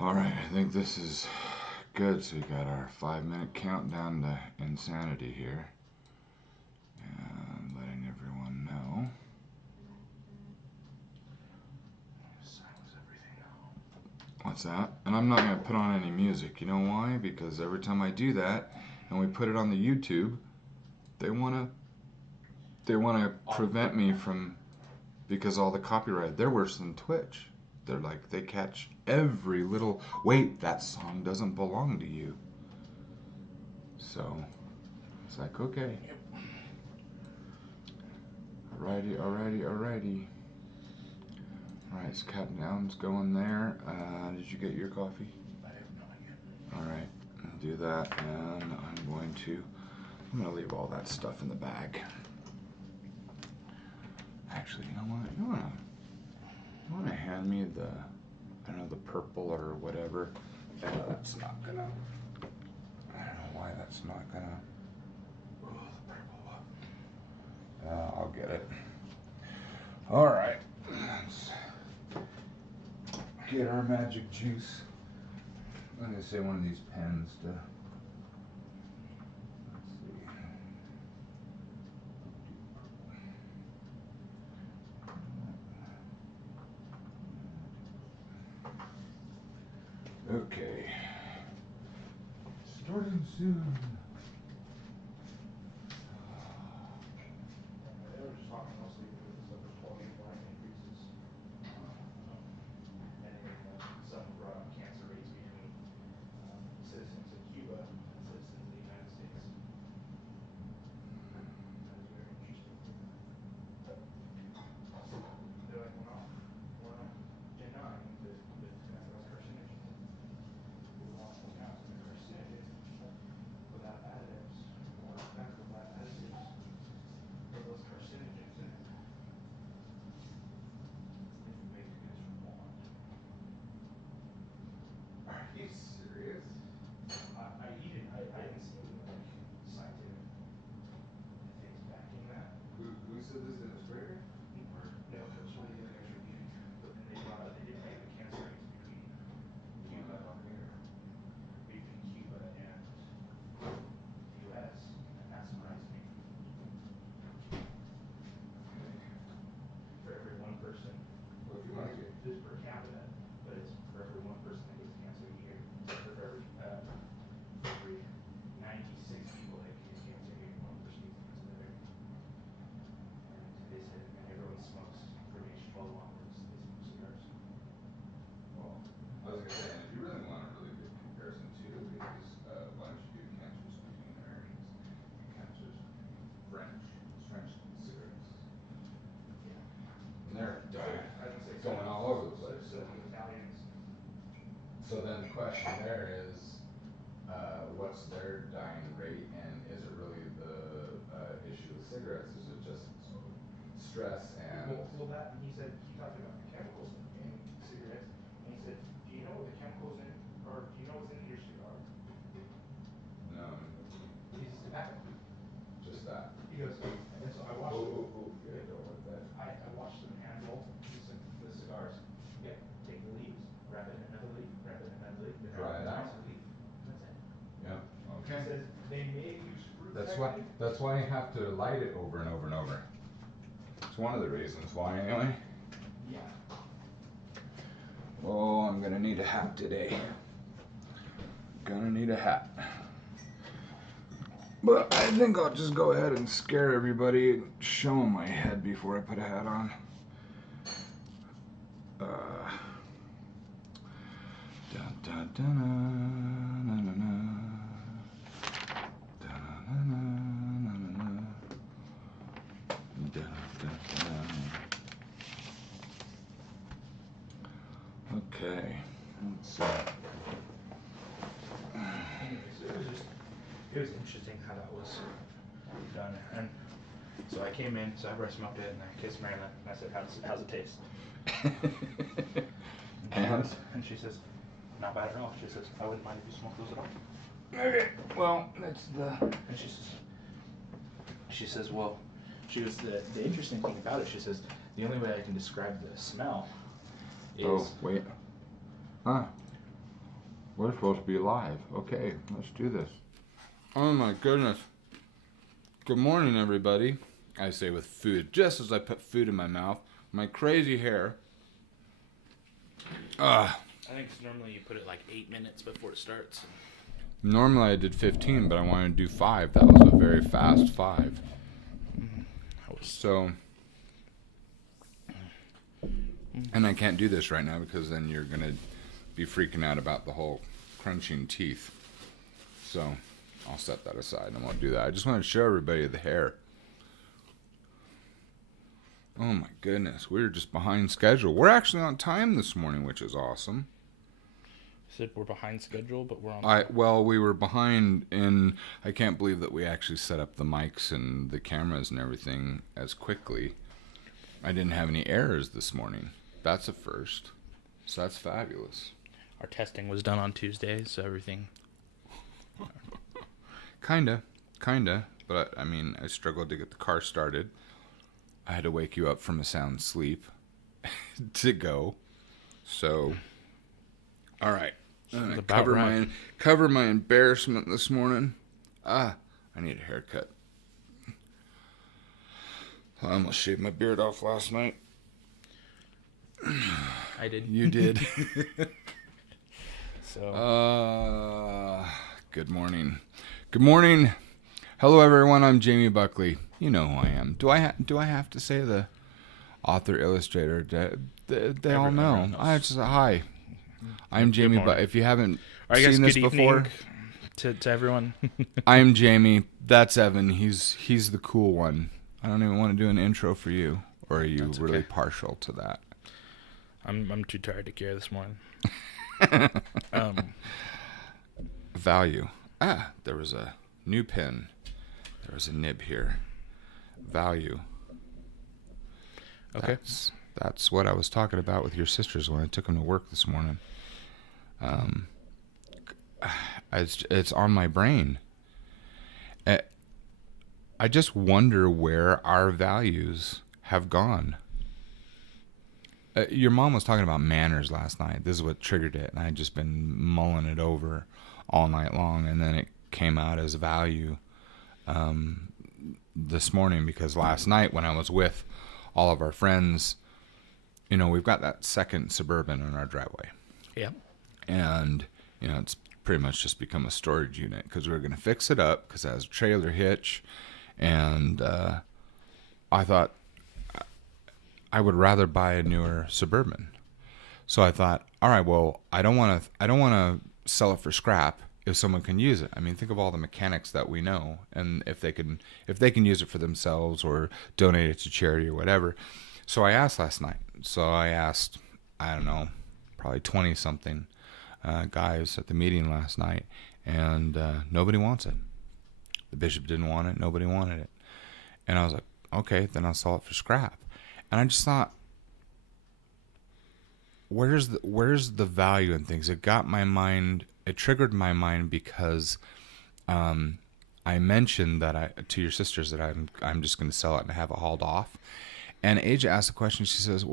Alright, I think this is good. So we got our 5-minute countdown to insanity here. And letting everyone know. Silence everything now. What's that? And I'm not going to put on any music. You know why? Because every time I do that and we put it on the YouTube, they want to prevent me from, because all the copyright, they're worse than Twitch. They're like, they catch every little, wait, that song doesn't belong to you. So, it's like, okay. Alrighty. Alright, so countdown's going there. Did you get your coffee? I have no idea. Alright, I'll do that, and I'm going to leave all that stuff in the bag. Actually, you know what? You wanna hand me the, I don't know, the purple or whatever? That's not gonna, I don't know why that's not gonna, oh, the purple one. I'll get it. Alright, let's get our magic juice. I'm gonna say one of these pens to, okay. Starting soon. They were just talking mostly because of the quality of life increases. And some brought up cancer rates between citizens of Cuba and citizens of the United States. That is very interesting. They're like, we're not denying that tobacco is carcinogen. We want to point out that they're carcinogen without additives, or tobacco without additives, or those carcinogens in it. If we make goods from Walmart. Are you serious? I didn't see any like scientific things backing that. Who said this illustrator? Or no, it was one of the other guys reviewing. But then they brought up, they did take the cancer rates between Cuba and the US, and that surprised me. For every one person, Well, if you want to get, this is per capita, but it's for every one person that gets cancer a year, for every 96 people that get cancer a year, one person gets cancer there. And they said, and everyone smokes from age 12 onwards, they smoke cigars. well, I was gonna say, and if you really want a really good comparison too, because why don't you do cancers between Americans and cancers between French cigarettes? Yeah. And they're I was gonna say, going all over the place. So the Italians. So then the question there is, what's their dying rate, and is it really the issue with cigarettes? Is it just stress and? Well, that, and he talked about the chemicals in cigarettes, and he said, do you know what the chemicals in, or do you know what's in your cigar? No. He says tobacco. Just that. He goes, and so I watched Yeah, don't want that. I watched them hand roll the cigars. Yeah, take the leaves, wrap it in another leaf, wrap it in another leaf, then Dry it wrap out. it in a leaf. That's it. Yeah. He Okay. says they may use fruit That's technique. why you have to light it over and over and over. It's one of the reasons why, anyway. Yeah. Oh, I'm gonna need a hat today. Gonna need a hat. But I think I'll just go ahead and scare everybody and show them my head before I put a hat on. Dun, dun, dun, na, na, na. Dun, na, na, na, na, na. Dun, dun, dun. Okay, let's see. Anyways, it was interesting how that was done. And so I came in, so after I smoked it, and I kissed Marilyn, and I said, how's it taste? And she says, not bad at all. She says, I wouldn't mind if you smoked those at all. Okay, well, that's the. And she says, well, she goes, the interesting thing about it, she says, the only way I can describe the smell is. Oh, wait. Huh. We're supposed to be live. Okay, let's do this. Oh my goodness. Good morning, everybody. I say with food, just as I put food in my mouth. My crazy hair. I think normally you put it like 8 minutes before it starts. Normally I did 15, but I wanted to do 5. That was a very fast 5. So, and I can't do this right now because then you're going to be freaking out about the whole crunching teeth. So, I'll set that aside. I won't do that. I just want to show everybody the hair. Oh my goodness, we're just behind schedule. We're actually on time this morning, which is awesome. Said we're behind schedule, but we're on time. Well, we were behind in, I can't believe that we actually set up the mics and the cameras and everything as quickly. I didn't have any errors this morning. That's a first. So that's fabulous. Our testing was done on Tuesday, so everything... Kinda. But, I mean, I struggled to get the car started. I had to wake you up from a sound sleep to go. So, all right. I'm gonna cover my embarrassment this morning. I need a haircut. I almost shaved my beard off last night. I did. You did. So. Good morning. Good morning. Hello, everyone. I'm Jaime Buckley. You know who I am. Do I have to say the author, illustrator? They all know. I just hi. I'm Jaime. But if you haven't seen this before, to everyone. I'm Jaime. That's Evan. He's the cool one. I don't even want to do an intro for you. Or are you really partial to that? I'm too tired to care this morning. Value. There was a new pen. There was a nib here. Value. Okay. That's what I was talking about with your sisters when I took them to work this morning. It's on my brain. I just wonder where our values have gone. Your mom was talking about manners last night. This is what triggered it, and I had just been mulling it over all night long, and then it came out as value this morning because last night when I was with all of our friends, you know, we've got that second Suburban in our driveway. Yeah. And, you know, it's pretty much just become a storage unit because we were going to fix it up because it has a trailer hitch. And I thought I would rather buy a newer Suburban. So I thought, all right, well, I don't want to sell it for scrap if someone can use it. I mean, think of all the mechanics that we know, and if they can use it for themselves or donate it to charity or whatever. So I asked last night. I don't know, probably 20-something guys at the meeting last night, and nobody wants it. The bishop didn't want it. Nobody wanted it. And I was like, okay, then I'll sell it for scrap. And I just thought, where's the value in things? It got my mind. It triggered my mind because I mentioned that to your sisters that I'm just going to sell it and have it hauled off. And Aja asked a question. She says,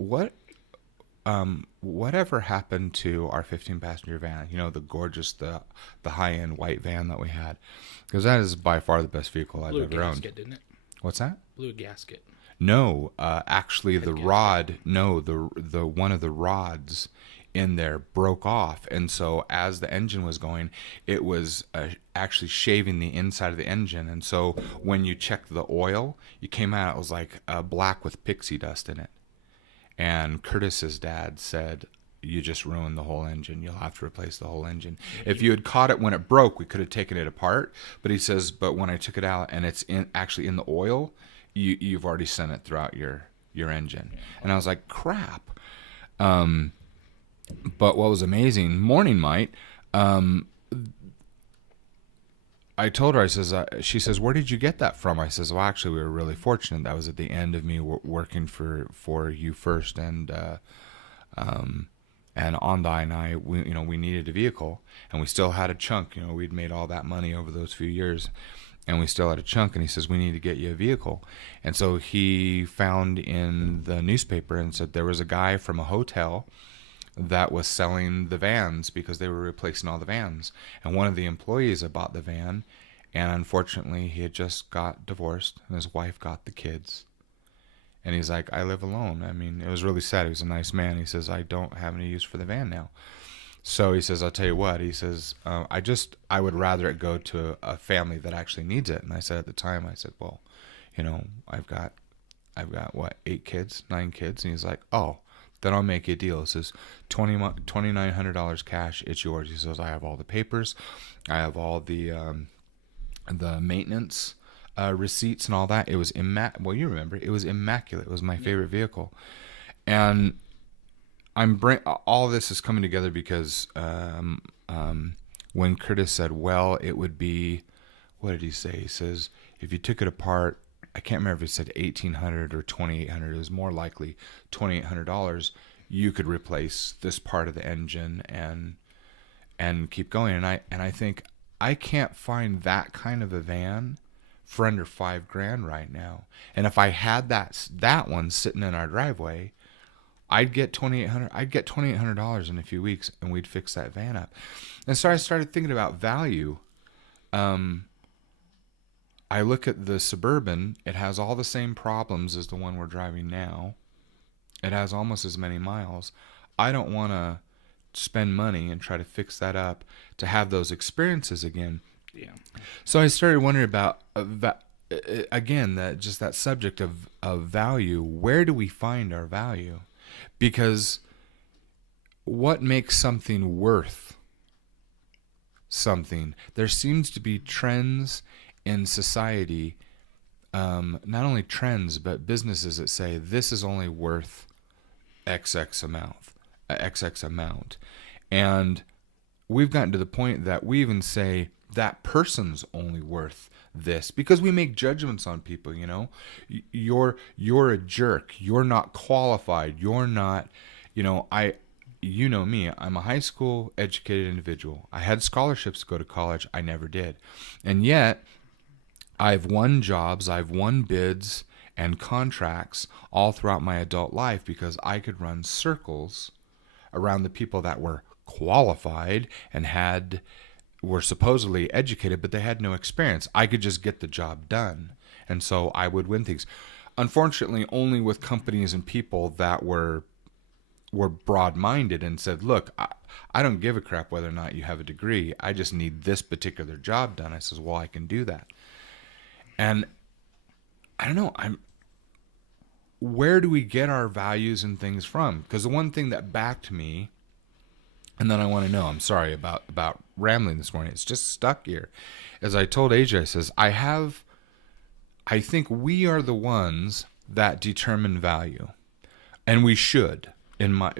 whatever happened to our 15-passenger van? You know, the gorgeous, the high-end white van that we had, because that is by far the best vehicle I've ever owned. Blew a gasket, didn't it? What's that? Blew a gasket. No, actually the rod. No, the one of the rods in there broke off, and so as the engine was going, it was actually shaving the inside of the engine, and so when you checked the oil, you came out, it was like black with pixie dust in it. And Curtis's dad said, you just ruined the whole engine. You'll have to replace the whole engine. If you had caught it when it broke, we could have taken it apart. But he says, but when I took it out and it's actually in the oil, you've already sent it throughout your engine. And I was like, crap. But what was amazing, morning Mite, I told her, she says, where did you get that from? I says, well, actually, we were really fortunate. That was at the end of me working for You First, and Ondai and I, we needed a vehicle, and we still had a chunk. You know, we'd made all that money over those few years, and we still had a chunk. And he says, we need to get you a vehicle. And so he found in the newspaper and said there was a guy from a hotel that was selling the vans because they were replacing all the vans. And one of the employees had bought the van, and unfortunately he had just got divorced, and his wife got the kids. And he's like, I live alone. I mean, it was really sad. He was a nice man. He says, I don't have any use for the van now. So he says, I'll tell you what. He says, I would rather it go to a family that actually needs it. And I said at the time, I said, well, I've got what, 8 kids, 9 kids. And he's like, oh, then I'll make you a deal. He says, $2,900 cash. It's yours. He says, I have all the papers. I have all the maintenance receipts and all that. It was well, you remember, it was immaculate. It was my favorite vehicle. And all this is coming together because when Curtis said, well, it would be, what did he say? He says, if you took it apart, I can't remember if he said $1,800 or $2,800. It was more likely $2,800. You could replace this part of the engine and keep going. And I think I can't find that kind of a van for under $5,000 right now. And if I had that one sitting in our driveway, I'd get $2,800. I'd get $2,800 in a few weeks, and we'd fix that van up. And so I started thinking about value. I look at the Suburban. It has all the same problems as the one we're driving now. It has almost as many miles. I don't want to spend money and try to fix that up to have those experiences again. Yeah. So I started wondering about again that subject of value. Where do we find our value? Because what makes something worth something? There seems to be trends in society, not only trends but businesses that say this is only worth XX amount, and we've gotten to the point that we even say that person's only worth this because we make judgments on people. You're a jerk. You're not qualified. You're not. You know me. I'm a high school educated individual. I had scholarships to go to college. I never did, and yet I've won jobs. I've won bids and contracts all throughout my adult life because I could run circles around the people that were qualified and were supposedly educated, but they had no experience. I could just get the job done. And so I would win things. Unfortunately, only with companies and people that were broad-minded and said, look, I don't give a crap whether or not you have a degree. I just need this particular job done. I says, well, I can do that. And I don't know, where do we get our values and things from? Because the one thing that backed me, and then I want to know, I'm sorry about rambling this morning, it's just stuck here. As I told AJ, I says, I think we are the ones that determine value. And we should, in my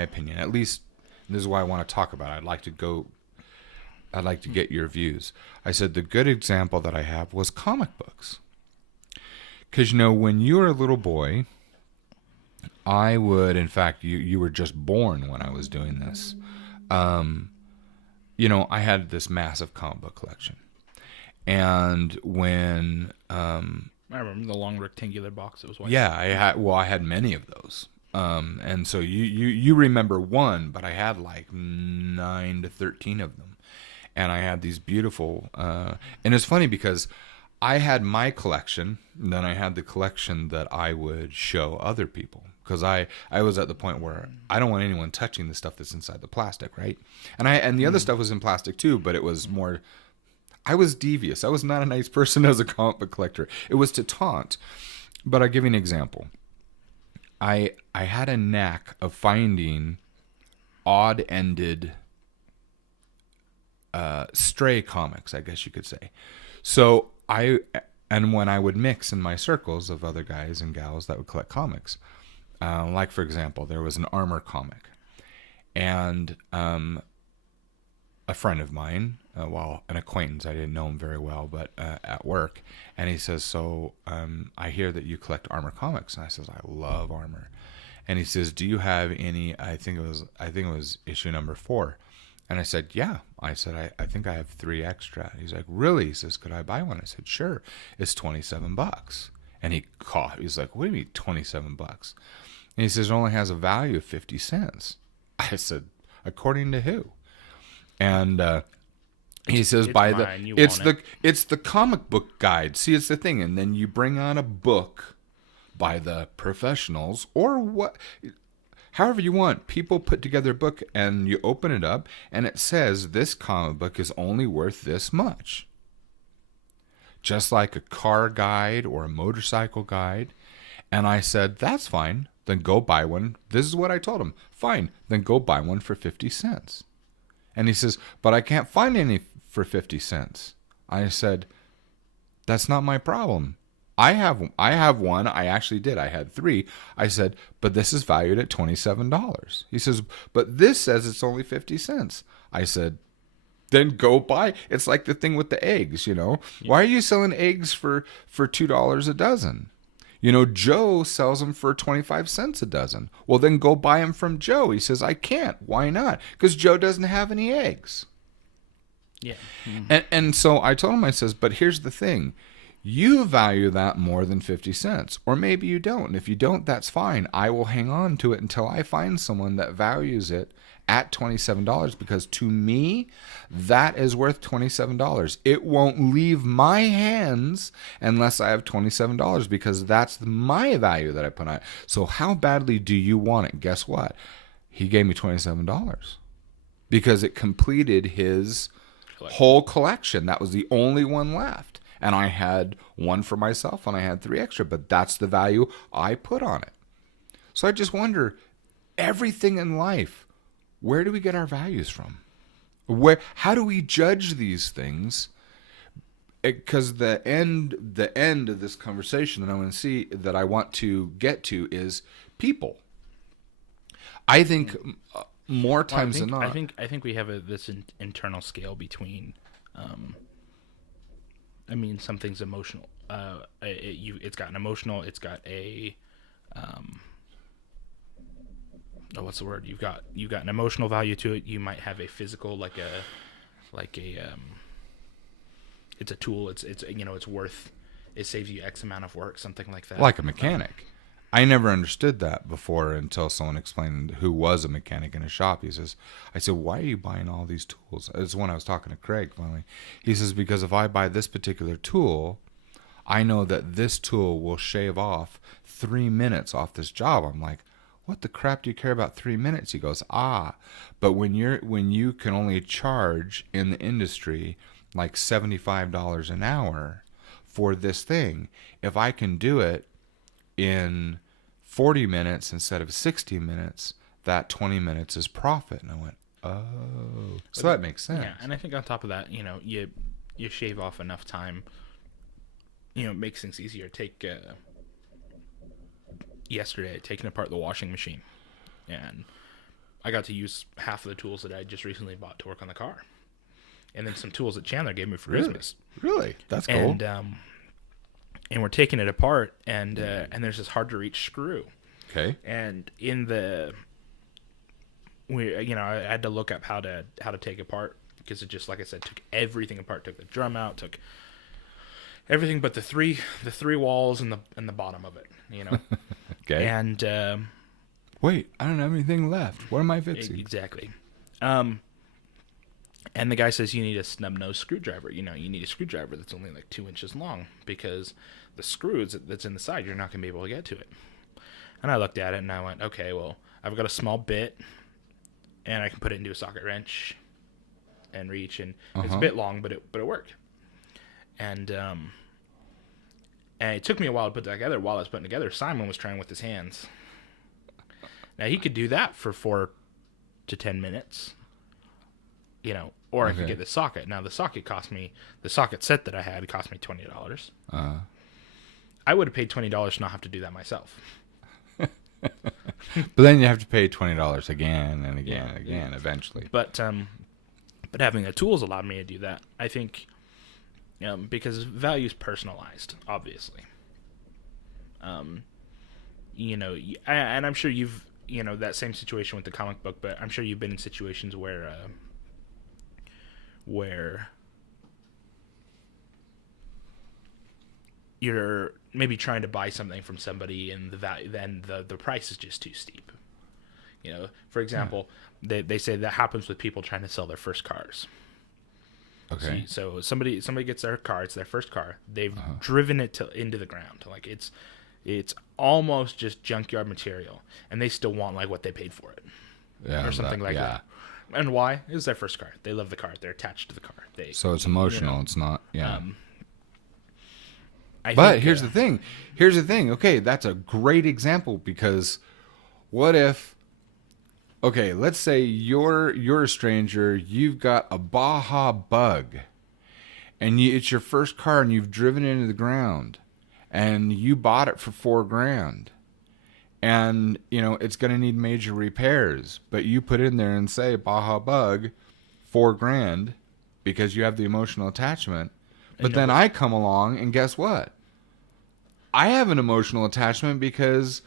opinion. At least, this is why I want to talk about it. I'd like to get your views. I said the good example that I have was comic books. Because, when you were a little boy, I would, in fact, you were just born when I was doing this. I had this massive comic book collection. And when... I remember the long rectangular box that was white. Yeah, I had many of those. And so you remember one, but I had like 9 to 13 of them. And I had these beautiful... and it's funny because I had my collection, and then I had the collection that I would show other people. Because I was at the point where I don't want anyone touching the stuff that's inside the plastic, right? And the other stuff was in plastic too, but it was more... I was devious. I was not a nice person as a comic book collector. It was to taunt. But I'll give you an example. I had a knack of finding odd-ended stray comics, I guess you could say. So when I would mix in my circles of other guys and gals that would collect comics, like for example, there was an Armor comic, and a friend of mine, an acquaintance, I didn't know him very well, but at work, and he says, so I hear that you collect Armor comics, and I says, I love Armor, and he says, do you have any? I think it was issue number 4. And I said, yeah. I said, I think I have 3 extra. He's like, really? He says, could I buy one? I said, sure. It's $27. And he coughed. He's like, what do you mean $27? And he says, it only has a value of 50 cents. I said, according to who? And he says, It's by mine, the you it's want the it's the comic book guide. See, it's the thing, and then you bring on a book by the professionals or what, however you want. People put together a book, and you open it up, and it says this comic book is only worth this much. Just like a car guide or a motorcycle guide. And I said, that's fine. Then go buy one. This is what I told him. Fine. Then go buy one for 50 cents. And he says, but I can't find any for 50 cents. I said, that's not my problem. I have one. I actually did. I had 3. I said, but this is valued at $27. He says, but this says it's only 50 cents. I said, then go buy. It's like the thing with the eggs, Yeah. Why are you selling eggs for $2 a dozen? Joe sells them for 25 cents a dozen. Well, then go buy them from Joe. He says, I can't. Why not? Because Joe doesn't have any eggs. Yeah. And so I told him, I says, but here's the thing. You value that more than 50 cents. Or maybe you don't. And if you don't, that's fine. I will hang on to it until I find someone that values it at $27, because to me, that is worth $27. It won't leave my hands unless I have $27, because that's my value that I put on it. So how badly do you want it? Guess what? He gave me $27 because it completed his whole collection. That was the only one left. And I had one for myself and I had 3 extra, but that's the value I put on it. So I just wonder, everything in life, where do we get our values from? How do we judge these things? Because the end of this conversation that I want to get to is people. I think more times than not. I think we have this internal scale between. Some things emotional. It's got an emotional. It's got a. What's the word? You've got an emotional value to it. You might have a physical, it's a tool. It's worth. It saves you X amount of work, something like that. Like a mechanic. I never understood that before until someone explained who was a mechanic in a shop. I said, why are you buying all these tools? It's when I was talking to Craig finally. He says, because if I buy this particular tool, I know that this tool will shave off 3 minutes off this job. I'm like, what the crap do you care about 3 minutes? He goes, but when you can only charge in the industry like $75 an hour for this thing, if I can do it in 40 minutes instead of 60 minutes, that 20 minutes is profit. And I went, oh, so that makes sense. Yeah, and I think on top of that, you shave off enough time. It makes things easier. Take yesterday, taking apart the washing machine, and I got to use half of the tools that I just recently bought to work on the car, and then some tools that Chandler gave me for Christmas. Really? That's cool. And we're taking it apart, and there's this hard to reach screw. Okay. And I had to look up how to take it apart, because it just, like I said, took everything apart. Took the drum out, took everything but the three walls and the bottom of it. Okay. And wait, I don't have anything left. What am I fixing? Exactly. And the guy says you need a snub nose screwdriver. You need a screwdriver that's only like 2 inches long, because the screw that's in the side, you're not going to be able to get to it. And I looked at it and I went, okay, well, I've got a small bit and I can put it into a socket wrench and reach, and it's a bit long, but it worked. And it took me a while to put that together. While I was putting it together, Simon was trying with his hands. Now he could do that for 4 to 10 minutes. Or I could get the socket. Now the socket set that I had cost me $20. I would have paid $20 to not have to do that myself. But then you have to pay $20 again and again and again eventually. But having the tools allowed me to do that. I think because value is personalized, obviously. And I'm sure you've that same situation with the comic book, but I'm sure you've been in situations where you're maybe trying to buy something from somebody and the value, then the price is just too steep. You know, for example, they say that happens with people trying to sell their first cars. Okay. So somebody gets their car, it's their first car. They've driven it into the ground. Like it's almost just junkyard material, and they still want like what they paid for it, or something like that. And why? It's their first car. They love the car. They're attached to the car. So it's emotional. You know, it's not. Yeah. But here's the thing. Here's the thing. Okay, that's a great example, because what if? Okay, let's say you're a stranger. You've got a Baja Bug, and it's your first car, and you've driven it into the ground, and you bought it for $4,000, and you know it's going to need major repairs. But you put in there and say Baja Bug, $4,000, because you have the emotional attachment. But then I come along, and guess what? I have an emotional attachment because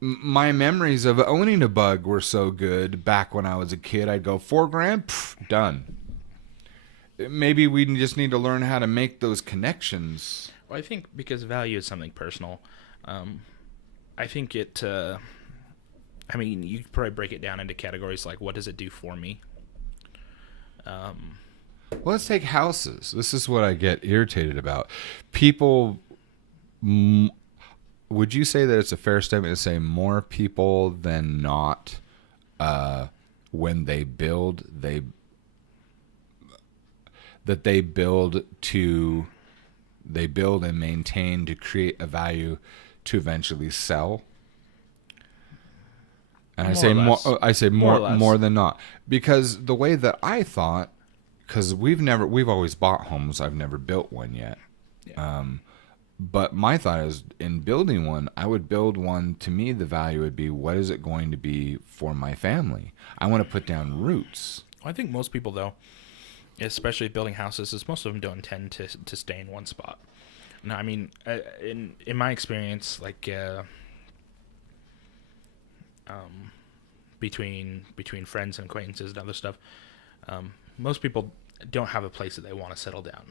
my memories of owning a Bug were so good back when I was a kid. I'd go $4,000, done. Maybe we just need to learn how to make those connections. Well, I think because value is something personal, I think it. I mean, you could probably break it down into categories like, what does it do for me? Well, let's take houses. This is what I get irritated about. People. Would you say that it's a fair statement to say more people than not, when they build, they build and maintain to create a value to eventually sell? And I say more than not, because the way that I thought, because we've always bought homes. I've never built one yet. Yeah. But my thought is, in building one, I would build one. To me, the value would be, what is it going to be for my family? I want to put down roots. I think most people, though, especially building houses, is most of them don't intend to stay in one spot. No, I mean, in my experience, like between friends and acquaintances and other stuff, most people don't have a place that they want to settle down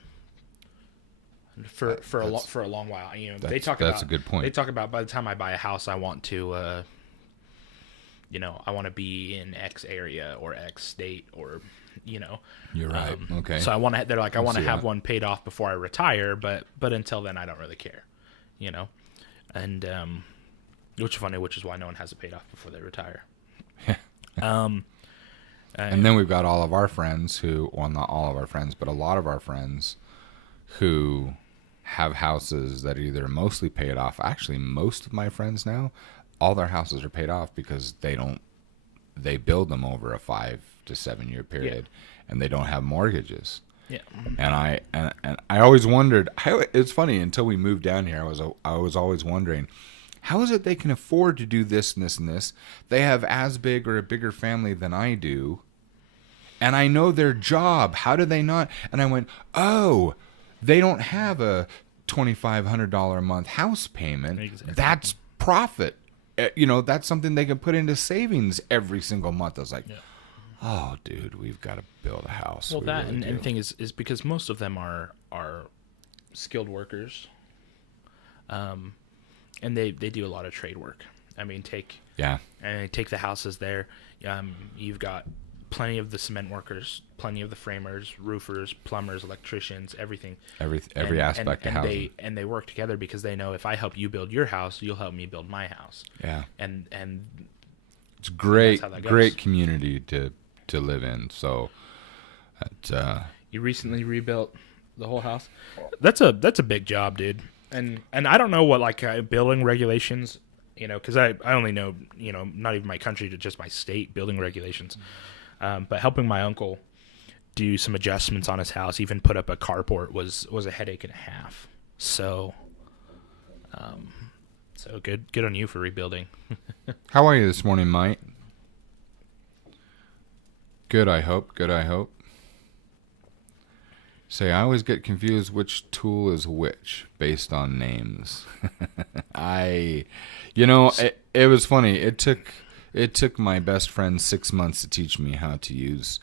for a long while. You know, that's a good point. They talk about, by the time I buy a house, I want to, I want to be in X area or X state, or, you know. You're right. Okay. So I want to. They're like, I want to have one paid off before I retire, but until then, I don't really care, you know. And which is funny, which is why no one has it paid off before they retire. And then we've got all of our friends who, well, not all of our friends, but a lot of our friends who have houses that are either mostly paid off. Actually, most of my friends now, all their houses are paid off because they build them over a 5 to 7 year period, and they don't have mortgages. Yeah. And I always wondered. It's funny, until we moved down here, I was always wondering, how is it they can afford to do this and this and this? They have as big or a bigger family than I do, and I know their job. How do they not? And I went, oh, they don't have a $2,500 a month house payment. Exactly. That's profit. You know, that's something they can put into savings every single month. I was like, oh, dude, we've got to build a house. Well, that really and the thing is because most of them are skilled workers, and they do a lot of trade work. I mean, take the houses there. You've got plenty of the cement workers, plenty of the framers, roofers, plumbers, electricians, everything. Every aspect of housing. They work together because they know, if I help you build your house, you'll help me build my house. Yeah. And it's great community to live in. So you recently rebuilt the whole house. That's a big job, dude. And I don't know what building regulations, you know, because I only know, you know, not even my country, to just my state building regulations. But helping my uncle do some adjustments on his house, even put up a carport, was a headache and a half. So good on you for rebuilding. How are you this morning, Mike? Good, I hope. Say, I always get confused which tool is which based on names. It was funny. It took my best friend 6 months to teach me how to use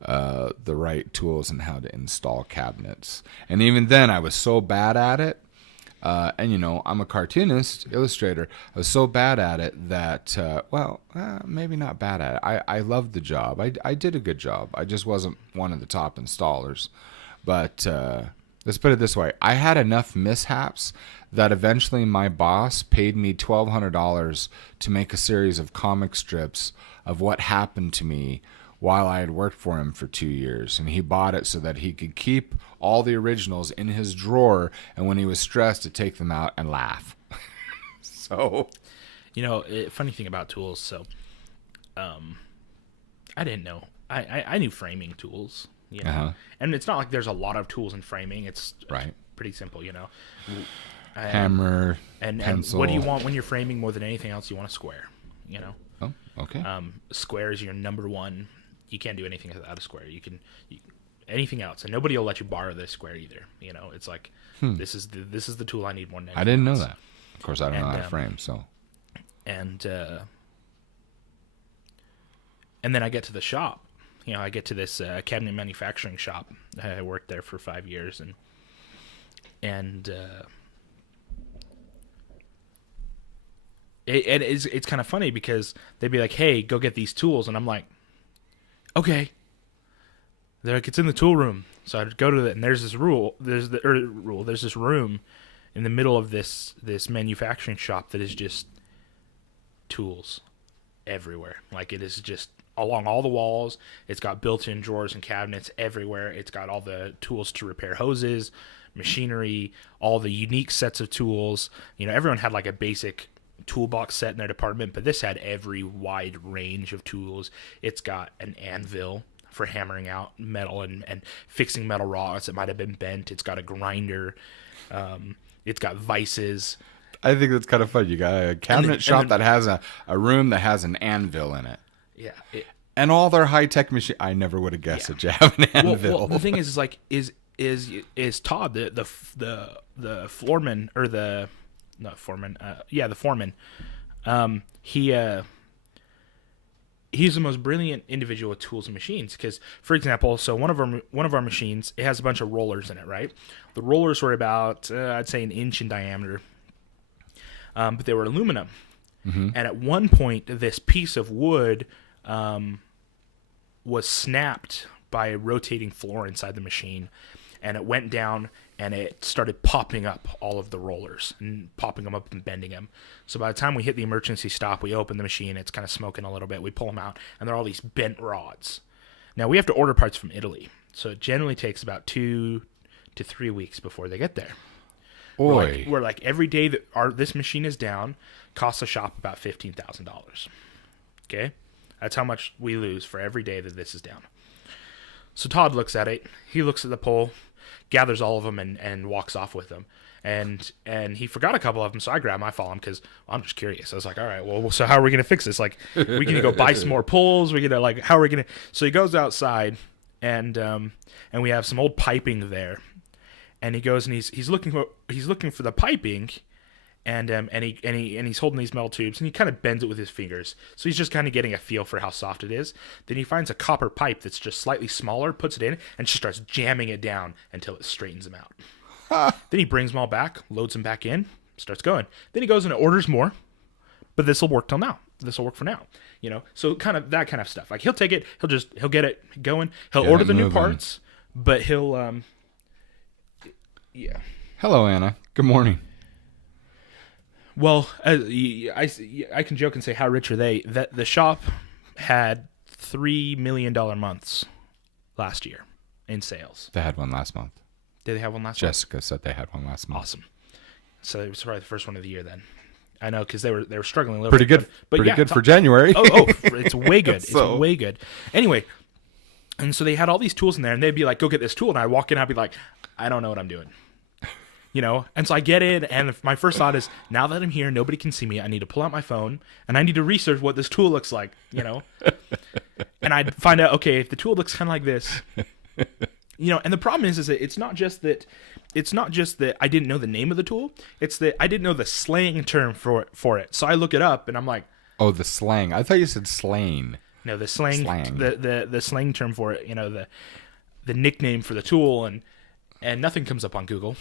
the right tools and how to install cabinets. And even then, I was so bad at it. And, you know, I'm a cartoonist, illustrator. I was so bad at it that, maybe not bad at it. I loved the job. I did a good job. I just wasn't one of the top installers. But let's put it this way. I had enough mishaps that eventually my boss paid me $1,200 to make a series of comic strips of what happened to me while I had worked for him for 2 years. And he bought it so that he could keep all the originals in his drawer, and when he was stressed, to take them out and laugh. So, you know, funny thing about tools. So, I didn't know. I knew framing tools, you know, and it's not like there's a lot of tools in framing. It's pretty simple, you know. Hammer, pencil. And what do you want when you're framing more than anything else? You want a square, you know. Oh, okay. Square is your number one. You can't do anything without a square. Anything else, and nobody will let you borrow this square either. You know, it's like this is the tool I need more than anything I didn't else. know that. Of course, I don't know how to frame. So, and then I get to the shop. You know, I get to this cabinet manufacturing shop. I worked there for 5 years, and it's kind of funny because they'd be like, "Hey, go get these tools," and I'm like, "Okay." They're like, "It's in the tool room." So I'd go to it, and there's this there's this room in the middle of this manufacturing shop that is just tools everywhere. Like, it is just along all the walls. It's got built-in drawers and cabinets everywhere. It's got all the tools to repair hoses, machinery, all the unique sets of tools. You know, everyone had like a basic toolbox set in their department, but this had every wide range of tools. It's got an anvil for hammering out metal and fixing metal rods that might have been bent. It's got a grinder. It's got vices. I think that's kind of fun. You got a cabinet shop that has a room that has an anvil in it. Yeah. And all their high-tech machine. I never would have guessed that you have an anvil. Well, the thing is like, is Todd, the foreman, or the foreman, the foreman. He's the most brilliant individual with tools and machines. Because, for example, so one of our machines, it has a bunch of rollers in it, right? The rollers were about I'd say an inch in diameter, but they were aluminum. Mm-hmm. And at one point, this piece of wood was snapped by a rotating floor inside the machine, and it went down and it started popping up all of the rollers and popping them up and bending them. So by the time we hit the emergency stop, we open the machine, it's kind of smoking a little bit. We pull them out, and they're all these bent rods. Now, we have to order parts from Italy, so it generally takes about 2 to 3 weeks before they get there. We're like every day that this machine is down costs the shop about $15,000. Okay? That's how much we lose for every day that this is down. So Todd looks at it. He looks at the pole, gathers all of them, and walks off with them. And he forgot a couple of them, so I grab them. I follow him because I'm just curious. I was like, all right, well, so how are we going to fix this? Like, we going to go buy some more poles? We're going to, like, how are we going to? So he goes outside, and we have some old piping there. And he goes and he's looking for the piping, and he's holding these metal tubes, and he kind of bends it with his fingers. So he's just kind of getting a feel for how soft it is. Then he finds a copper pipe that's just slightly smaller, puts it in, and just starts jamming it down until it straightens them out. Then he brings them all back, loads them back in, starts going. Then he goes and orders more, but this will work till now. This will work for now, you know. So kind of that kind of stuff. Like, he'll take it, he'll get it going. He'll order the new parts, but he'll yeah. Hello, Anna. Good morning. Well, I can joke and say, how rich are they? That the shop had $3 million months last year in sales. They had one last month. Did they have one last month? Jessica said they had one last month. Awesome. So it was probably the first one of the year then. I know, because they were struggling a little pretty bit. Good. But pretty good for January. It's way good. It's way good. Anyway, and so they had all these tools in there, and they'd be like, go get this tool. And I'd walk in, I'd be like, I don't know what I'm doing. You know, and so I get in, and my first thought is, now that I'm here, nobody can see me. I need to pull out my phone, and I need to research what this tool looks like, you know. And I'd find out, okay, if the tool looks kind of like this, you know. And the problem is that it's not just that I didn't know the name of the tool. It's that I didn't know the slang term for it. So I look it up, and I'm like, oh, the slang. I thought you said slain. No, the slang. The slang term for it. You know, the nickname for the tool, and nothing comes up on Google.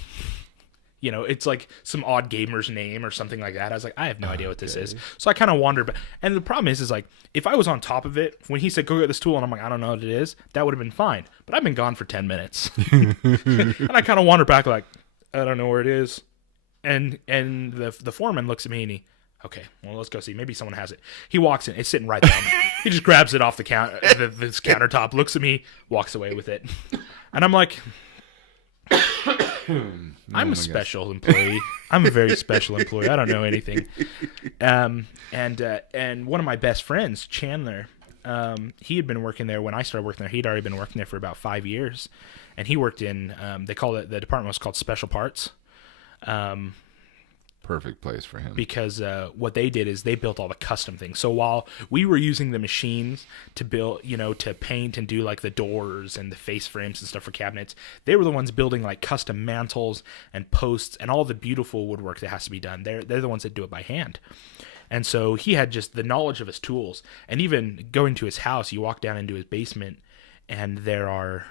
it's like some odd gamer's name or something like that. I was like, I have no idea what this is. So I kind of wandered back. And the problem is like, if I was on top of it, when he said, go get this tool, and I'm like, I don't know what it is, that would have been fine. But I've been gone for 10 minutes. And I kind of wandered back like, I don't know where it is. And the foreman looks at me and okay, well, let's go see. Maybe someone has it. He walks in. It's sitting right there. He just grabs it off the this countertop, looks at me, walks away with it. And I'm like, I'm a special employee. I'm a very special employee. I don't know anything. And one of my best friends, Chandler, he had been working there when I started working there. He'd already been working there for about 5 years. And he worked in, the department was called Special Parts. Perfect place for him. Because what they did is they built all the custom things. So while we were using the machines to build, to paint and do like the doors and the face frames and stuff for cabinets, they were the ones building like custom mantles and posts and all the beautiful woodwork that has to be done. They're the ones that do it by hand. And so he had just the knowledge of his tools. And even going to his house, you walk down into his basement and there are,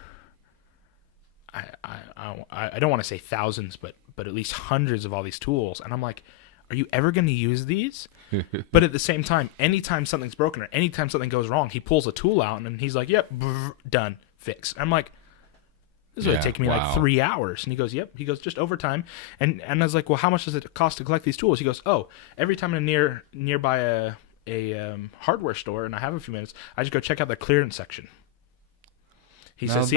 I don't want to say thousands, but at least hundreds of all these tools. And I'm like, are you ever going to use these? But at the same time, anytime something's broken or anytime something goes wrong, he pulls a tool out and he's like, yep, done, fixed. I'm like, this would take me like 3 hours. And he goes, yep. He goes, just overtime. And I was like, well, how much does it cost to collect these tools? He goes, oh, every time I'm nearby a hardware store and I have a few minutes, I just go check out the clearance section. He says, see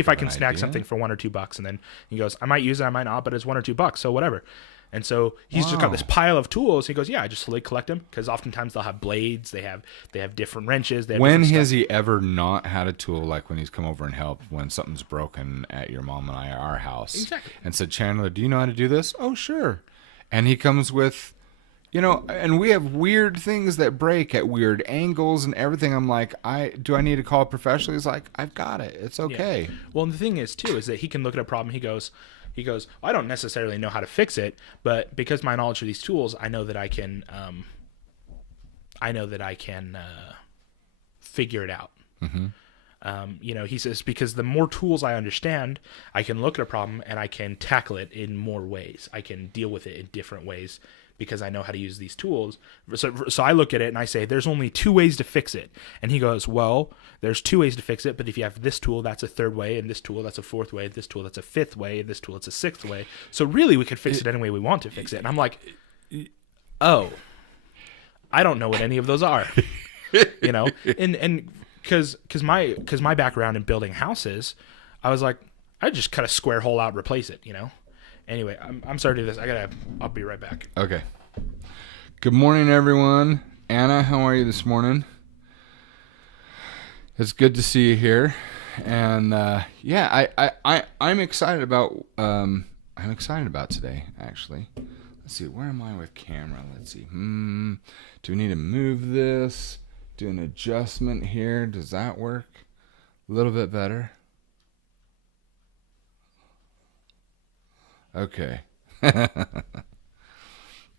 if I can snag something for $1 or $2, and then he goes, I might use it, I might not, but it's $1 or $2, so whatever. And so he's just got this pile of tools. He goes, yeah, I just slowly collect them because oftentimes they'll have blades, they have different wrenches. When has he ever not had a tool like when he's come over and helped when something's broken at your mom and our house? Exactly. And said, Chandler, do you know how to do this? Oh, sure. And he comes with. And we have weird things that break at weird angles and everything. I'm like, do I need to call a professional? He's like, I've got it. It's okay. Yeah. Well, and the thing is, too, is that he can look at a problem. He goes, I don't necessarily know how to fix it, but because my knowledge of these tools, I know that I can figure it out. Mm-hmm. He says, because the more tools I understand, I can look at a problem and I can tackle it in more ways. I can deal with it in different ways. Because I know how to use these tools. So I look at it and I say, there's only 2 ways to fix it. And he goes, well, there's 2 ways to fix it, but if you have this tool, that's a 3rd way, and this tool, that's a 4th way, this tool, that's a 5th way, and this tool, it's a 6th way. So really, we could fix it any way we want to fix it. And I'm like, oh, I don't know what any of those are. And because my background in building houses, I was like, I just cut a square hole out and replace it, Anyway, I'm sorry to do this. I'll be right back. Okay. Good morning, everyone. Anna, how are you this morning? It's good to see you here. And I'm excited about today, actually. Let's see, where am I with camera? Let's see. Do we need to move this? Do an adjustment here? Does that work? A little bit better. Okay.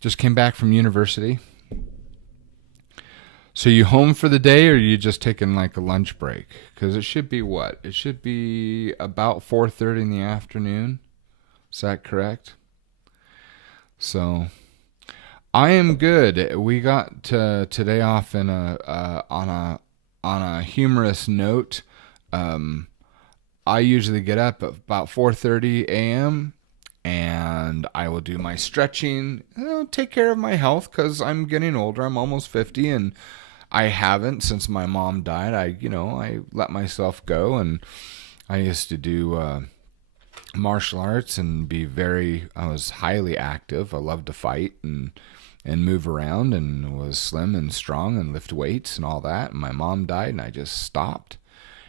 Just came back from university. So you home for the day, or are you just taking like a lunch break? Because it should be what? It should be about 4:30 in the afternoon. Is that correct? So I am good. We got today off in on a humorous note. I usually get up at about 4:30 a.m. and I will do my stretching, take care of my health because I'm getting older. I'm almost 50, and I haven't since my mom died. I let myself go, and I used to do martial arts and I was highly active. I loved to fight and move around, and was slim and strong and lift weights and all that. And my mom died, and I just stopped.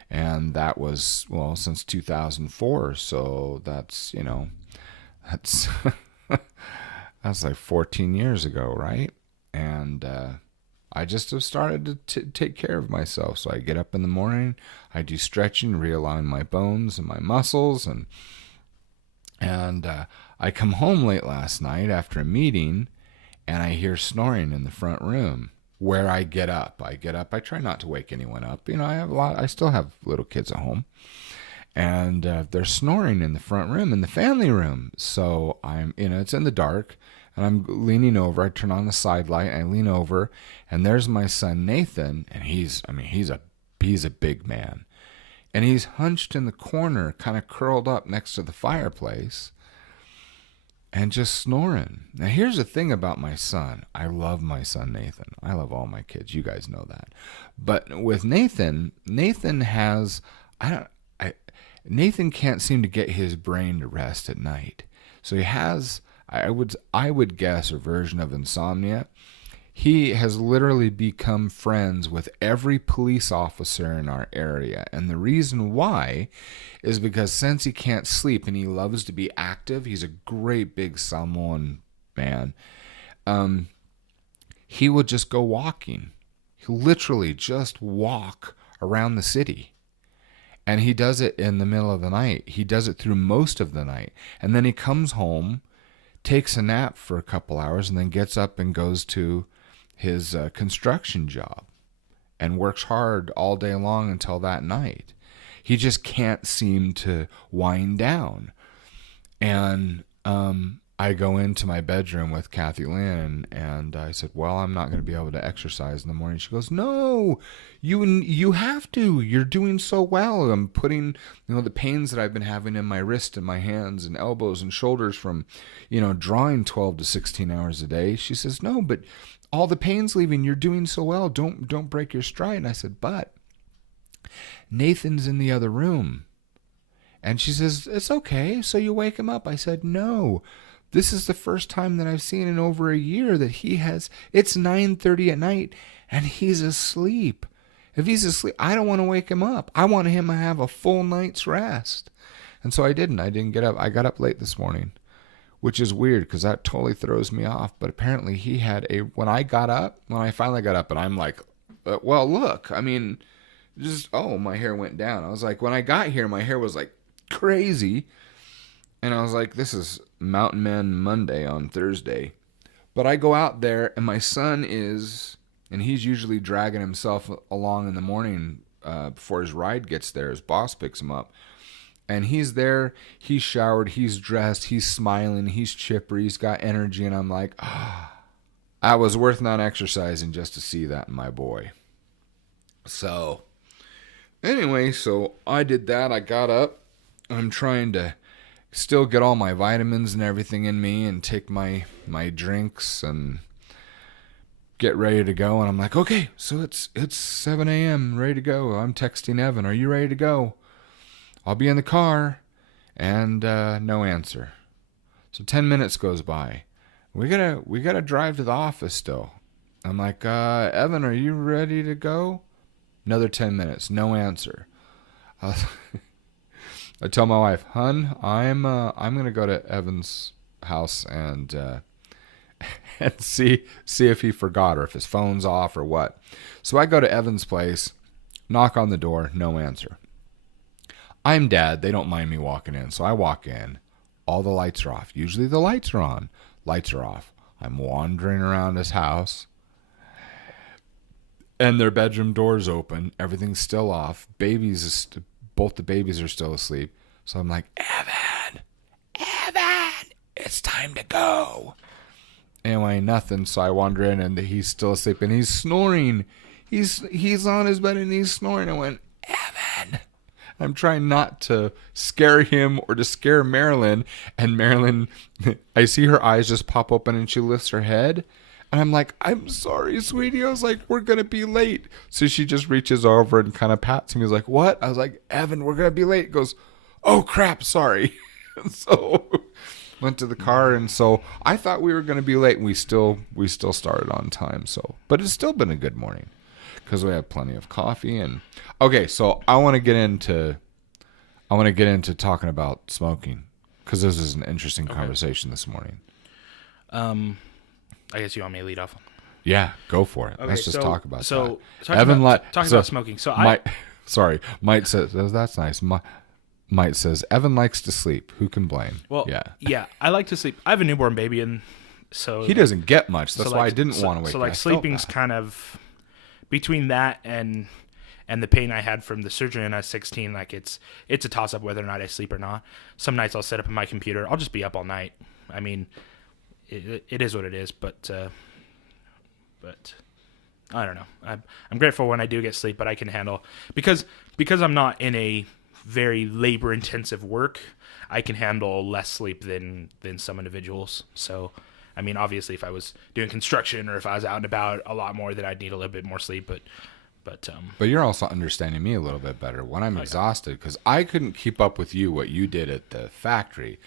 And that was, since 2004. So that's that's like 14 years ago, right? And I just have started to take care of myself. So I get up in the morning, I do stretching, realign my bones and my muscles, and I come home late last night after a meeting, and I hear snoring in the front room. Where I get up, I try not to wake anyone up. I still have little kids at home. and they're snoring in the front room, in the family room. So it's in the dark, and I'm leaning over. I turn on the side light, and I lean over, and there's my son Nathan, and he's a big man, and he's hunched in the corner, kind of curled up next to the fireplace, and just snoring. Now, here's the thing about my son. I love my son Nathan. I love all my kids. You guys know that. But with Nathan has Nathan can't seem to get his brain to rest at night. So he has, I would guess, a version of insomnia. He has literally become friends with every police officer in our area. And the reason why is because since he can't sleep and he loves to be active, he's a great big Samoan man, he will just go walking. He'll literally just walk around the city. And he does it in the middle of the night. He does it through most of the night. And then he comes home, takes a nap for a couple hours, and then gets up and goes to his construction job and works hard all day long until that night. He just can't seem to wind down. And I go into my bedroom with Kathy Lynn, and I said, well, I'm not going to be able to exercise in the morning. She goes, no, you have to. You're doing so well. I'm putting, the pains that I've been having in my wrist and my hands and elbows and shoulders from, drawing 12 to 16 hours a day. She says, no, but all the pain's leaving. You're doing so well. Don't break your stride. And I said, but Nathan's in the other room. And she says, it's okay. So you wake him up. I said, no. This is the first time that I've seen in over a year that it's 9:30 at night and he's asleep. If he's asleep, I don't want to wake him up. I want him to have a full night's rest. And so I didn't get up. I got up late this morning, which is weird because that totally throws me off. But apparently he had when I finally got up, and I'm like, well, look, my hair went down. I was like, when I got here, my hair was like crazy. And I was like, this is Mountain Man Monday on Thursday. But I go out there, and my son and he's usually dragging himself along in the morning before his ride gets there. His boss picks him up. And he's there, he's showered, he's dressed, he's smiling, he's chipper, he's got energy. And I'm like, I was worth not exercising just to see that in my boy. So, anyway, so I did that. I got up. I'm trying to still get all my vitamins and everything in me and take my drinks and get ready to go. And I'm like, okay, so it's 7 a.m., ready to go. I'm texting Evan, are you ready to go? I'll be in the car. And no answer. So 10 minutes goes by. We gotta drive to the office still. I'm like, Evan, are you ready to go? Another 10 minutes, no answer. I tell my wife, hun, I'm gonna go to Evan's house and see if he forgot or if his phone's off or what. So I go to Evan's place, knock on the door, no answer. I'm Dad. They don't mind me walking in, so I walk in. All the lights are off. Usually the lights are on. Lights are off. I'm wandering around his house, and their bedroom door's open. Everything's still off. Both the babies are still asleep. So I'm like, Evan, it's time to go. Anyway, nothing. So I wander in, and he's still asleep, and he's snoring. He's on his bed, and he's snoring. I went, Evan. I'm trying not to scare him or to scare Marilyn. And Marilyn, I see her eyes just pop open, and she lifts her head. And I'm like, I'm sorry, sweetie. I was like, we're going to be late. So she just reaches over and kind of pats me. He's like, what? I was like, Evan, we're going to be late. He goes, oh, crap, sorry. And so went to the car. And so I thought we were going to be late. And we still started on time. So, but it's still been a good morning because we had plenty of coffee. And okay, so I want to get into talking about smoking because this is an interesting conversation this morning. I guess you want me to lead off. Yeah, go for it. Okay, Let's just talk about that. Talking about smoking. So Mike says, that's nice. Mike says, Evan likes to sleep. Who can blame? Well, yeah, I like to sleep. I have a newborn baby, and so he doesn't get much. That's why I didn't want to wake up. So like sleeping's kind of between that and and the pain I had from the surgery when I was 16, like it's a toss up whether or not I sleep or not. Some nights I'll sit up in my computer. I'll just be up all night. I mean, it is what it is, but I don't know. I'm grateful when I do get sleep, but I can handle because I'm not in a very labor intensive work. I can handle less sleep than some individuals. So, I mean, obviously, if I was doing construction or if I was out and about a lot more, then I'd need a little bit more sleep. But you're also understanding me a little bit better when I'm exhausted, because I couldn't keep up with what you did at the factory.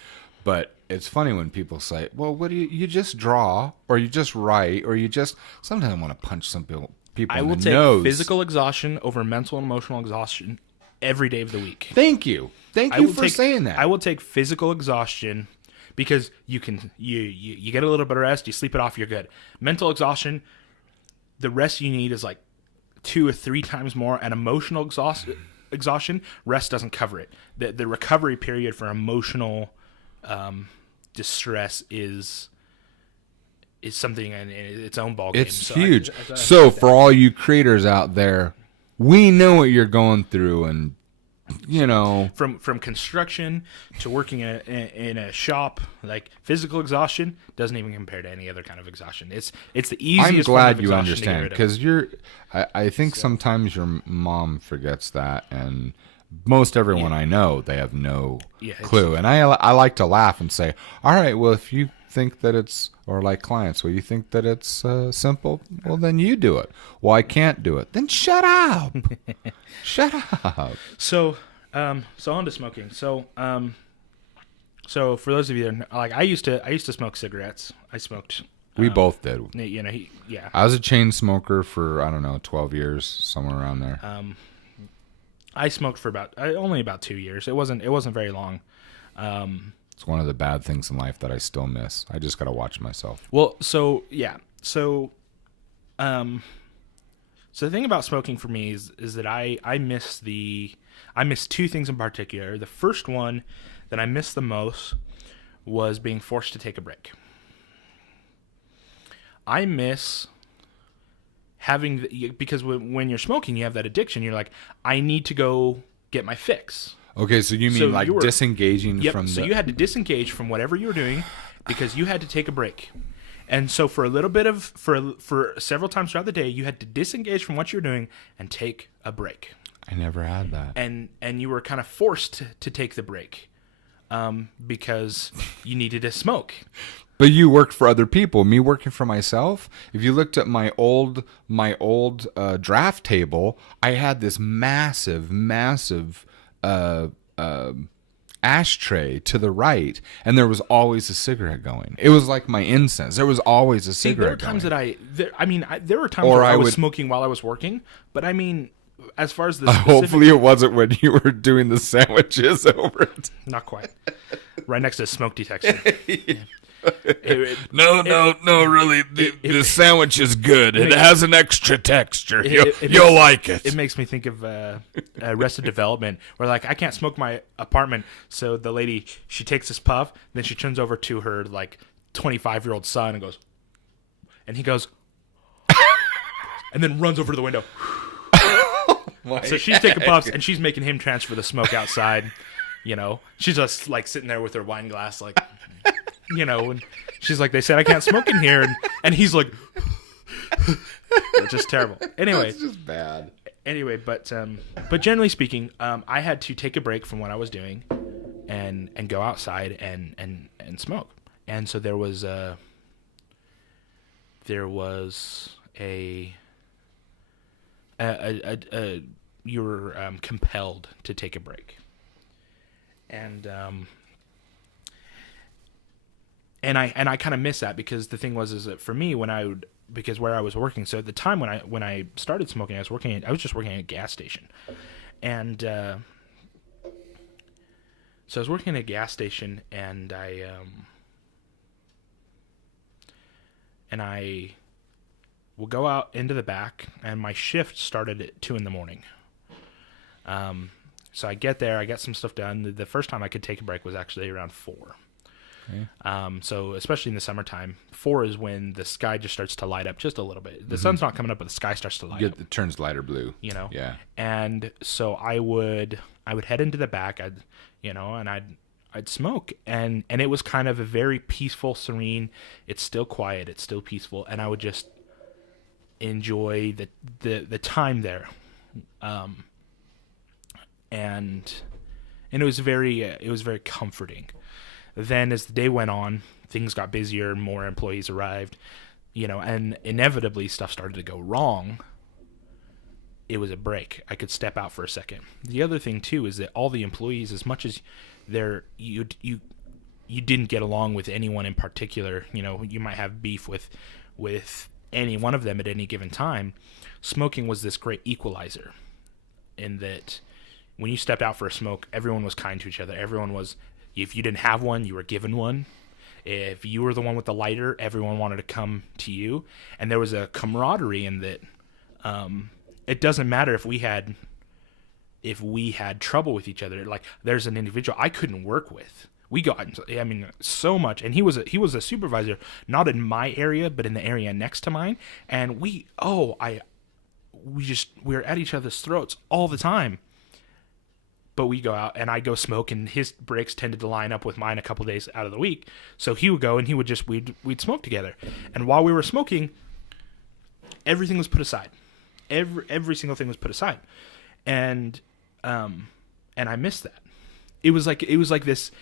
But it's funny when people say, well, what do you just draw, or you just write, or you just, sometimes I want to punch some people I in will the take nose. physical exhaustion over mental and emotional exhaustion every day of the week. Thank you for saying that. I will take physical exhaustion because you can you get a little bit of rest, you sleep it off, you're good. Mental exhaustion, the rest you need is like 2 or 3 times more, and emotional exhaustion, rest doesn't cover it. The recovery period for emotional distress is something in its own ballgame. It's huge. So for all you creators out there, we know what you're going through, and you know, from construction to working in a shop, like physical exhaustion doesn't even compare to any other kind of exhaustion. It's the easiest. I'm glad you understand, because I think sometimes your mom forgets that, and most everyone I know, they have no clue. And I like to laugh and say, all right, well, if you think that it's, or like clients, well, you think that it's simple, well, then you do it. Well, I can't do it. Then shut up. Shut up. So on to smoking. So for those of you that, like, I used to smoke cigarettes. I smoked. We both did. You know, I was a chain smoker for, I don't know, 12 years, somewhere around there. I smoked for only about 2 years. It wasn't very long. It's one of the bad things in life that I still miss. I just got to watch myself. Well, so the thing about smoking for me is that I miss 2 things in particular. The first one that I missed the most was being forced to take a break. I miss because when you're smoking, you have that addiction. You're like, I need to go get my fix. Okay, so you mean like disengaging from so you had to disengage from whatever you were doing because you had to take a break. And so for a little bit for several times throughout the day, you had to disengage from what you were doing and take a break. I never had that. And you were kind of forced to take the break because you needed to smoke. But you worked for other people. Me working for myself. If you looked at my old draft table, I had this massive ashtray to the right, and there was always a cigarette going. It was like my incense. There was always a cigarette going. There were times where I was smoking while I was working, but I mean, as far as the hopefully it wasn't when you were doing the sandwiches over it. Not quite. Right next to the smoke detector. No, really. The sandwich is good. It has an extra texture. You'll like it. It makes me think of Arrested Development, where, like, I can't smoke my apartment, so the lady, she takes this puff, then she turns over to her, like, 25-year-old son and goes, and he goes, and then runs over to the window. So she's taking puffs, and she's making him transfer the smoke outside. You know, she's just, like, sitting there with her wine glass, like... You know, and she's like, they said I can't smoke in here, and he's like, it's just terrible. Anyway, it's just bad. Anyway, but generally speaking, I had to take a break from what I was doing, and go outside and smoke. And so there was you were compelled to take a break, and I kind of miss that, because the thing was that for me, because where I was working, so at the time when I started smoking, I was just working at a gas station, and so I was working at a gas station, and I will go out into the back, and my shift started at 2 a.m. So I get there, I get some stuff done. The first time I could take a break was actually around 4. So especially in the summertime, 4 is when the sky just starts to light up just a little bit. The sun's not coming up, but the sky starts to light up. It turns lighter blue. Yeah. And so I would head into the back, and I'd smoke, and it was kind of a very peaceful, serene. It's still quiet, it's still peaceful, and I would just enjoy the time there. And it was very comforting. Then as the day went on, things got busier, more employees arrived, and inevitably stuff started to go wrong. It was a break. I could step out for a second. The other thing too is that all the employees, as much as you didn't get along with anyone in particular, you might have beef with any one of them at any given time. Smoking was this great equalizer, in that when you stepped out for a smoke, everyone was kind to each other. Everyone was, if you didn't have one, you were given one. If you were the one with the lighter, everyone wanted to come to you. And there was a camaraderie in that. It doesn't matter if we had trouble with each other. Like, there's an individual I couldn't work with. We got, so much. And he was a supervisor, not in my area, but in the area next to mine. And we were at each other's throats all the time. But we go out, and I go smoke, and his breaks tended to line up with mine a couple days out of the week. So he would go, and we'd smoke together. And while we were smoking, everything was put aside. Every single thing was put aside, and I missed that. It was like this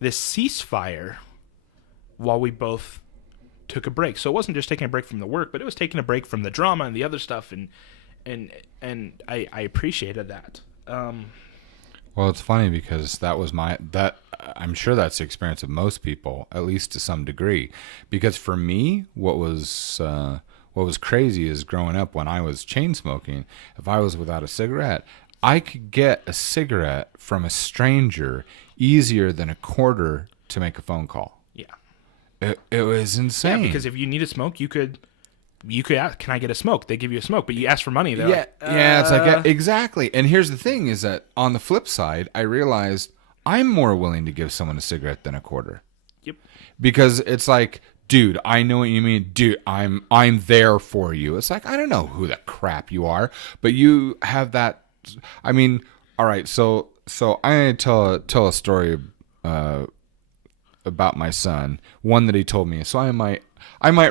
ceasefire while we both took a break. So it wasn't just taking a break from the work, but it was taking a break from the drama and the other stuff, and I appreciated that. Well, it's funny because I'm sure that's the experience of most people, at least to some degree. Because for me, what was crazy is growing up when I was chain smoking, if I was without a cigarette, I could get a cigarette from a stranger easier than a quarter to make a phone call. Yeah. It was insane. Yeah, because if you need a smoke, you could ask, can I get a smoke? They give you a smoke, but you ask for money. They're it's like, exactly. And here's the thing is that on the flip side, I realized I'm more willing to give someone a cigarette than a quarter. Yep. Because it's like, dude, I know what you mean. Dude, I'm there for you. It's like, I don't know who the crap you are, but you have that. I mean, all right. So I'm gonna tell a story about my son. One that he told me. So I might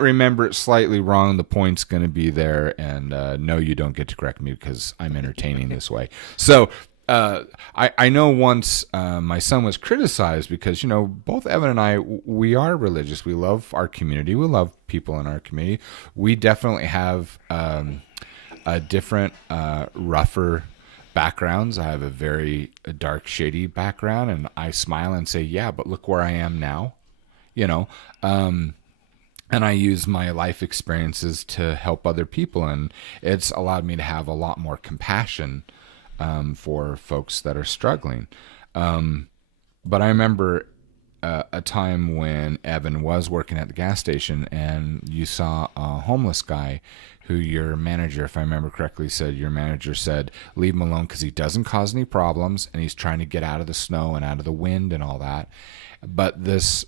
remember it slightly wrong. The point's gonna be there, and no, you don't get to correct me because I'm entertaining this way. So. I know once my son was criticized because, both Evan and I, we are religious. We love our community. We love people in our community. We definitely have a different, rougher backgrounds. I have a very dark, shady background, and I smile and say, yeah, but look where I am now, and I use my life experiences to help other people, and it's allowed me to have a lot more compassion for folks that are struggling. But I remember a time when Evan was working at the gas station, and you saw a homeless guy who your manager, if I remember correctly, your manager said, leave him alone because he doesn't cause any problems, and he's trying to get out of the snow and out of the wind and all that. But this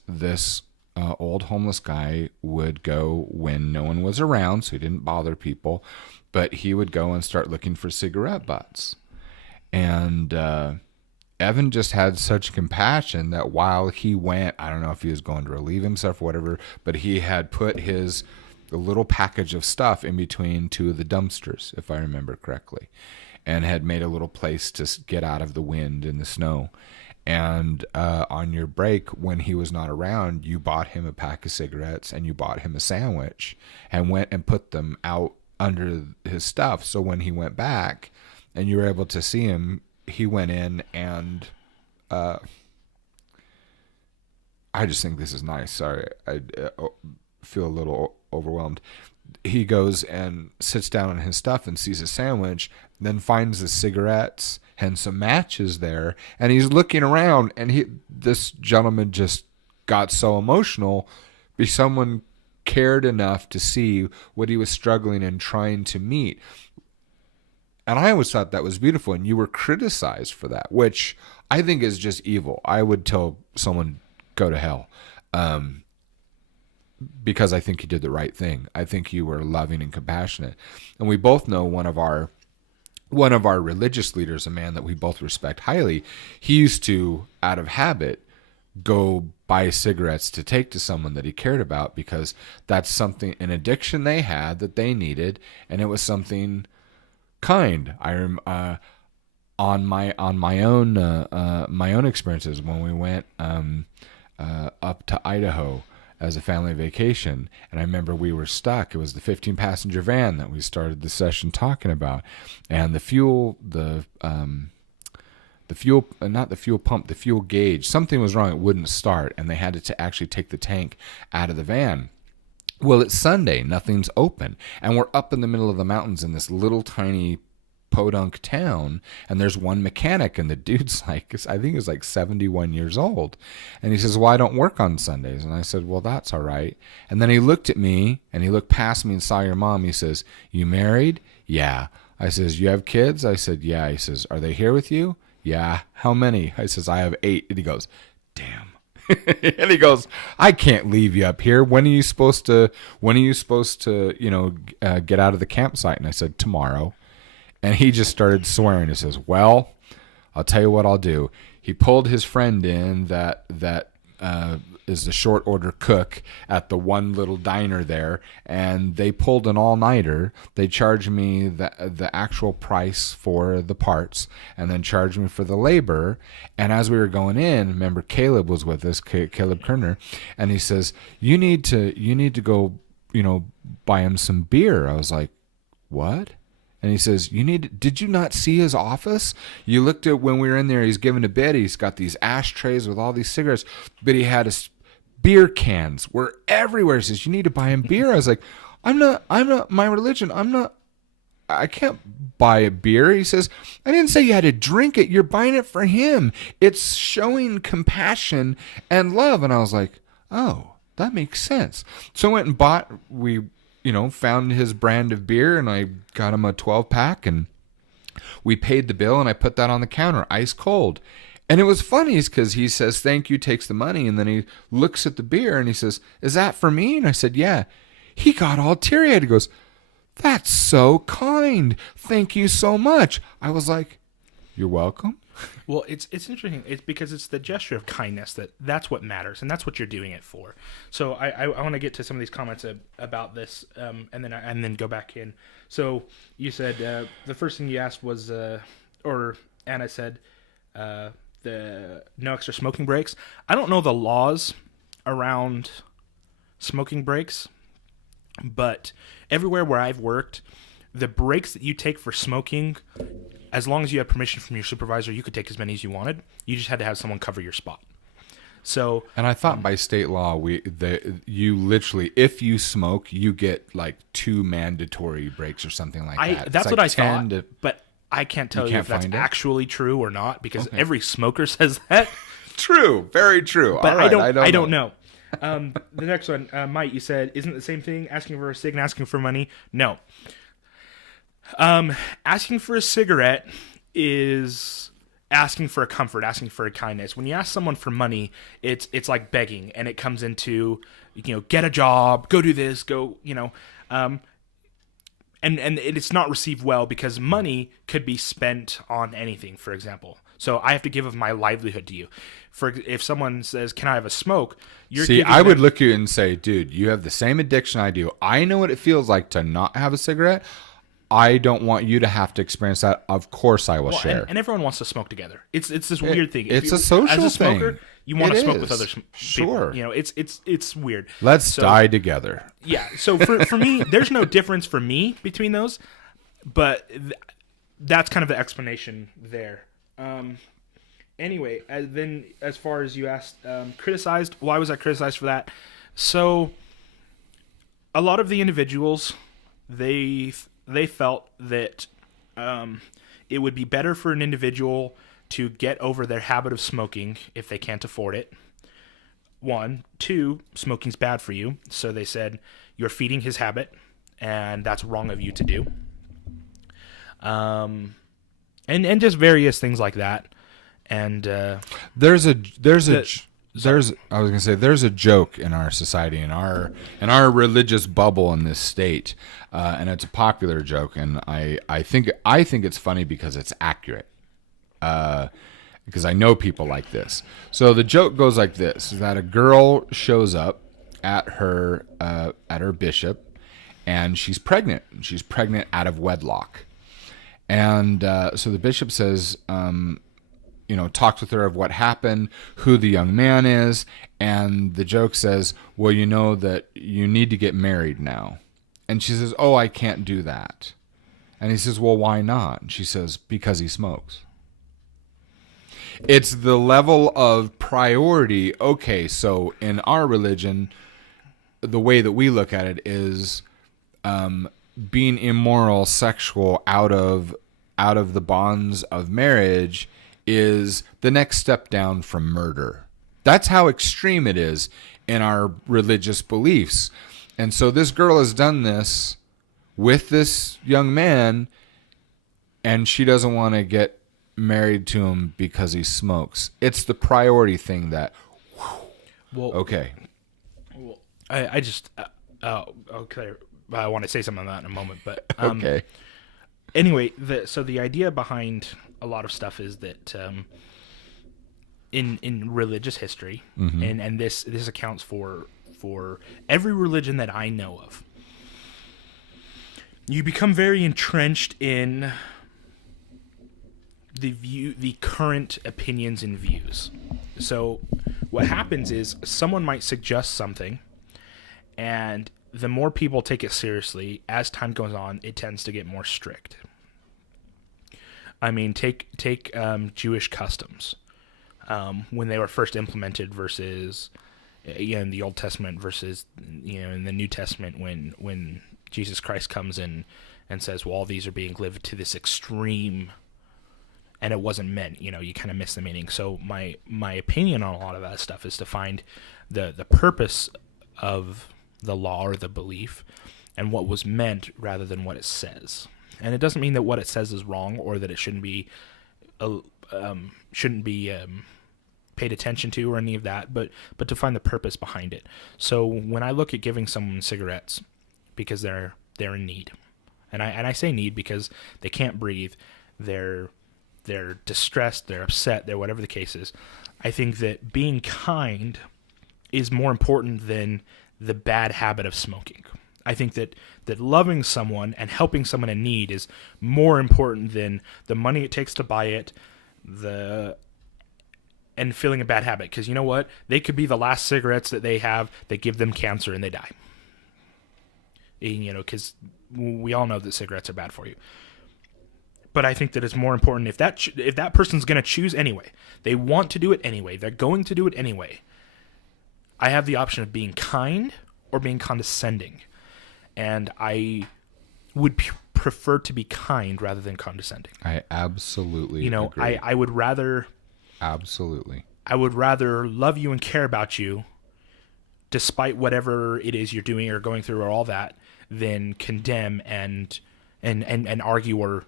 old homeless guy would go when no one was around, so he didn't bother people, but he would go and start looking for cigarette butts. And Evan just had such compassion that while he went, I don't know if he was going to relieve himself or whatever, but he had put his little package of stuff in between two of the dumpsters, if I remember correctly, and had made a little place to get out of the wind and the snow. And on your break, when he was not around, you bought him a pack of cigarettes and you bought him a sandwich and went and put them out under his stuff. So when he went back, and you were able to see him, he went in and I just think this is nice. Sorry, I feel a little overwhelmed. He goes and sits down on his stuff and sees a sandwich, then finds the cigarettes and some matches there, and he's looking around, and this gentleman just got so emotional because someone cared enough to see what he was struggling and trying to meet. And I always thought that was beautiful, and you were criticized for that, which I think is just evil. I would tell someone, go to hell. Because I think you did the right thing. I think you were loving and compassionate. And we both know one of our religious leaders, a man that we both respect highly, he used to, out of habit, go buy cigarettes to take to someone that he cared about, because that's something, an addiction they had that they needed, and it was something kind. On my own experiences when we went up to Idaho as a family vacation, and I remember we were stuck. It was the 15-passenger van that we started the session talking about, and the fuel gauge, something was wrong. It wouldn't start, and they had to actually take the tank out of the van. Well, it's Sunday, nothing's open, and we're up in the middle of the mountains in this little tiny podunk town, and there's one mechanic, and the dude's like, I think he's like 71 years old, and he says, well, I don't work on Sundays. And I said, well, that's all right. And then he looked at me, and he looked past me and saw your mom. He says, you married? Yeah. I says, you have kids? I said, yeah. He says, are they here with you? Yeah. How many? I says, I have 8. And he goes, damn. And he goes, I can't leave you up here. When are you supposed to get out of the campsite? And I said, tomorrow. And he just started swearing. He says, well, I'll tell you what I'll do. He pulled his friend in that is the short order cook at the one little diner there, and they pulled an all-nighter. They charged me the actual price for the parts, and then charged me for the labor. And as we were going in, remember Caleb was with us, Caleb Kerner, and he says, you need to go, buy him some beer. I was like, what? And he says, did you not see his office? You looked at when we were in there, he's giving a bid. He's got these ashtrays with all these cigarettes, but he had his beer cans were everywhere. He says, you need to buy him beer. I was like, I'm not my religion. I can't buy a beer. He says, I didn't say you had to drink it. You're buying it for him. It's showing compassion and love. And I was like, oh, that makes sense. So I went and bought, found his brand of beer, and I got him a 12-pack, and we paid the bill, and I put that on the counter, ice cold. And it was funny because he says, thank you, takes the money, and then he looks at the beer, and he says, is that for me? And I said, yeah. He got all teary-eyed. He goes, that's so kind. Thank you so much. I was like, you're welcome. Well, it's interesting. It's because it's the gesture of kindness that's what matters, and that's what you're doing it for. So I want to get to some of these comments about this, and then go back in. So you said the first thing you asked was, or Anna said, the no extra smoking breaks. I don't know the laws around smoking breaks, but everywhere where I've worked, the breaks that you take for smoking, as long as you have permission from your supervisor, you could take as many as you wanted. You just had to have someone cover your spot. So, and I thought by state law, you literally, if you smoke, you get like 2 mandatory breaks or something like that. That's what I thought, but I can't tell you if that's actually true or not, because every smoker says that. True, very true. But right, I don't know. The next one, Mike, you said, isn't it the same thing, asking for a cig and asking for money? No. Asking for a cigarette is asking for a comfort, asking for a kindness. When you ask someone for money, it's like begging, and it comes into, get a job, go do this, go, and it's not received well, because money could be spent on anything, for example. So I have to give of my livelihood to you. If someone says, can I have a smoke? I would look at you and say, dude, you have the same addiction I do. I know what it feels like to not have a cigarette. I don't want you to have to experience that. Of course I will share. And everyone wants to smoke together. It's this weird thing. It's a social thing. As a smoker, you want to smoke with other people. Sure. It's weird. Let's die together. Yeah. So for me, there's no difference for me between those, but that's kind of the explanation there. Anyway, then as far as you asked, criticized, why was I criticized for that? So a lot of the individuals, they felt that it would be better for an individual to get over their habit of smoking if they can't afford it. 1. 2, smoking's bad for you. So they said, you're feeding his habit, and that's wrong of you to do. And just various things like that. And there's a I was gonna say there's a joke in our society, in our religious bubble in this state, and it's a popular joke, and I think it's funny because it's accurate, because I know people like this. So the joke goes like this: is that a girl shows up at her bishop, and she's pregnant. She's pregnant out of wedlock, and so the bishop says, talks with her of what happened, who the young man is, and the joke says, well, you know that you need to get married now. And she says, oh, I can't do that. And he says, well, why not? And she says, because he smokes. It's the level of priority. Okay, so in our religion, the way that we look at it is being immoral, sexual, out of the bonds of marriage is the next step down from murder. That's how extreme it is in our religious beliefs. And so this girl has done this with this young man, and she doesn't want to get married to him because he smokes. It's the priority thing that, well, okay. Well, I just, okay, I want to say something on that in a moment, but okay. Anyway, so the idea behind a lot of stuff is that in religious history, mm-hmm. and this accounts for every religion that I know of, you become very entrenched in the current opinions and views. So what happens is someone might suggest something, and the more people take it seriously, as time goes on, it tends to get more strict. I mean, take Jewish customs when they were first implemented versus in the Old Testament versus in the New Testament when Jesus Christ comes in and says, well, all these are being lived to this extreme, and it wasn't meant. You kind of miss the meaning. So my opinion on a lot of that stuff is to find the purpose of the law or the belief and what was meant rather than what it says. And it doesn't mean that what it says is wrong or that it shouldn't be paid attention to or any of that, but to find the purpose behind it. So when I look at giving someone cigarettes because they're in need, and I say need because they can't breathe, they're distressed, they're upset, they're whatever the case is, I think that being kind is more important than the bad habit of smoking. I think that loving someone and helping someone in need is more important than the money it takes to buy it, and feeling a bad habit. Because you know what? They could be the last cigarettes that they have that give them cancer and they die. Because we all know that cigarettes are bad for you. But I think that it's more important if that person's going to choose anyway, they want to do it anyway, they're going to do it anyway, I have the option of being kind or being condescending. And I would prefer to be kind rather than condescending. I absolutely agree. I would rather... Absolutely. I would rather love you and care about you despite whatever it is you're doing or going through or all that than condemn and argue or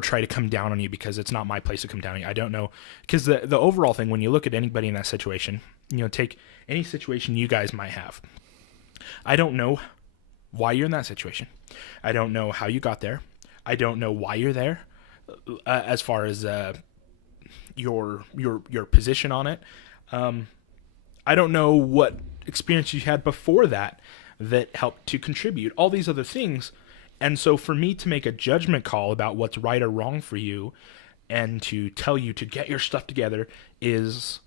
try to come down on you because it's not my place to come down on you. I don't know. Because the overall thing, when you look at anybody in that situation, take any situation you guys might have. I don't know why you're in that situation. I don't know how you got there. I don't know why you're there, as far as your position on it. I don't know what experience you had before that helped to contribute. All these other things. And so for me to make a judgment call about what's right or wrong for you and to tell you to get your stuff together is,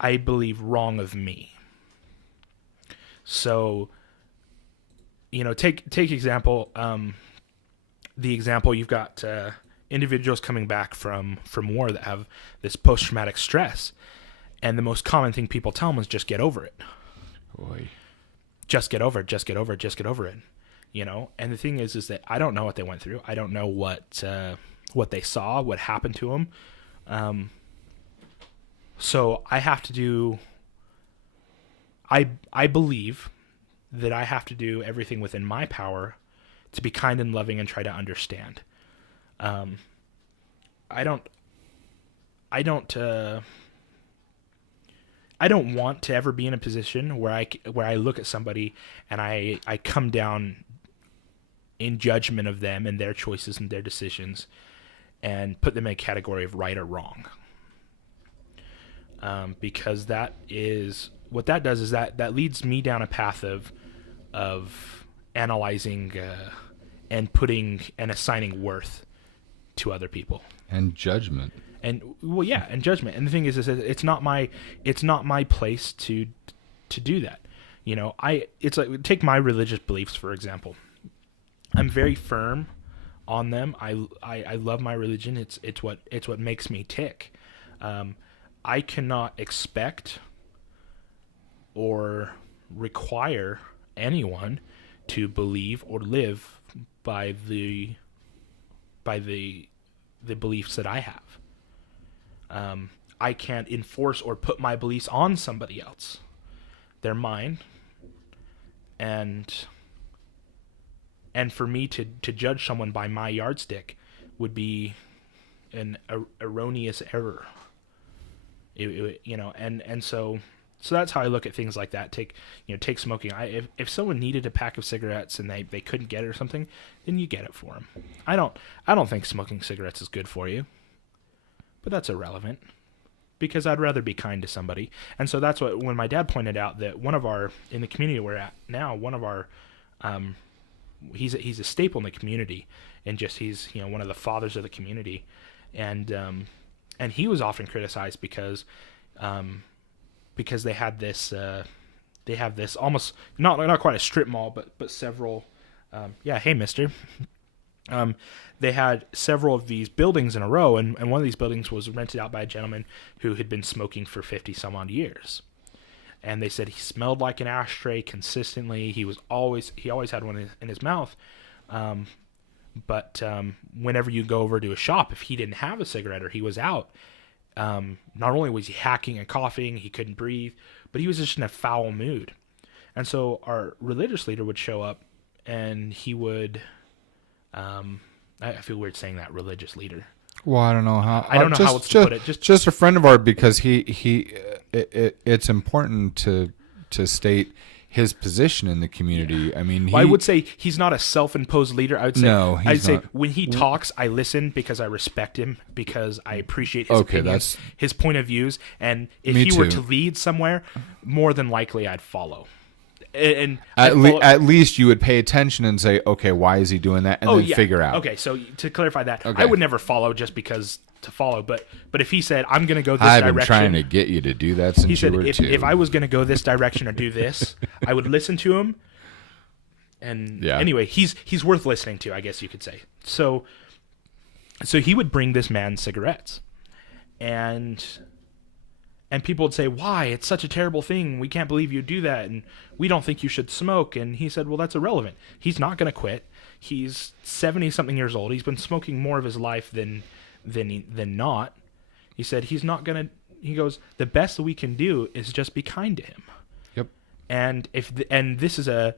I believe, wrong of me. So, take example, the example you've got individuals coming back from war that have this post-traumatic stress, and the most common thing people tell them is just get over it. Boy. Just get over it, just get over it, just get over it. And the thing is that I don't know what they went through. I don't know what they saw, what happened to them. So I have to do... I believe that I have to do everything within my power to be kind and loving and try to understand. I I don't want to ever be in a position where I look at somebody and I come down in judgment of them and their choices and their decisions and put them in a category of right or wrong. Because that is what that does is that leads me down a path of analyzing and putting and assigning worth to other people and judgment. And and judgment. And the thing is it's not my place to do that. You know, it's like, take my religious beliefs for example. I'm very firm on them. I love my religion. It's what makes me tick. I cannot expect or require anyone to believe or live by the beliefs that I have. I can't enforce or put my beliefs on somebody else. They're mine. And for me to judge someone by my yardstick would be an erroneous error. So that's how I look at things like that. Take smoking. If someone needed a pack of cigarettes and they couldn't get it or something, then you get it for them. I don't think smoking cigarettes is good for you, but that's irrelevant because I'd rather be kind to somebody. And so that's when my dad pointed out that in the community we're at now, he's a staple in the community, and he's one of the fathers of the community, and he was often criticized because they have this almost not quite a strip mall, but several. Hey, mister. They had several of these buildings in a row, and one of these buildings was rented out by a gentleman who had been smoking for 50 some odd years. And they said he smelled like an ashtray consistently. He always had one in his mouth. But whenever you go over to a shop, if he didn't have a cigarette or he was out, not only was he hacking and coughing, he couldn't breathe, but he was just in a foul mood. And so our religious leader would show up, and he would. I feel weird saying that, religious leader. Well, I don't know how. I don't know how else to put it. Just a friend of ours, because it's important to state his position in the community. Yeah. I mean, I would say he's not a self-imposed leader. I would say no, he's not. Say when he talks, I listen because I respect him, because I appreciate his opinions, his point of views, and if he were to lead somewhere, more than likely I'd follow. And at least you would pay attention and say, okay, why is he doing that, and then figure out. Okay, so to clarify that, I would never follow just because to follow, but if he said, I'm going to go this direction. I've been trying to get you to do that since he said, you were two. If I was going to go this direction or do this, I would listen to him. And anyway, he's worth listening to, I guess you could say. So he would bring this man cigarettes, and people would say, why? It's such a terrible thing. We can't believe you do that, and we don't think you should smoke. And he said, well, that's irrelevant. He's not going to quit. He's 70-something years old. He's been smoking more of his life than not. He said he's not going to. He goes, the best that we can do is just be kind to him. Yep. And this is a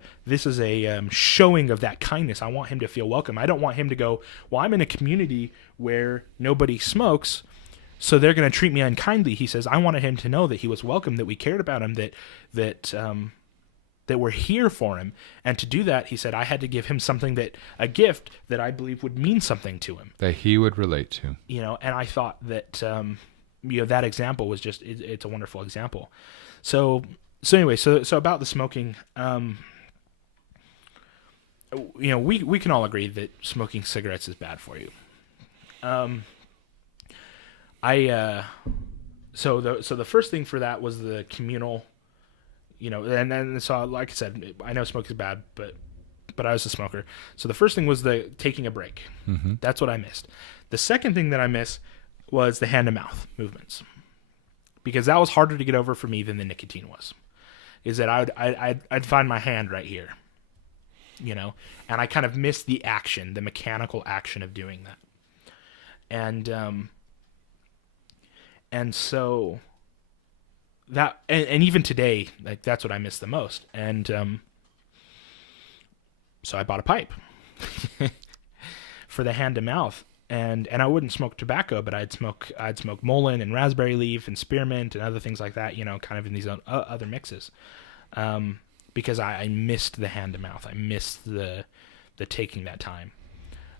showing of that kindness. I want him to feel welcome. I don't want him to go, well, I'm in a community where nobody smokes, so they're going to treat me unkindly. He says, I wanted him to know that he was welcome, that we cared about him, that we're here for him. And to do that, he said, I had to give him a gift that I believe would mean something to him. That he would relate to. And I thought that, that example was it's a wonderful example. So anyway, so about the smoking, we can all agree that smoking cigarettes is bad for you. So the first thing for that was the communal, and then so like I said, I know smoking is bad, but I was a smoker. So the first thing was the taking a break. Mm-hmm. That's what I missed. The second thing that I missed was the hand to mouth movements, because that was harder to get over for me than the nicotine was. Is that I'd find my hand right here, and I kind of missed the action, the mechanical action of doing that, and so that, and even today, like, that's what I miss the most. And so I bought a pipe for the hand to mouth. and I wouldn't smoke tobacco, but I'd smoke Mullen and raspberry leaf and spearmint and other things like that, kind of in these other mixes, because I missed the hand to mouth. I missed the taking that time.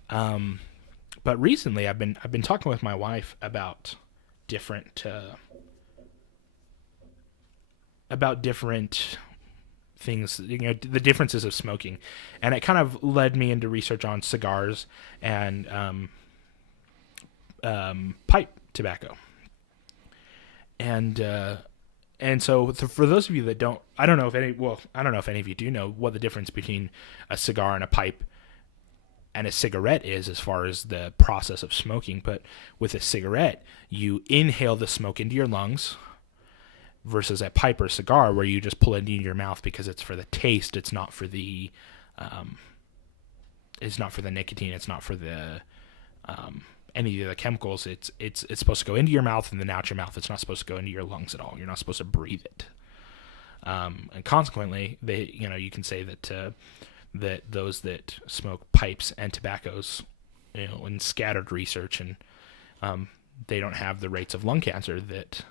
But recently I've been talking with my wife about different things, the differences of smoking, and it kind of led me into research on cigars and pipe tobacco. And so for those of you that don't, I don't know if any of you do know what the difference between a cigar and a pipe and a cigarette is as far as the process of smoking. But with a cigarette, you inhale the smoke into your lungs, versus a pipe or cigar where you just pull it into your mouth because it's for the taste. It's not for the nicotine. It's not for the any of the chemicals. It's supposed to go into your mouth and then out your mouth. It's not supposed to go into your lungs at all. You're not supposed to breathe it. And consequently, you can say that that those that smoke pipes and tobaccos, in scattered research, and they don't have the rates of lung cancer that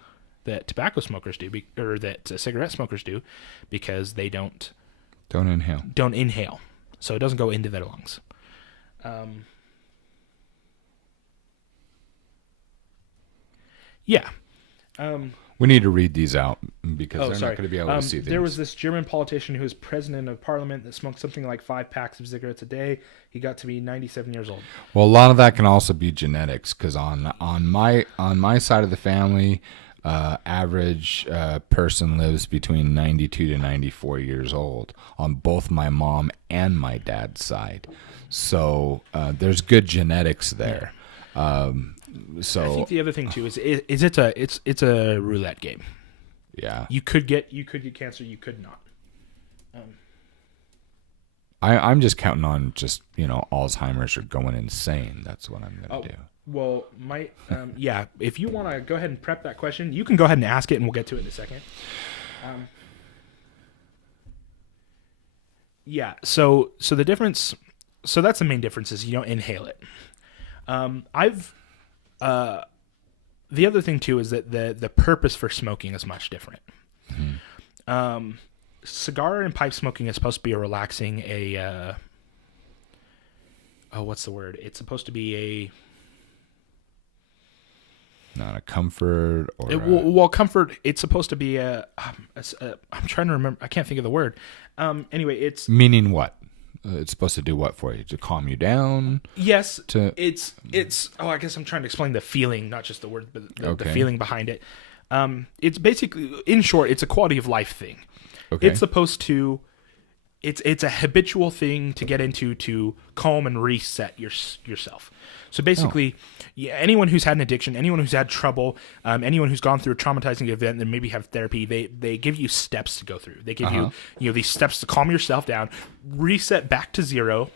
tobacco smokers do, or that cigarette smokers do, because they don't inhale, so it doesn't go into their lungs. Yeah. We need to read these out because they're not going to be able to see these. There was this German politician who was president of parliament that smoked something like 5 packs of cigarettes a day. He got to be 97 years old. Well, a lot of that can also be genetics, because on my side of the family, average person lives between 92 to 94 years old on both my mom and my dad's side. So there's good genetics there. So I think the other thing too is it's a roulette game. Yeah. You could get cancer, you could not. I'm just counting on Alzheimer's or going insane. That's what I'm going to do. Well, yeah, if you want to go ahead and prep that question, you can go ahead and ask it, and we'll get to it in a second. Yeah, so the difference, so that's the main difference, is you don't inhale it. The other thing too is that the purpose for smoking is much different. Mm-hmm. Cigar and pipe smoking is supposed to be a relaxing, what's the word? It's supposed to be not a comfort or comfort. It's supposed to be I'm trying to remember. I can't think of the word. Anyway, it's meaning what? It's supposed to do what for you? To calm you down? Yes. It's. I guess I'm trying to explain the feeling, not just the word, but the feeling behind it. It's basically, in short, it's a quality of life thing. Okay. It's supposed to. It's a habitual thing to get into to calm and reset yourself. So basically, anyone who's had an addiction, anyone who's had trouble, anyone who's gone through a traumatizing event and maybe have therapy, they give you steps to go through. They give you these steps to calm yourself down, reset back to zero,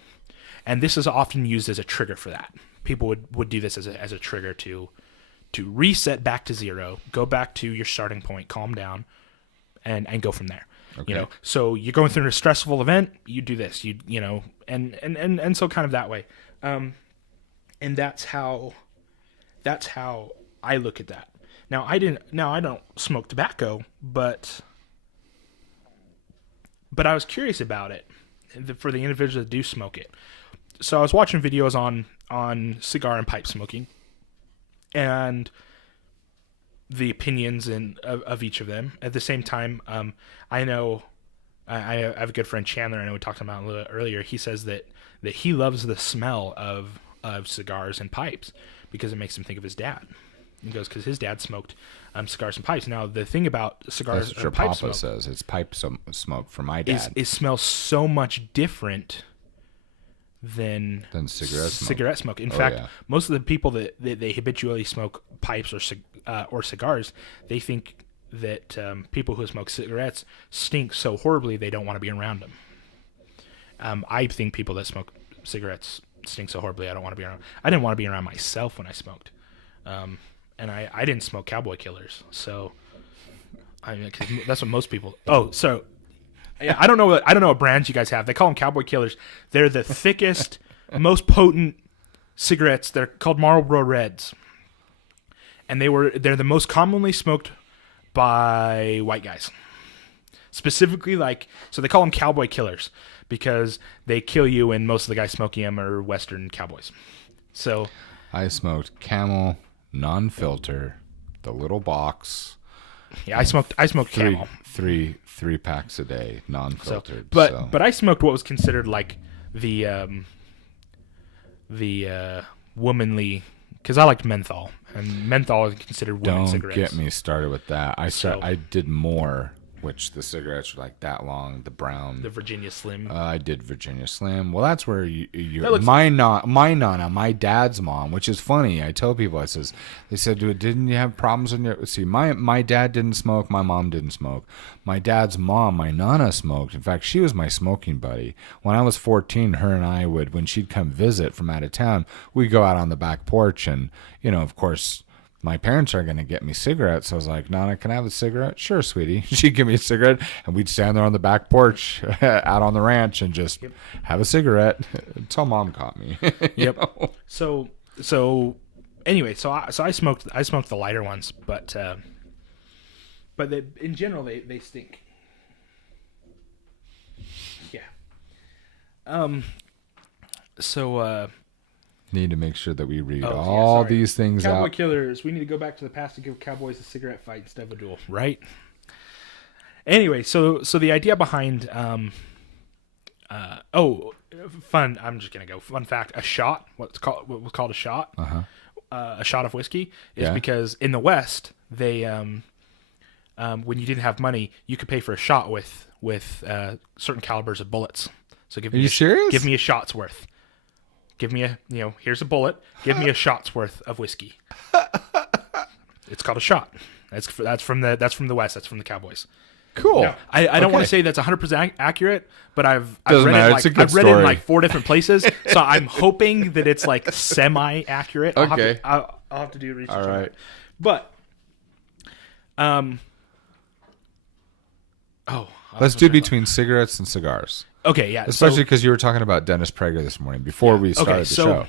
and this is often used as a trigger for that. People would do this as a trigger to reset back to zero, go back to your starting point, calm down, and go from there. Okay. So you're going through a stressful event, you do this, and so kind of that way. And that's how I look at that. Now I don't smoke tobacco, but I was curious about it for the individuals that do smoke it. So I was watching videos on cigar and pipe smoking, and the opinions of each of them. At the same time, I know I have a good friend Chandler. I know we talked about him a little earlier. He says that he loves the smell of cigars and pipes because it makes him think of his dad. He goes, because his dad smoked cigars and pipes. Now the thing about cigars and pipe smoke, says it's pipe smoke for my dad. It smells so much different than cigarette smoke. In fact, most of the people that they habitually smoke pipes or cigars, they think that people who smoke cigarettes stink so horribly they don't want to be around them. I think people that smoke cigarettes stink so horribly I don't want to be around. I didn't want to be around myself when I smoked, and I didn't smoke Cowboy Killers, so cause that's what most people. Oh, so. Yeah, I don't know what brands you guys have. They call them Cowboy Killers. They're the thickest, most potent cigarettes. They're called Marlboro Reds, and they're the most commonly smoked by white guys. Specifically, so they call them cowboy killers because they kill you, and most of the guys smoking them are Western cowboys. So I smoked Camel, non-filter, the little box. Yeah, I smoked Camel. Three packs a day, non-filtered. But I smoked what was considered like the womanly, because I liked menthol, and menthol is considered women's cigarettes. Don't get me started with that. I did more, which the cigarettes were like that long, the brown. The Virginia Slim. I did Virginia Slim. Well, that's where That my nana, my dad's mom, which is funny. I tell people, they said, dude, didn't you have problems in your, see, my dad didn't smoke, my mom didn't smoke. My dad's mom, my nana, smoked. In fact, she was my smoking buddy. When I was 14, her and I would, when she'd come visit from out of town, we'd go out on the back porch and, of course, my parents are going to get me cigarettes. So I was like, Nana, can I have a cigarette? Sure, sweetie. She'd give me a cigarette, and we'd stand there on the back porch out on the ranch and just have a cigarette until Mom caught me. Yep. So anyway, so I smoked the lighter ones, but in general they stink. Yeah. Need to make sure that we read sorry. these things Cowboy out. killers. We need to go back to the past to give cowboys a cigarette fight instead of a duel, right? Anyway, so the idea behind fun. I'm just gonna go fun fact. A shot, what was called a shot, a shot of whiskey, is because in the West they when you didn't have money, you could pay for a shot with certain calibers of bullets. So Are you serious? Give me a shot's worth. Give me here's a bullet. Give me a shot's worth of whiskey. It's called a shot. That's from the West. That's from the Cowboys. Cool. Now, I don't want to say that's 100% accurate, but I've read it in like 4 different places, so I'm hoping that it's like semi-accurate. Okay. I'll have to do research All on right. it. But let's do between cigarettes and cigars. Okay, yeah. Especially because you were talking about Dennis Prager this morning before we started the show.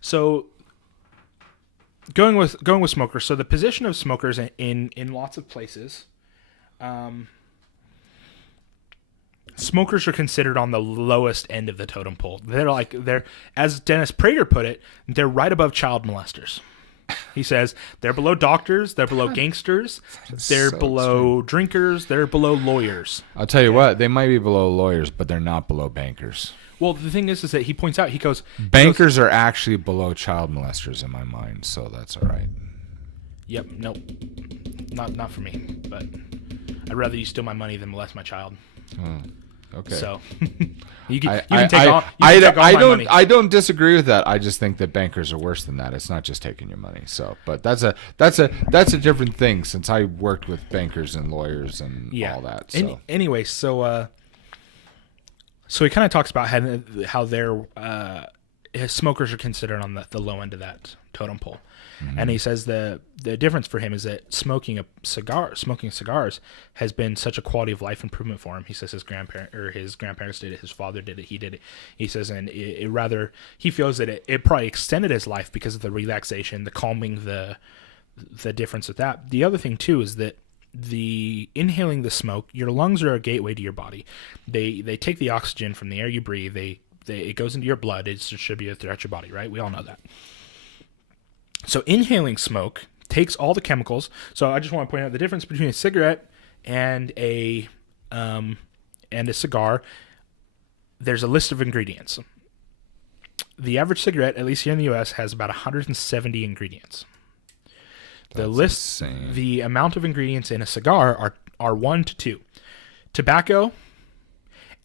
So going with smokers. So the position of smokers in lots of places, smokers are considered on the lowest end of the totem pole. They're as Dennis Prager put it, they're right above child molesters. He says they're below doctors, they're below gangsters, they're below drinkers, they're below lawyers. I'll tell you what, they might be below lawyers, but they're not below bankers. Well, the thing is that he points out, bankers are actually below child molesters in my mind, so that's all right. Yep, nope, not for me. But I'd rather you steal my money than molest my child. Okay. So you can take all my money. I don't disagree with that. I just think that bankers are worse than that. It's not just taking your money. So, but that's a different thing since I worked with bankers and lawyers and all that. So. Anyway, so he kind of talks about how his smokers are considered on the low end of that totem pole. Mm-hmm. And he says the difference for him is that smoking cigars has been such a quality of life improvement for him. He says his grandparents did it, his father did it, he did it. He says, and he feels that it probably extended his life because of the relaxation, the calming, the difference with that. The other thing too is that the inhaling the smoke, your lungs are a gateway to your body. They take the oxygen from the air you breathe. It goes into your blood. It distributed throughout your body, right? We all know that. So inhaling smoke takes all the chemicals. So I just want to point out the difference between a cigarette and a cigar. There's a list of ingredients. The average cigarette, at least here in the U.S., has about 170 ingredients. The amount of ingredients in a cigar are 1 to 2. Tobacco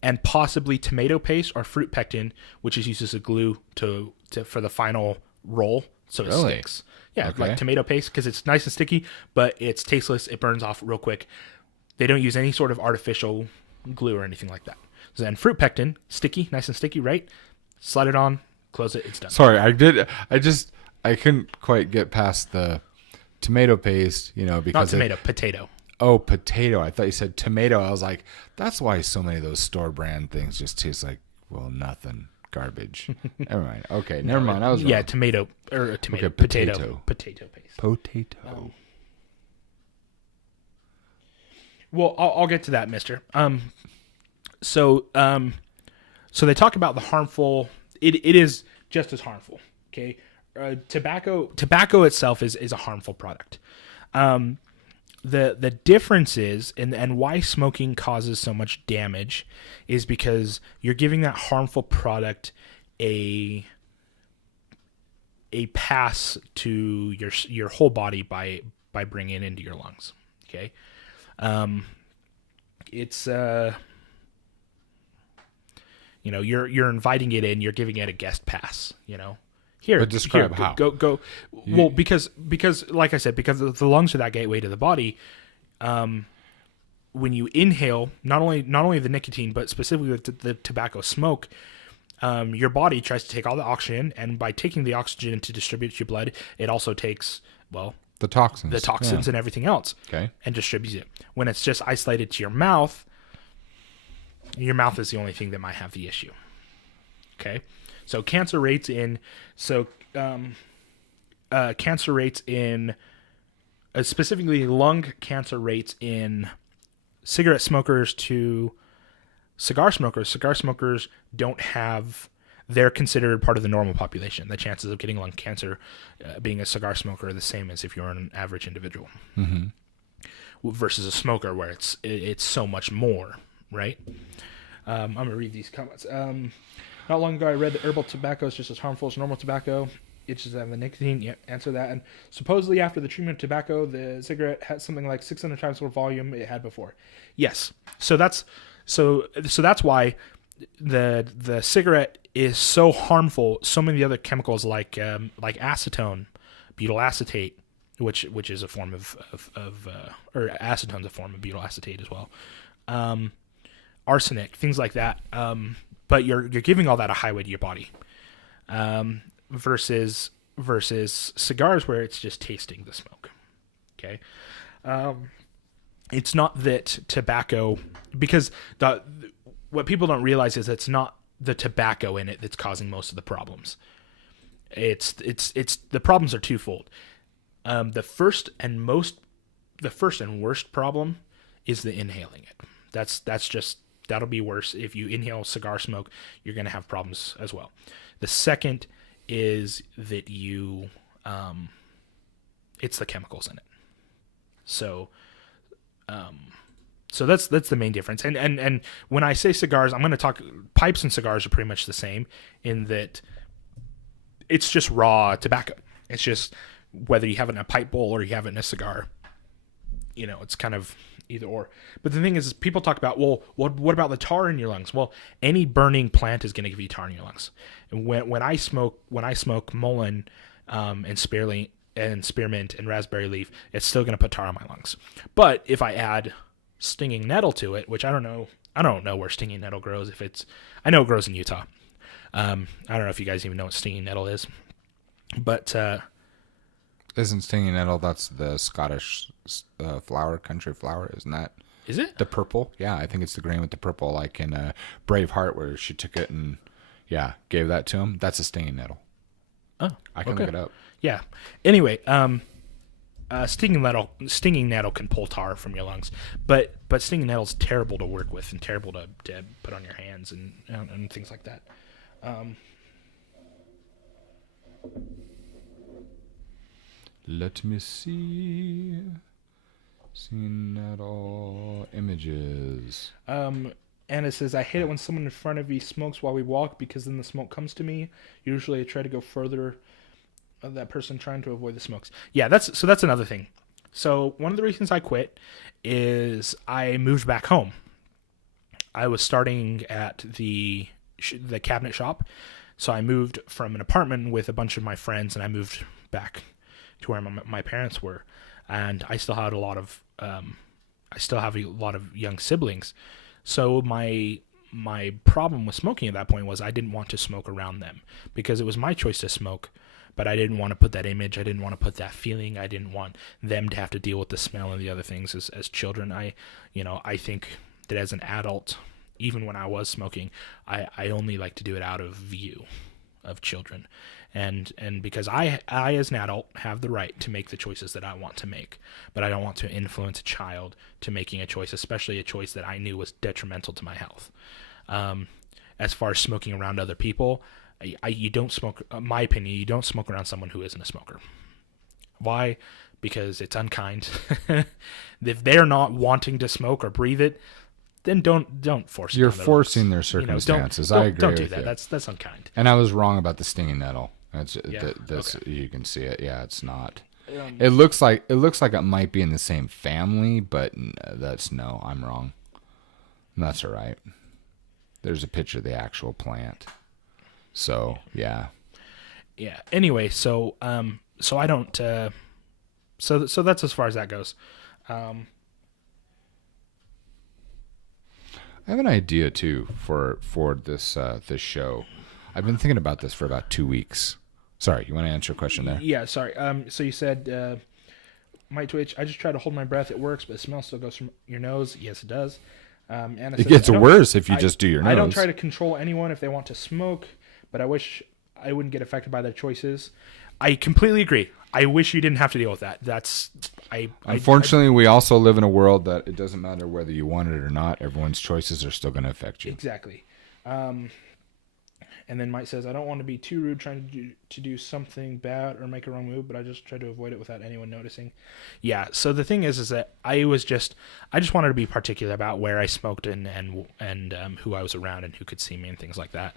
and possibly tomato paste or fruit pectin, which is used as a glue for the final roll. So it sticks. Yeah, okay. Like tomato paste because it's nice and sticky, but it's tasteless. It burns off real quick. They don't use any sort of artificial glue or anything like that. So then fruit pectin, sticky, nice and sticky, right? Slide it on, close it, it's done. Sorry, I couldn't quite get past the tomato paste, because potato. Oh, potato. I thought you said tomato. I was like, that's why so many of those store brand things just taste like, well, nothing. Garbage. Never mind. Okay, never mind. I was yeah, wrong. tomato or tomato, Okay, potato paste. Potato. Well, I'll get to that, Mister. So they talk about the harmful. It is just as harmful. Okay, tobacco itself is a harmful product. The difference is, and why smoking causes so much damage, is because you're giving that harmful product a pass to your whole body by bringing it into your lungs. Okay, it's you're inviting it in, you're giving it a guest pass. Here, But describe here, how. Go. Well, because like I said, because the lungs are that gateway to the body. When you inhale, not only the nicotine, but specifically the tobacco smoke, your body tries to take all the oxygen, and by taking the oxygen to distribute to your blood, it also takes The toxins. the and everything else, Okay. and distributes it. When it's just isolated to your mouth is the only thing that might have the issue. Okay, so cancer rates in specifically lung cancer rates in cigarette smokers to cigar smokers. Cigar smokers they're considered part of the normal population. The chances of getting lung cancer being a cigar smoker are the same as if you're an average individual. Mm-hmm. Versus a smoker where it's so much more, right? I'm going to read these comments. Not long ago, I read that herbal tobacco is just as harmful as normal tobacco. It's just the nicotine. Yeah, answer that. And supposedly after the treatment of tobacco, the cigarette has something like 600 times more volume it had before. Yes. So that's why the cigarette is so harmful. So many other chemicals like acetone, butyl acetate, which is a form of or acetone's a form of butyl acetate as well. Arsenic, things like that. But you're giving all that a highway to your body. Versus cigars where it's just tasting the smoke. Okay. It's not that tobacco, because what people don't realize is it's not the tobacco in it that's causing most of the problems. It's the problems are twofold. The first and worst problem is the inhaling it. That'll be worse. If you inhale cigar smoke, you're going to have problems as well. The second is that it's the chemicals in it. So that's the main difference. And when I say cigars, I'm going to talk pipes and cigars are pretty much the same in that it's just raw tobacco. It's just whether you have it in a pipe bowl or you have it in a cigar, it's kind of either or. But the thing is people talk about, well, what about the tar in your lungs? Well, any burning plant is going to give you tar in your lungs. And when I smoke mullein and spearmint and raspberry leaf, it's still going to put tar on my lungs. But if I add stinging nettle to it, which I don't know where stinging nettle grows. I know it grows in Utah. I don't know if you guys even know what stinging nettle is, but isn't stinging nettle? That's the Scottish country flower, isn't that? Is it the purple? Yeah, I think it's the green with the purple, like in Braveheart, where she took it and gave that to him. That's a stinging nettle. Oh, I can look it up. Yeah. Anyway, stinging nettle can pull tar from your lungs, but stinging nettle is terrible to work with and terrible to put on your hands and things like that. Let me see. Seen nettle images. Anna says, I hate it when someone in front of me smokes while we walk because then the smoke comes to me. Usually I try to go further of that person trying to avoid the smokes. Yeah, that's another thing. So one of the reasons I quit is I moved back home. I was starting at the cabinet shop. So I moved from an apartment with a bunch of my friends and I moved back to where my parents were. And I still had a lot of young siblings. So my problem with smoking at that point was I didn't want to smoke around them because it was my choice to smoke, but I didn't want to put that image. I didn't want to put that feeling. I didn't want them to have to deal with the smell and the other things as children. I think that as an adult, even when I was smoking, I only like to do it out of view of children. And because I as an adult have the right to make the choices that I want to make, but I don't want to influence a child to making a choice, especially a choice that I knew was detrimental to my health. As far as smoking around other people, you don't smoke. My opinion, you don't smoke around someone who isn't a smoker. Why? Because it's unkind. If they're not wanting to smoke or breathe it, then don't force it. You're forcing their circumstances. I agree. Don't do with that. you. That's unkind. And I was wrong about the stinging nettle. That's Okay. You can see it. Yeah, it's not. It looks like it might be in the same family, but I'm wrong. That's all right. There's a picture of the actual plant. So yeah. Yeah. Anyway, so I don't. So that's as far as that goes. I have an idea too for this this show. I've been thinking about this for about 2 weeks. Sorry, you want to answer a question there? Yeah, sorry. So you said my twitch. I just try to hold my breath. It works, but the smell still goes from your nose. Yes, it does. Anna It says, gets worse if you just do your nose. I don't try to control anyone if they want to smoke, but I wish I wouldn't get affected by their choices. I completely agree. I wish you didn't have to deal with that. Unfortunately, we also live in a world that it doesn't matter whether you want it or not. Everyone's choices are still going to affect you. Exactly. And then Mike says, I don't want to be too rude trying to do something bad or make a wrong move, but I just try to avoid it without anyone noticing. Yeah, so the thing is that I just wanted to be particular about where I smoked and who I was around and who could see me and things like that.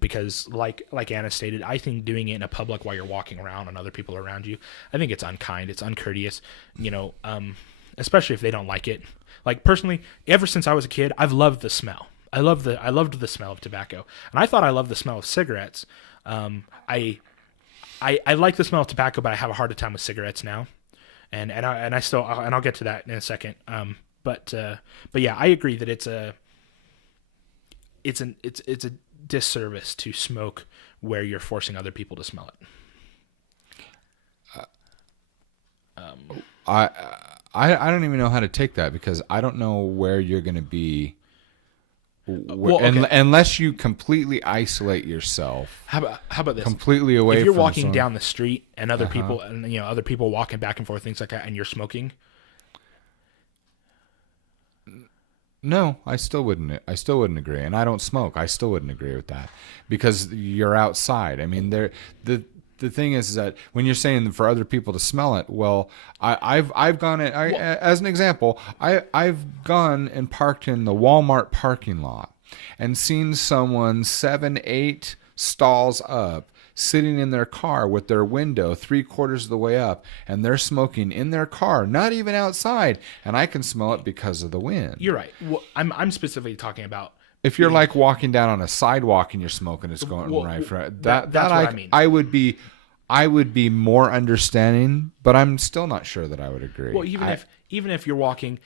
Because like Anna stated, I think doing it in a public while you're walking around and other people are around you, I think it's unkind, it's uncourteous, especially if they don't like it. Like personally, ever since I was a kid, I've loved the smell. I loved the smell of tobacco, and I thought I loved the smell of cigarettes. I like the smell of tobacco, but I have a harder time with cigarettes now, and I'll get to that in a second. But yeah, I agree that it's a disservice to smoke where you're forcing other people to smell it. I don't even know how to take that because I don't know where you're going to be. Unless you completely isolate yourself. How about this? Completely away. If you're from walking someone. down the street and other people, and other people walking back and forth, things like that, and you're smoking. No, I still wouldn't agree, and I don't smoke. I still wouldn't agree with that because you're outside. I mean, the thing is that when you're saying for other people to smell it, well, I've gone as an example, I've gone and parked in the Walmart parking lot and seen someone 7-8 stalls up sitting in their car with their window 3/4 of the way up, and they're smoking in their car, not even outside, and I can smell it because of the wind. You're right. Well, I'm specifically talking about if you're like walking down on a sidewalk and you're smoking, it's going right for that's what I mean. I would be more understanding, but I'm still not sure that I would agree. Well, even if you're walking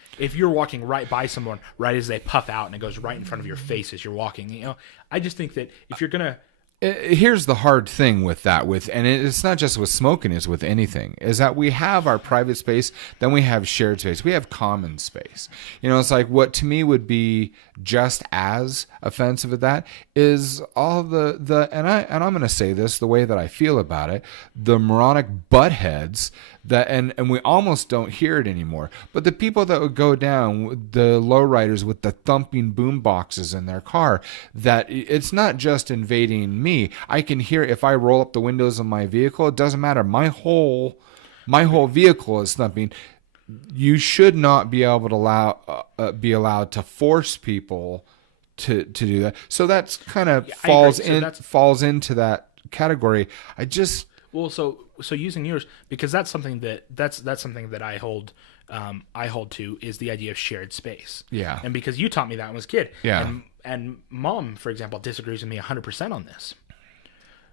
right by someone right as they puff out and it goes right in front of your face as you're walking, I just think that if you're gonna. Here's the hard thing with that, and it's not just with smoking, it's with anything, is that we have our private space, then we have shared space, we have common space. It's like what to me would be just as offensive at that is all and I'm going to say this the way that I feel about it, the moronic butt heads that and we almost don't hear it anymore, but the people that would go down, the lowriders with the thumping boom boxes in their car, that it's not just invading me. I can hear if I roll up the windows of my vehicle, it doesn't matter. My whole vehicle is thumping. You should not be able to be allowed to force people to do that. So that's kind of falls into that category. So using yours, because that's something that I hold to is the idea of shared space. Yeah. And because you taught me that when I was a kid. Yeah. And Mom, for example, disagrees with me 100% on this.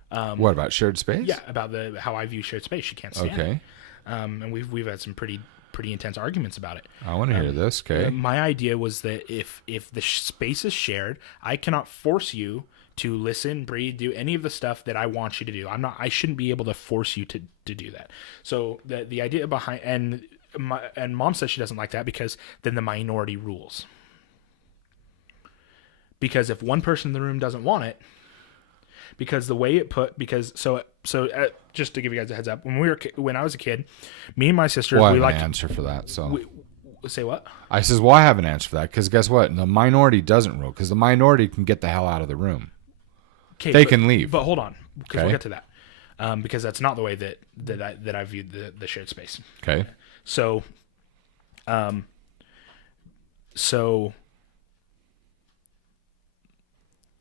What about shared space? Yeah, about how I view shared space. She can't stand it. And we've had some pretty intense arguments about it. I want to hear this. Okay. My idea was that if the space is shared, I cannot force you to listen, breathe, do any of the stuff that I want you to do. I shouldn't be able to force you to do that. So the idea behind and Mom says she doesn't like that because then the minority rules. because if one person in the room doesn't want it, because the way it put, because just to give you guys a heads up, when I was a kid, me and my sisters, Well, I we have like an answer for that. So say what? I says, well, I have an answer for that because guess what? The minority doesn't rule because the minority can get the hell out of the room. They can leave. But hold on, because we'll get to that. Because that's not the way that I viewed the shared space. Okay. So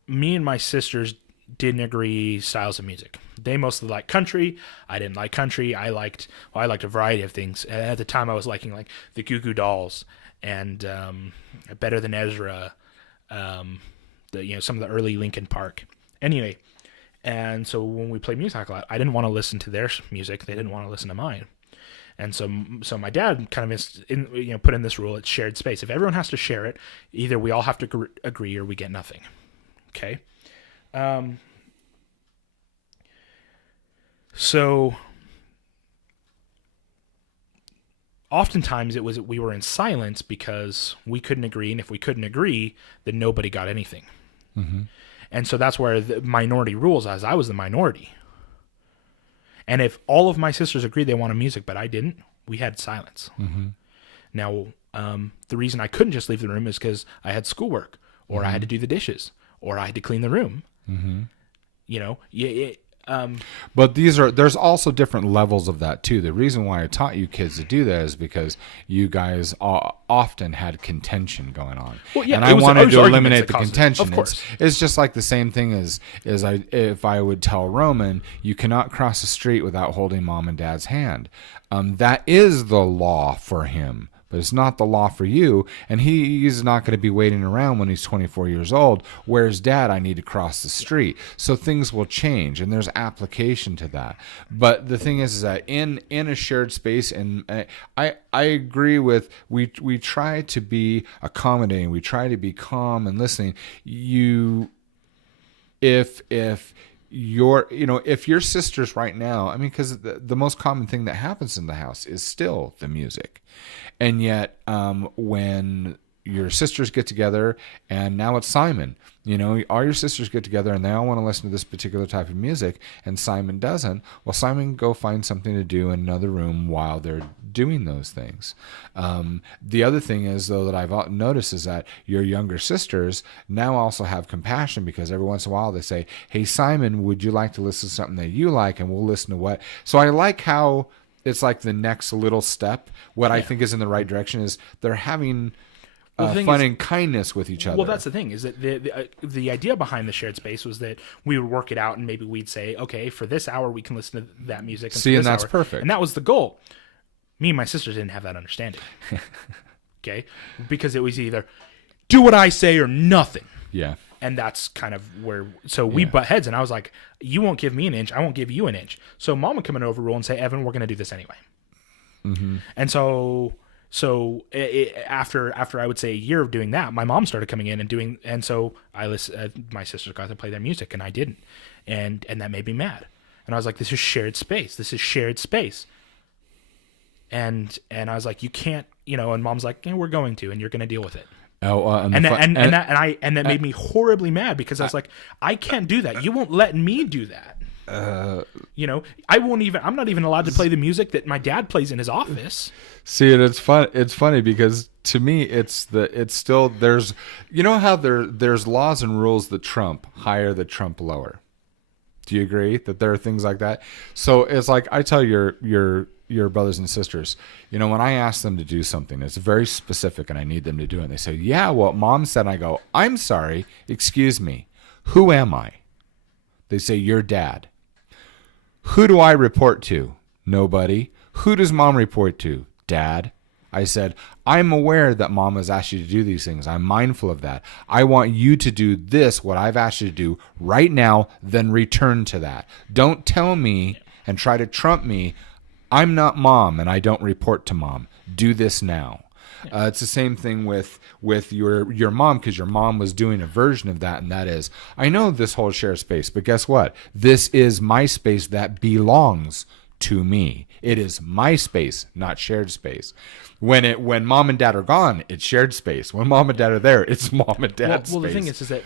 me and my sisters didn't agree styles of music. They mostly liked country. I didn't like country. I liked a variety of things. At the time, I was liking like the Goo Goo Dolls and Better Than Ezra, some of the early Linkin Park. Anyway, and so when we played music a lot, I didn't want to listen to their music. They didn't want to listen to mine. And so my dad kind of put in this rule: it's shared space. If everyone has to share it, either we all have to agree or we get nothing. Okay. So oftentimes we were in silence because we couldn't agree, and if we couldn't agree, then nobody got anything. Mm-hmm. And so that's where the minority rules, as I was the minority. And if all of my sisters agreed they wanted music, but I didn't, we had silence. Mm-hmm. Now, the reason I couldn't just leave the room is because I had schoolwork, or I had to do the dishes, or I had to clean the room. Mm-hmm. But there's also different levels of that too. The reason why I taught you kids to do that is because you guys often had contention going on, and I wanted to eliminate the contention. Of course, it's just like the same thing as if I would tell Roman, you cannot cross the street without holding mom and dad's hand. That is the law for him. But it's not the law for you, and he's not going to be waiting around when he's 24 years old. Where's Dad? I need to cross the street. So things will change, and there's application to that. But the thing is that in a shared space, and I agree with we try to be accommodating, we try to be calm and listening. If your sisters right now, I mean, because the most common thing that happens in the house is still the music. And yet, when your sisters get together, and now it's Simon, all your sisters get together and they all want to listen to this particular type of music, and Simon doesn't, well, Simon can go find something to do in another room while they're doing those things. The other thing is, though, that I've noticed is that your younger sisters now also have compassion, because every once in a while they say, hey, Simon, would you like to listen to something that you like? And we'll listen to what. So I like how it's like the next little step. What I think is in the right direction is they're having fun and kindness with each other. Well, that's the thing, is that the idea behind the shared space was that we would work it out, and maybe we'd say, okay, for this hour we can listen to that music. And that's perfect. And that was the goal. Me and my sisters didn't have that understanding. Okay? Because it was either do what I say or nothing. Yeah. And that's kind of where, so we butt heads, and I was like, you won't give me an inch, I won't give you an inch. So Mom would come in and overrule and say, Evan, we're going to do this anyway. Mm-hmm. And so after I would say a year of doing that, my mom started coming in and doing, and so my sisters got to play their music and I didn't. And that made me mad. And I was like, this is shared space. This is shared space. And I was like, you can't, and Mom's like, we're going to, and you're going to deal with it. That made me horribly mad, because I was like, I can't do that. You won't let me do that. I'm not even allowed to play the music that my dad plays in his office. See, and it's fun. It's funny because to me, it's still there's, how there's laws and rules that trump higher, that trump lower. Do you agree that there are things like that? So it's like, I tell your brothers and sisters, when I ask them to do something, it's very specific and I need them to do it. And they say, yeah, well, Mom said. And I go, I'm sorry, excuse me, who am I? They say, your dad. Who do I report to? Nobody. Who does Mom report to? Dad. I said, I'm aware that Mom has asked you to do these things. I'm mindful of that. I want you to do this, what I've asked you to do right now, then return to that. Don't tell me and try to trump me. I'm not Mom and I don't report to Mom. Do this now. It's the same thing with your mom, because your mom was doing a version of that, and that is, I know this whole share space, but guess what? This is my space that belongs to me. It is my space, not shared space. When mom and dad are gone, it's shared space. When mom and dad are there, it's mom and dad's well, space. the thing is that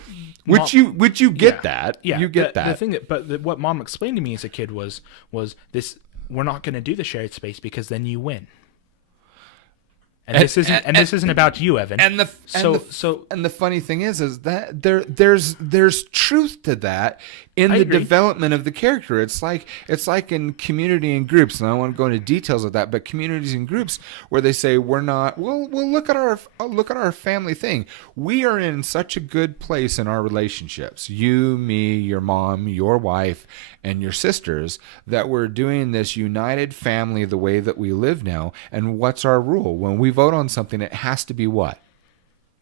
which you get that. Yeah, you get that. The thing what mom explained to me as a kid was this: we're not going to do the shared space because then you win. And this isn't about you, Evan. And the funny thing is that there's truth to that in the development of the character. It's like in community and groups, and I don't want to go into details of that, but communities and groups where they say we'll look at our family thing. We are in such a good place in our relationships. You, me, your mom, your wife, and your sisters, that we're doing this united family the way that we live now. And what's our rule? When we vote on something, it has to be what?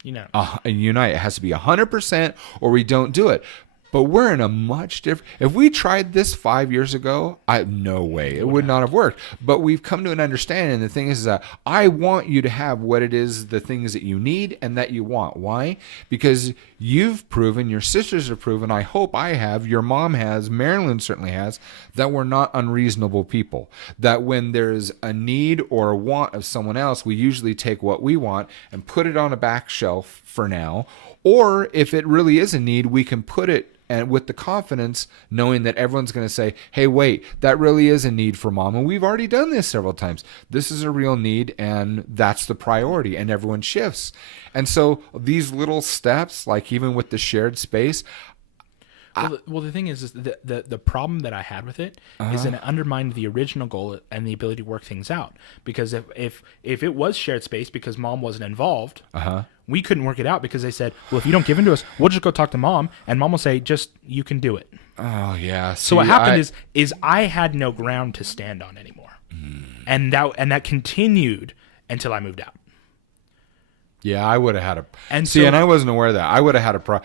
Unite. It has to be 100%, or we don't do it. But we're in a much different... If we tried this 5 years ago, no way. It would not have worked. But we've come to an understanding. And the thing is that I want you to have what it is, the things that you need and that you want. Why? Because you've proven, your sisters have proven, I hope I have, your mom has, Marilyn certainly has, that we're not unreasonable people. That when there's a need or a want of someone else, we usually take what we want and put it on a back shelf for now. Or if it really is a need, we can put it, and with the confidence, knowing that everyone's going to say, hey, wait, that really is a need for mom. And we've already done this several times. This is a real need, and that's the priority, and everyone shifts. And so these little steps, like even with the shared space... Well, the thing is the problem that I had with it is that it undermined the original goal and the ability to work things out. Because if it was shared space because mom wasn't involved, we couldn't work it out because they said, well, if you don't give in to us, we'll just go talk to mom, and mom will say, just, you can do it. Oh, yeah. See, so what happened is I had no ground to stand on anymore. And that continued until I moved out. Yeah, I would have had a... And and I wasn't aware of that. I would have had a...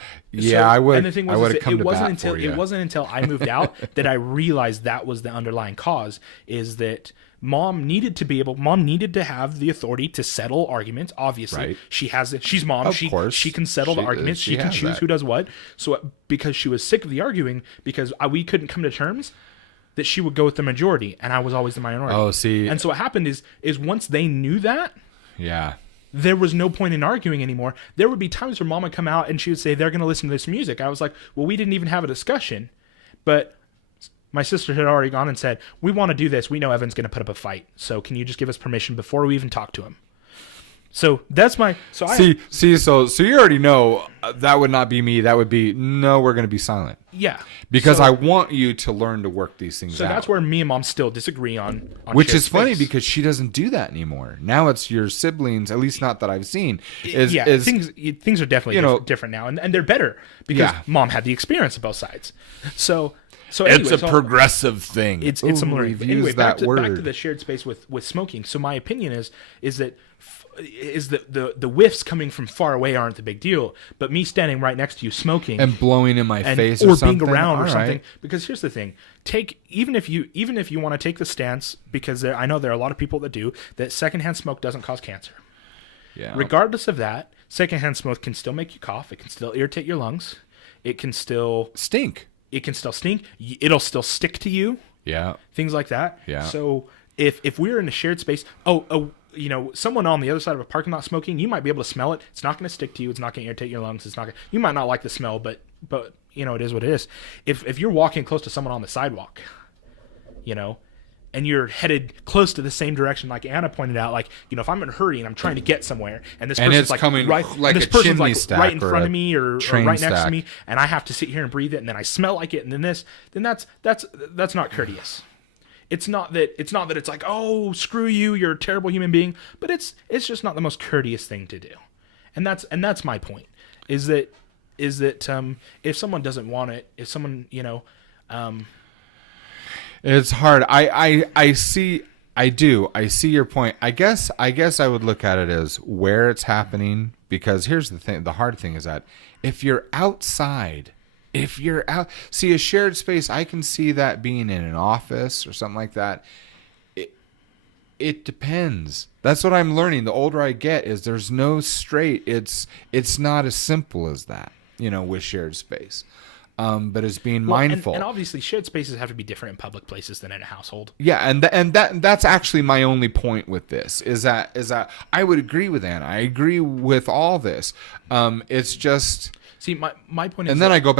I would. And the thing was, I would have come to bat for you. It wasn't until I moved out that I realized that was the underlying cause, is that mom needed to have the authority to settle arguments. Obviously, right. She has it. She's mom. Of course. She can settle the arguments. She can choose who does what. So because she was sick of the arguing, because we couldn't come to terms, that she would go with the majority, and I was always the minority. Oh, see. And so what happened is once they knew that... Yeah. There was no point in arguing anymore. There would be times where mom would come out and she would say, they're going to listen to this music. I was like, well, we didn't even have a discussion. But my sister had already gone and said, we want to do this. We know Evan's going to put up a fight. So can you just give us permission before we even talk to him? So that's my... So you already know that would not be me. That would be, no, we're going to be silent. Yeah. Because I want you to learn to work these things out. So that's where me and mom still disagree on which is funny because she doesn't do that anymore. Now it's your siblings, at least not that I've seen. Things are definitely different now. And they're better because mom had the experience of both sides. So it's a progressive thing. It's a learning. Anyway, back to the shared space with smoking. So my opinion is that the whiffs coming from far away aren't the big deal, but me standing right next to you smoking and blowing in my face or something, being around or something. Because here's the thing: even if you want to take the stance, because I know there are a lot of people that do, that secondhand smoke doesn't cause cancer. Yeah. Regardless of that, secondhand smoke can still make you cough. It can still irritate your lungs. It can still stink. It can still stink. It'll still stick to you. Yeah. Things like that. Yeah. So if we're in a shared space, someone on the other side of a parking lot smoking, you might be able to smell it. It's not going to stick to you. It's not going to irritate your lungs. You might not like the smell, but it is what it is. If you're walking close to someone on the sidewalk, and you're headed close to the same direction, like Anna pointed out, if I'm in a hurry and I'm trying to get somewhere, and this person's coming right in front of me or right next to me, and I have to sit here and breathe it, and then I smell like it, and then that's not courteous. It's not that it's like, oh, screw you, you're a terrible human being, but it's just not the most courteous thing to do. And that's my point. Is that if someone doesn't want it, if someone, it's hard. I see your point. I guess I would look at it as where it's happening, because here's the thing. The hard thing is that if you're outside, see a shared space, I can see that being in an office or something like that. It depends. That's what I'm learning. The older I get is there's no straight. It's not as simple as that, with shared space. but it's being Well, mindful. And obviously, shared spaces have to be different in public places than in a household. Yeah, and that's actually my only point with this is that I would agree with Anna. I agree with all this. It's just see my point is, and then I go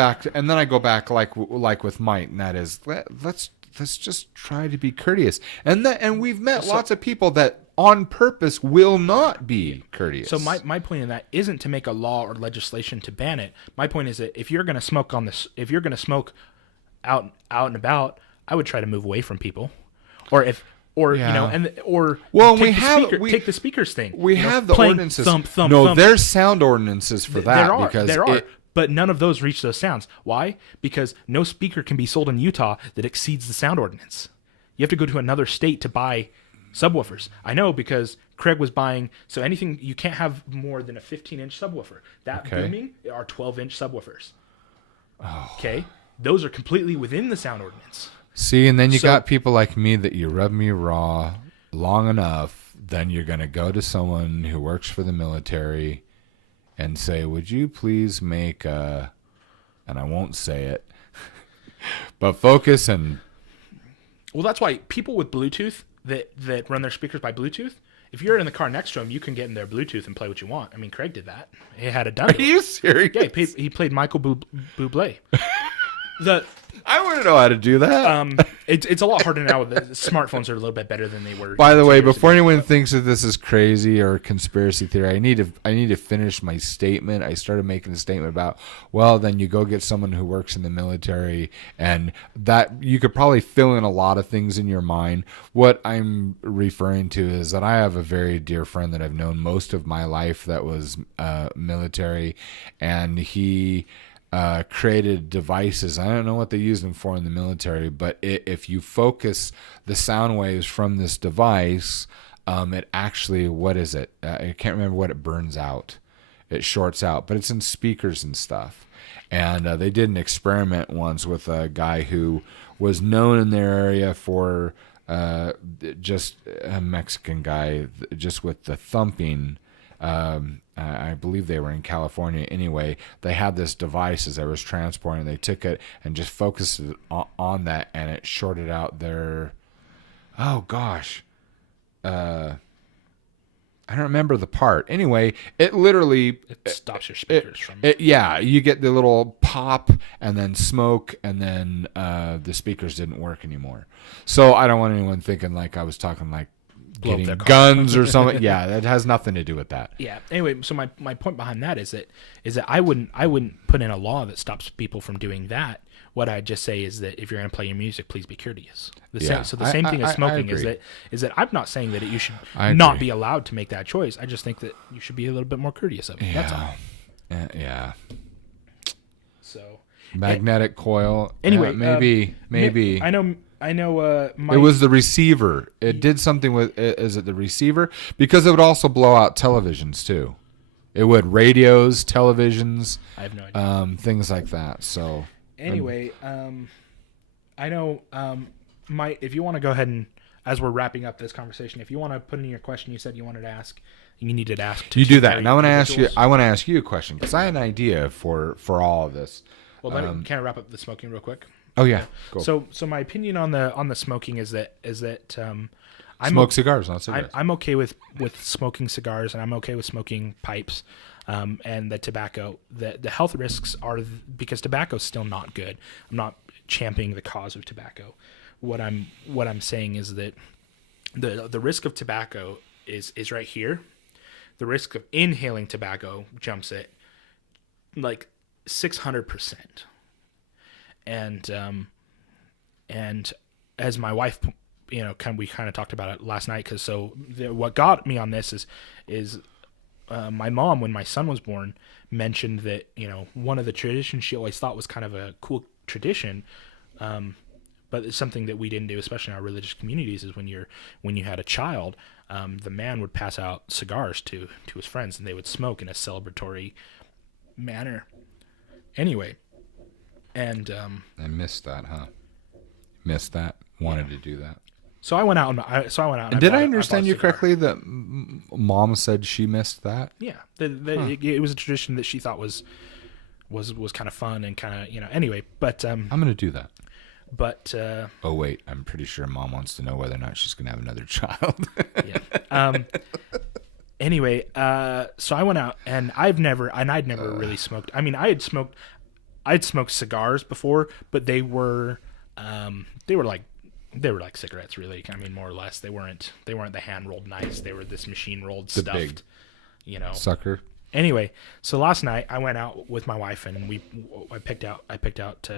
back like with Mike, and that is let's just try to be courteous. And we've met lots of people that on purpose will not be courteous. So my point in that isn't to make a law or legislation to ban it. My point is that if you're going to smoke out and about, I would try to move away from people, or take the speakers thing. We have the ordinances. Thump, there's sound ordinances for that. There are. But none of those reach those sounds. Why? Because no speaker can be sold in Utah that exceeds the sound ordinance. You have to go to another state to buy subwoofers. I know because Craig was buying, so anything, you can't have more than a 15-inch subwoofer. That booming are 12-inch subwoofers. Oh. Okay? Those are completely within the sound ordinance. See, and then you got people like me that you rub me raw long enough, then you're going to go to someone who works for the military and say, would you please make and I won't say it, but focus and... Well, that's why people with Bluetooth that run their speakers by Bluetooth, if you're in the car next to them, you can get in their Bluetooth and play what you want. I mean, Craig did that. He had it done. Are you serious? Yeah, he played Michael Bublé. I want to know how to do that. It's a lot harder now. The smartphones are a little bit better than they were. By the way, before anyone thinks that this is crazy or conspiracy theory, I need to finish my statement. I started making a statement about, well, then you go get someone who works in the military, and that you could probably fill in a lot of things in your mind. What I'm referring to is that I have a very dear friend that I've known most of my life that was military, and he created devices. I don't know what they use them for in the military, but if you focus the sound waves from this device, it actually, what is it? I can't remember what it burns out. It shorts out, but it's in speakers and stuff. And they did an experiment once with a guy who was known in their area for just a Mexican guy, just with the thumping. I believe they were in California anyway. They had this device as I was transporting. They took it and just focused it on that, and it shorted out their... Oh, gosh. I don't remember the part. Anyway, it literally... It stops your speakers from... Yeah, you get the little pop and then smoke, and then the speakers didn't work anymore. So I don't want anyone thinking like I was talking like getting guns or something. Yeah, that has nothing to do with that. Yeah. Anyway, so my point behind that is that I wouldn't put in a law that stops people from doing that. What I just say is that if you're going to play your music, please be courteous. The same thing as smoking is that I'm not saying that you should not be allowed to make that choice. I just think that you should be a little bit more courteous of it. Yeah. That's all. Yeah. So magnetic coil. Anyway, maybe. I know. It was the receiver. It did something with. Is it the receiver? Because it would also blow out televisions too. It would radios, televisions. I have no idea. Things like that. So anyway, I know. If you want to go ahead and, as we're wrapping up this conversation, if you want to put in your question, you said you wanted to ask. You needed to ask. You do that, and I want to ask you. I want to ask you a question because I had an idea for all of this. Well, can I wrap up the smoking real quick? Oh yeah. Cool. So my opinion on the smoking is that I smoke cigars, not cigarettes. I'm okay with smoking cigars, and I'm okay with smoking pipes, and the tobacco. The health risks are because tobacco is still not good. I'm not championing the cause of tobacco. What I'm saying is that the risk of tobacco is right here. The risk of inhaling tobacco jumps at like 600%. And as my wife, we kind of talked about it last night. Cause what got me on this is my mom, when my son was born, mentioned that, one of the traditions she always thought was kind of a cool tradition. But it's something that we didn't do, especially in our religious communities, is when you had a child, the man would pass out cigars to his friends, and they would smoke in a celebratory manner. Anyway, and I missed that, huh? Missed that. Wanted to do that. So I went out. And did I understand you correctly that Mom said she missed that? Yeah, it was a tradition that she thought was was kind of fun and kind of anyway. But I'm gonna do that. But oh wait, I'm pretty sure Mom wants to know whether or not she's gonna have another child. yeah. Anyway, so I went out and I'd never really smoked. I mean, I'd smoked cigars before, but they were like cigarettes, really. I mean, more or less. They weren't the hand rolled nice. They were this machine rolled stuffed, big sucker. Anyway, so last night I went out with my wife and I picked out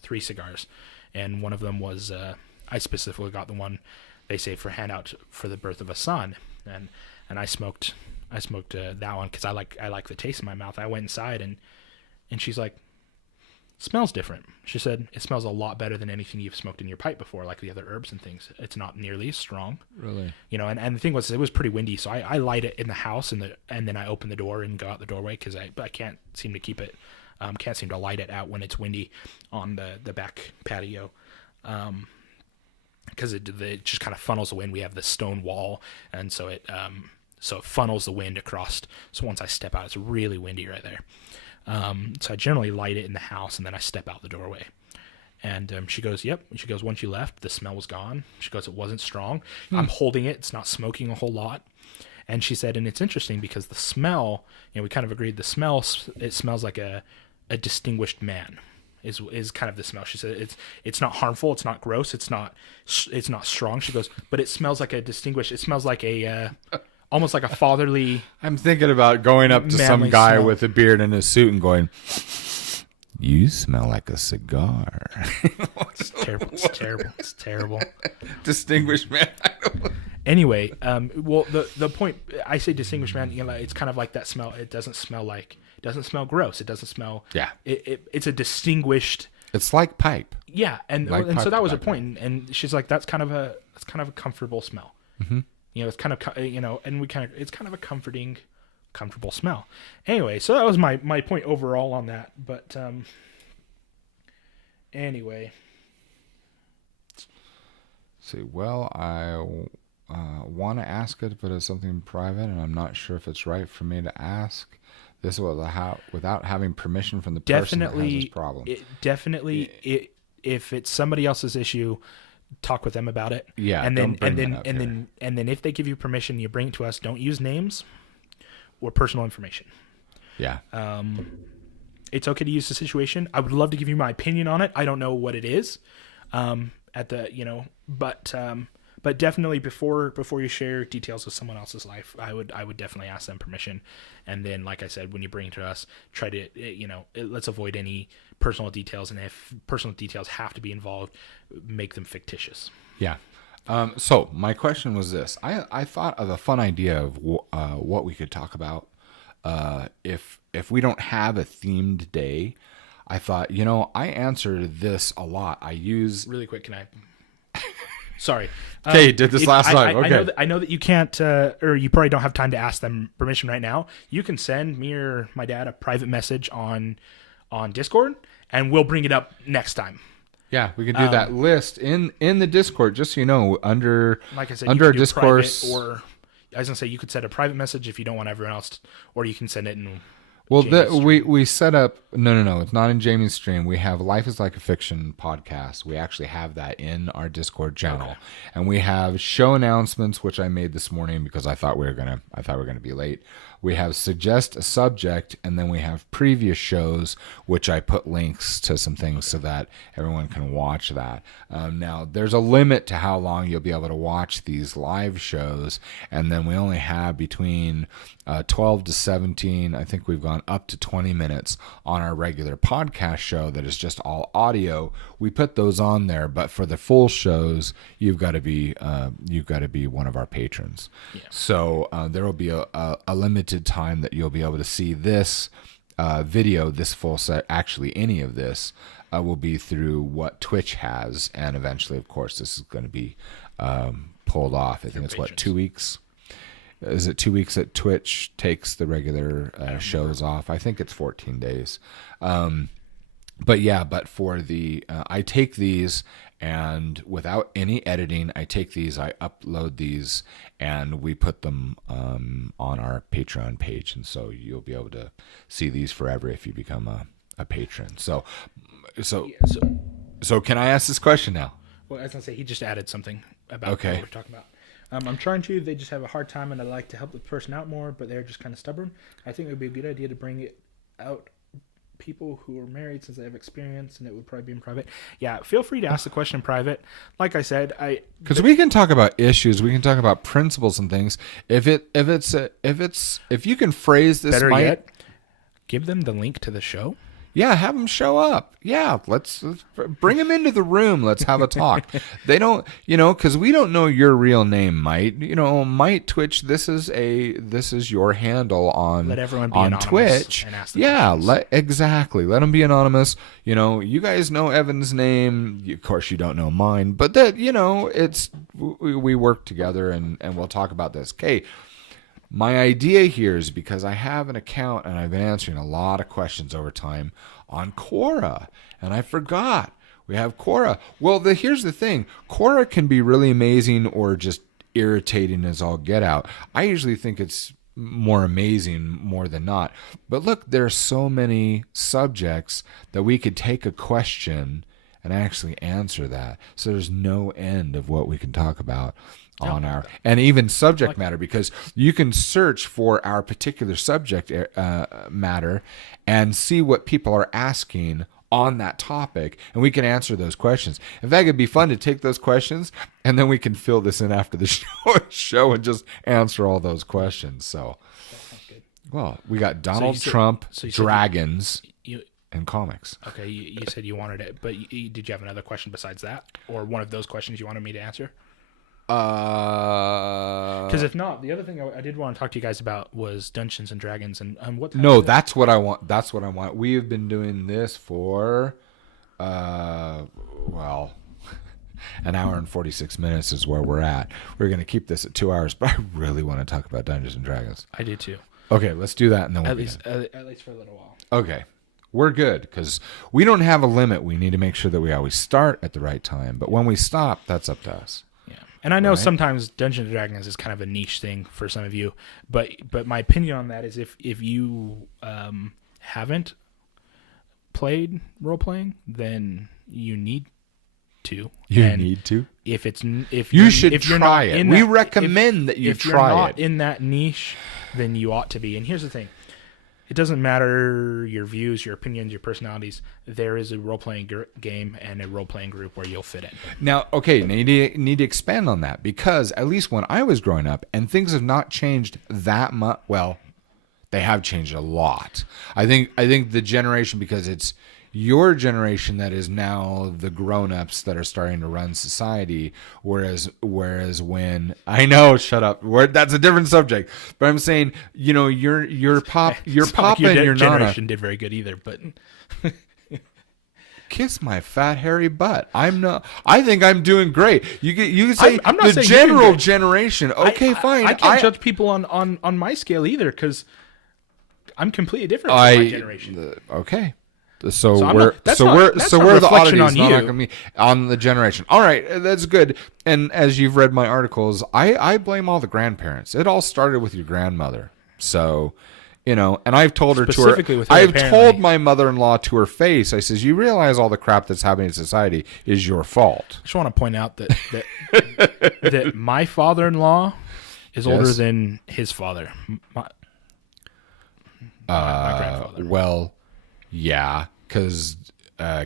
3 cigars, and one of them was I specifically got the one they say for handout for the birth of a son, and I smoked that one because I like the taste in my mouth. I went inside and she's like, smells different. She said it smells a lot better than anything you've smoked in your pipe before, like the other herbs and things. It's not nearly as strong. Really? And the thing was, it was pretty windy, so I light it in the house and then I open the door and go out the doorway because I can't seem to keep it. Can't seem to light it out when it's windy on the back patio, because it just kind of funnels the wind. We have this stone wall, and so it funnels the wind across. So once I step out, it's really windy right there. So I generally light it in the house, and then I step out the doorway. And she goes, yep. She goes, once you left, the smell was gone. She goes, it wasn't strong. I'm holding it. It's not smoking a whole lot. And she said, and it's interesting because the smell, we kind of agreed, it smells like a distinguished man is kind of the smell. She said it's not harmful, it's not gross, it's not strong. She goes, but it smells like it smells like a almost like a fatherly. I'm thinking about going up to some guy smell. with a beard and a suit and going, you smell like a cigar. It's terrible. It's terrible. Distinguished man. Anyway, well, the point, I say distinguished man, it's kind of like that smell. It doesn't smell gross. It doesn't smell. Yeah. It's a distinguished. It's like pipe. Yeah, and Like so that was her pipe. point. And she's like, that's kind of a comfortable smell. Mm-hmm. It's kind of and it's kind of a comfortable smell. Anyway, so that was my point overall on that. But anyway. See, well, I want to ask it, but it's something private, and I'm not sure if it's right for me to ask. This was without having permission from the person that has this problem. If it's somebody else's issue, talk with them about it. Yeah, and then and then if they give you permission, you bring it to us. Don't use names or personal information. Yeah. It's okay to use the situation. I would love to give you my opinion on it. I don't know what it is. But definitely before you share details of someone else's life, I would definitely ask them permission. And then, like I said, when you bring it to us, try to, let's avoid any personal details. And if personal details have to be involved, make them fictitious. Yeah. So my question was this. I thought of a fun idea of what we could talk about. If we don't have a themed day, I thought, I answer this a lot. I use... Really quick, can I... Sorry. Okay, did this last time. Okay. I know that you can't, or you probably don't have time to ask them permission right now. You can send me or my dad a private message on Discord, and we'll bring it up next time. Yeah, we can do that list in the Discord, just so you know, under like I said, under you a can do discourse. private, or I was gonna say you could send a private message if you don't want everyone else, or you can send it in. Well, we set up... No. It's not in Jamie's stream. We have Life is Like a Fiction podcast. We actually have that in our Discord channel. Okay. And we have show announcements, which I made this morning because I thought we were gonna be late. We have Suggest a Subject, and then we have previous shows, which I put links to some things so that everyone can watch that. Now, there's a limit to how long you'll be able to watch these live shows, and then we only have between 12 to 17, I think we've gone up to 20 minutes on our regular podcast show that is just all audio. We put those on there, but for the full shows, you've got to be one of our patrons. Yeah. So there will be a limited time that you'll be able to see this video, this full set. Actually, any of this will be through what Twitch has, and eventually, of course, this is going to be pulled off. I think it's patrons. 2 weeks. Is it 2 weeks that Twitch takes the regular shows off? I think it's 14 days. but for the I take these, and without any editing, I take these, I upload these, and we put them on our Patreon page, and so you'll be able to see these forever if you become a patron. So can I ask this question now? Well, I was gonna say he just added something about Okay. what we're talking about. I'm trying to. They just have a hard time, and I'd like to help the person out more, but they're just kind of stubborn. I think it would be a good idea to bring it out people who are married since they have experience, and it would probably be in private. Yeah, feel free to ask the question in private. Like I said, Because we can talk about issues, we can talk about principles and things. If you can phrase this, better yet, give them the link to the show. Yeah, have them show up. Yeah, let's bring them into the room. Let's have a talk. They don't, because we don't know your real name, Mite. Mite Twitch. This is your handle on Let everyone be on anonymous Twitch. and ask the Yeah, questions. exactly. Let them be anonymous. You guys know Evan's name. Of course, you don't know mine, but that it's we work together and we'll talk about this. Okay. My idea here is because I have an account and I've been answering a lot of questions over time on Quora, and I forgot we have Quora. Well, here's the thing. Quora can be really amazing or just irritating as all get out. I usually think it's more amazing more than not. But look, there are so many subjects that we could take a question and actually answer that. So there's no end of what we can talk about on our, and even subject matter, because you can search for our particular subject matter and see what people are asking on that topic, and we can answer those questions. In fact, it'd be fun to take those questions and then we can fill this in after the show and just answer all those questions. So, well, we got Donald Trump, dragons, and comics. Okay, you said you wanted it, but did you have another question besides that, or one of those questions you wanted me to answer? Because if not, the other thing I did want to talk to you guys about was Dungeons and Dragons and what. No, that's what I want. That's what I want. We have been doing this for, an hour and 46 minutes is where we're at. We're going to keep this at 2 hours, but I really want to talk about Dungeons and Dragons. I do too. Okay, let's do that, and then at least for a little while. Okay. We're good because we don't have a limit. We need to make sure that we always start at the right time, but when we stop, that's up to us. Yeah, and I know sometimes Dungeons and Dragons is kind of a niche thing for some of you, but my opinion on that is if you haven't played role playing, then you need to. If you should if you're try not it. in We that- recommend that you if try you're not it. in that niche, then you ought to be. And here's the thing. It doesn't matter your views, your opinions, your personalities. There is a role-playing game and a role-playing group where you'll fit in. Now, okay, need to expand on that, because at least when I was growing up, and things have not changed that much. Well, they have changed a lot. I think the generation, because it's your generation that is now the grown-ups that are starting to run society, whereas when I know, shut up, that's a different subject, but I'm saying, your papa and your nana generation did very good either, but kiss my fat hairy butt. I think I'm doing great. You can say I'm not the saying general you're doing generation. Okay, fine. I can't judge people on my scale either, because I'm completely different from my generation. Okay. So I'm we're not- that's so not- we're that's so not we're the reflection oddities, on not you. on me, on the generation. All right, that's good. And as you've read my articles, I blame all the grandparents. It all started with your grandmother. So, and I've told her Specifically to with her. her, I've apparently. told my mother-in-law to her face. I says, "You realize all the crap that's happening in society is your fault." I just want to point out that that my father-in-law is older Yes. than his father. My grandfather. Well, yeah, because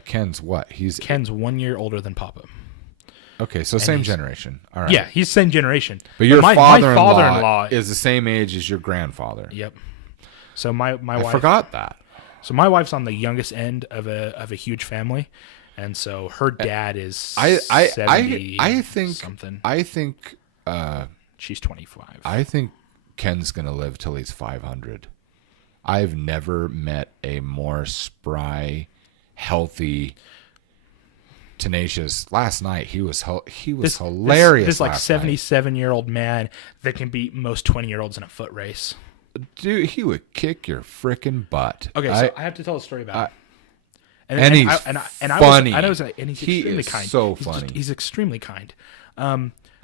Ken's what? Ken's 1 year older than Papa. Okay, so same generation. All right. Yeah, he's same generation. But your my father-in-law is the same age as your grandfather. Yep. So my I wife forgot that. So my wife's on the youngest end of a huge family, and so her dad is 70 I think something. I think She's 25. I think Ken's gonna live till he's 500. I've never met a more spry, healthy, tenacious. Last night he was hilarious. This like last night. 77-year-old man that can beat most 20-year-olds in a foot race. Dude, he would kick your frickin' butt. Okay, so I have to tell a story about it. And he's funny. And he's extremely kind. So funny. He's extremely kind.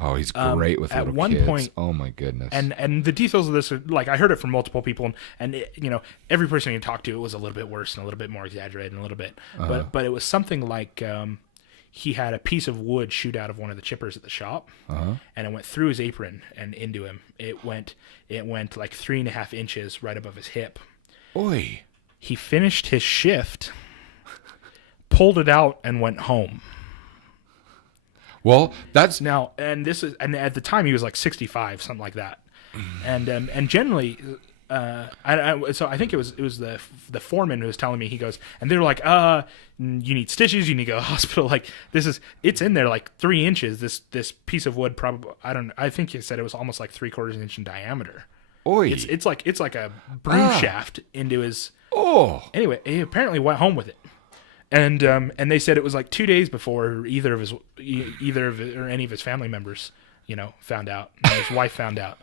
Oh, he's great with at little one kids. point, oh my goodness. And the details of this are, like, I heard it from multiple people, and it, every person you talked to, it was a little bit worse and a little bit more exaggerated and a little bit, but it was something like he had a piece of wood shoot out of one of the chippers at the shop, and it went through his apron and into him. It went like 3.5 inches right above his hip. Oi! He finished his shift, pulled it out, and went home. Well, that's now, and at the time he was like 65, something like that, and generally, so I think it was the foreman who was telling me. He goes, and they were like, you need stitches, you need to go to the hospital. Like, it's in there like 3 inches. This piece of wood, probably, I think he said it was almost like 3/4 inch in diameter. Oi! It's like a broom shaft into his. Oh. Anyway, he apparently went home with it. And they said it was like 2 days before either of any of his family members, found out. And his wife found out.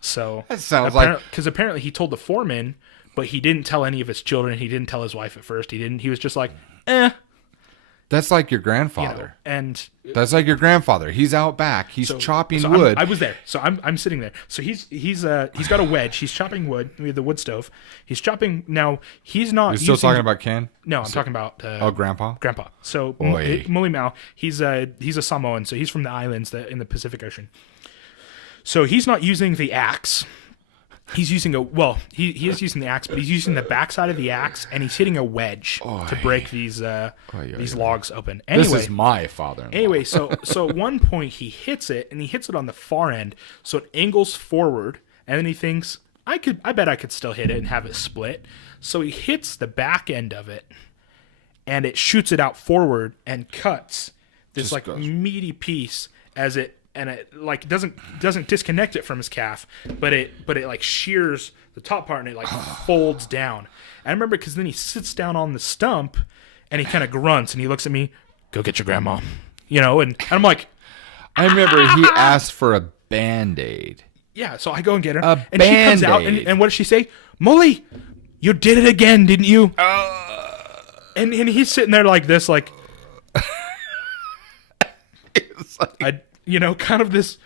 So that sounds like, because apparently he told the foreman, but he didn't tell any of his children. He didn't tell his wife at first. He was just like, That's like your grandfather. And that's like your grandfather. He's out back. He's chopping wood. I was there, so I'm sitting there. So he's got a wedge. He's chopping wood with the wood stove. He's chopping now. He's not. You're still talking about Ken? No, I'm talking about. Grandpa. Grandpa. So Mulimau, he's a Samoan, so he's from the islands in the Pacific Ocean. So he's not using the axe. He's using he is using the axe, but he's using the backside of the axe, and he's hitting a wedge to break these logs open. Anyway, this is my father-in-law. Anyway, so at one point he hits it, and he hits it on the far end, so it angles forward, and then he thinks, I bet I could still hit it and have it split. So he hits the back end of it, and it shoots it out forward and cuts this meaty piece as it. And it like doesn't disconnect it from his calf, but it like shears the top part, and it like folds down. I remember because then he sits down on the stump, and he kind of grunts, and he looks at me, "Go get your grandma," and I'm like, I remember he asked for a Band-Aid. Yeah, so I go and get her, and Band-Aid. She comes out, and what does she say? "Molly, you did it again, didn't you?" And he's sitting there like this, like, it's like kind of this,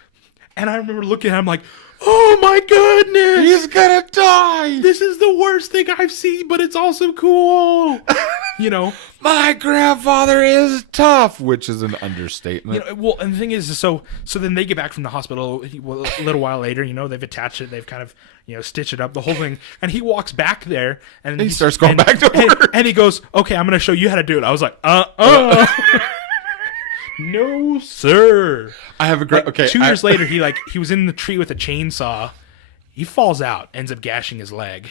and I remember looking at him like, oh my goodness, he's gonna die. This is the worst thing I've seen, but it's also cool. My grandfather is tough, which is an understatement. And the thing is, so then they get back from the hospital a little while later. They've attached it, they've kind of stitched it up, the whole thing, and he walks back there, and he starts going back to work, and he goes, okay, I'm gonna show you how to do it. I was like, no, sir. I have a great. Okay, 2 years later, he was in the tree with a chainsaw. He falls out, ends up gashing his leg.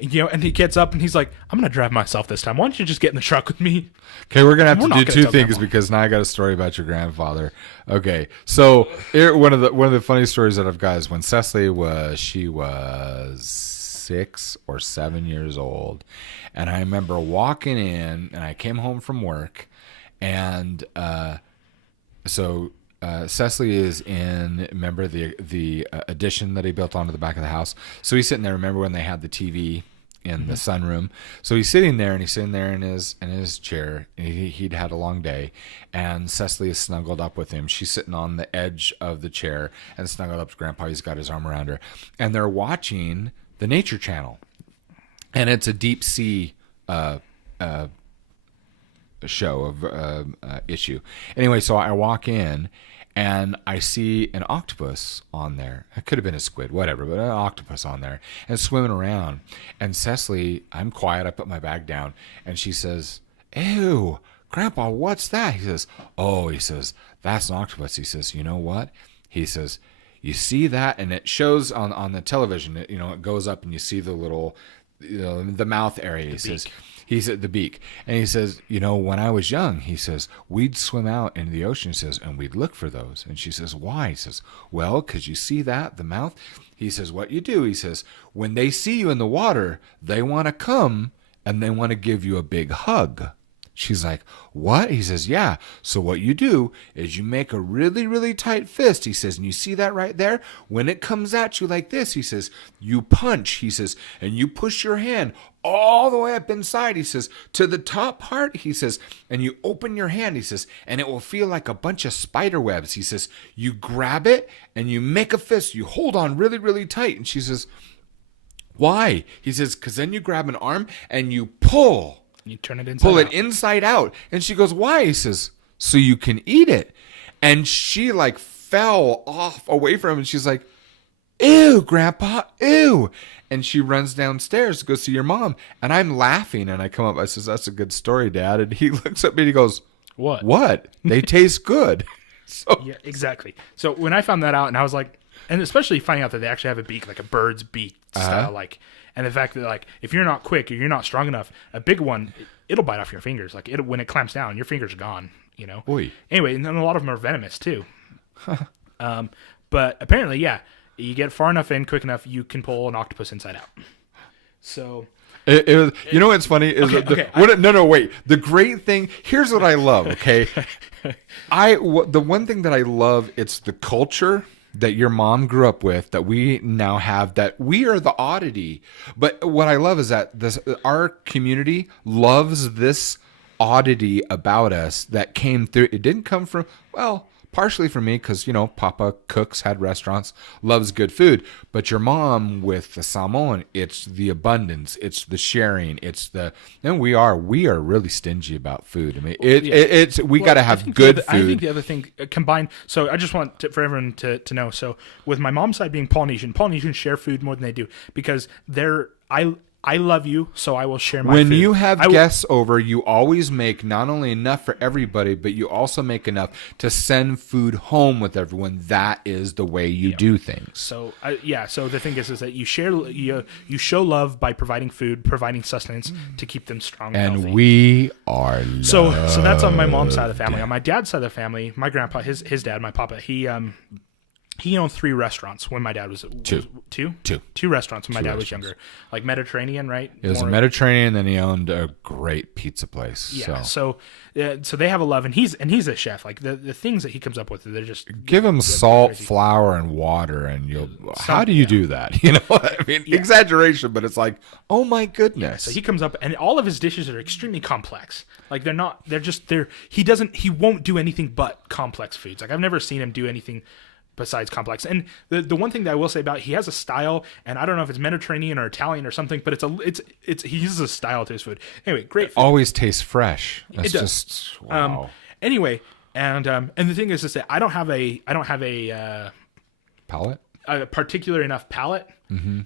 And he gets up and he's like, "I'm gonna drive myself this time. Why don't you just get in the truck with me?" Okay, we're gonna have to do 2 things because now I got a story about your grandfather. Okay, so one of the funny stories that I've got is when Cecily was 6 or 7 years old, and I remember walking in, and I came home from work. And so Cecily is in, remember the addition that he built onto the back of the house. So he's sitting there. Remember when they had the TV in the sunroom? So he's sitting there, and he's sitting there in his chair. He'd had a long day, and Cecily is snuggled up with him. She's sitting on the edge of the chair and snuggled up to Grandpa. He's got his arm around her, and they're watching the Nature Channel, and it's a deep sea show of issue. Anyway, so I walk in and I see an octopus on there. It could have been a squid, whatever, but an octopus on there and swimming around. And Cecily, I'm quiet. I put my bag down, and she says, "Ew, Grandpa, what's that?" He says, "Oh," he says, "that's an octopus." He says, "You know what?" He says, "You see that?" And it shows on the television. It goes up, and you see the little, the mouth area. He says. He's at the beak. And he says, when I was young, he says, we'd swim out into the ocean, he says, and we'd look for those. And she says, why? He says, well, because you see that, the mouth? He says, what you do, he says, when they see you in the water, they want to come and they want to give you a big hug. She's like, what? He says, yeah. So what you do is you make a really, really tight fist. He says, and you see that right there? When it comes at you like this, he says, you punch, he says, and you push your hand all the way up inside, he says, to the top part, he says, and you open your hand, he says, and it will feel like a bunch of spider webs. He says, you grab it and you make a fist. You hold on really, really tight. And she says, why? He says, because then you grab an arm and you pull. You turn it inside Pull out. it inside out. And she goes, why? He says, so you can eat it. And she like fell off away from him. And she's like, ew, Grandpa, ew. And she runs downstairs to go see your mom. And I'm laughing. And I come up, I says, that's a good story, Dad. And he looks at me and he goes, What? What? They taste good. So Yeah, exactly. So when I found that out, and I was like, and especially finding out that they actually have a beak, like a bird's beak style, like, and the fact that like if you're not quick or you're not strong enough, a big one, it'll bite off your fingers. Like it when it clamps down, your fingers are gone. You know. Oy. Anyway, and then a lot of them are venomous too. But apparently, yeah, you get far enough in, quick enough, you can pull an octopus inside out. So. It was, you know what's funny is wait. The great thing, here's what I love, okay? The one thing that I love, it's the culture that your mom grew up with that we now have, that we are the oddity. But what I love is that our community loves this oddity about us that came through. It didn't come from, well, partially from me because, you know, Papa cooks, had restaurants, loves good food. But your mom with the salmon, it's the abundance, it's the sharing, and we are really stingy about food. I mean, we got to have good food. I think the other thing combined, so I just want for everyone to know. So with my mom's side being Polynesians share food more than they do because I love you, so I will share my food. When you have guests over, you always make not only enough for everybody, but you also make enough to send food home with everyone. That is the way you do things. So, so the thing is that you show love by providing food, providing sustenance to keep them strong and healthy. And we are So that's on my mom's side of the family. On my dad's side of the family, my grandpa, his dad, my papa, he owned 3 restaurants when my dad was two restaurants when my dad was younger, like Mediterranean, right? It was a Mediterranean, then he owned a great pizza place. Yeah, so they have a love, and he's a chef. Like the things that he comes up with, they're just give him salt, flour, and water, and how do you do that? You know, I mean, exaggeration, but it's like, oh my goodness. Yeah, so he comes up, and all of his dishes are extremely complex. Like he won't do anything but complex foods. Like I've never seen him do anything besides complex. And the one thing that I will say about he has a style, and I don't know if it's Mediterranean or Italian or something, but he uses a style to his food. Anyway, great food. Always tastes fresh. That's it does. Just wow. Anyway, and the thing is that I don't have a palate, a particular enough palate,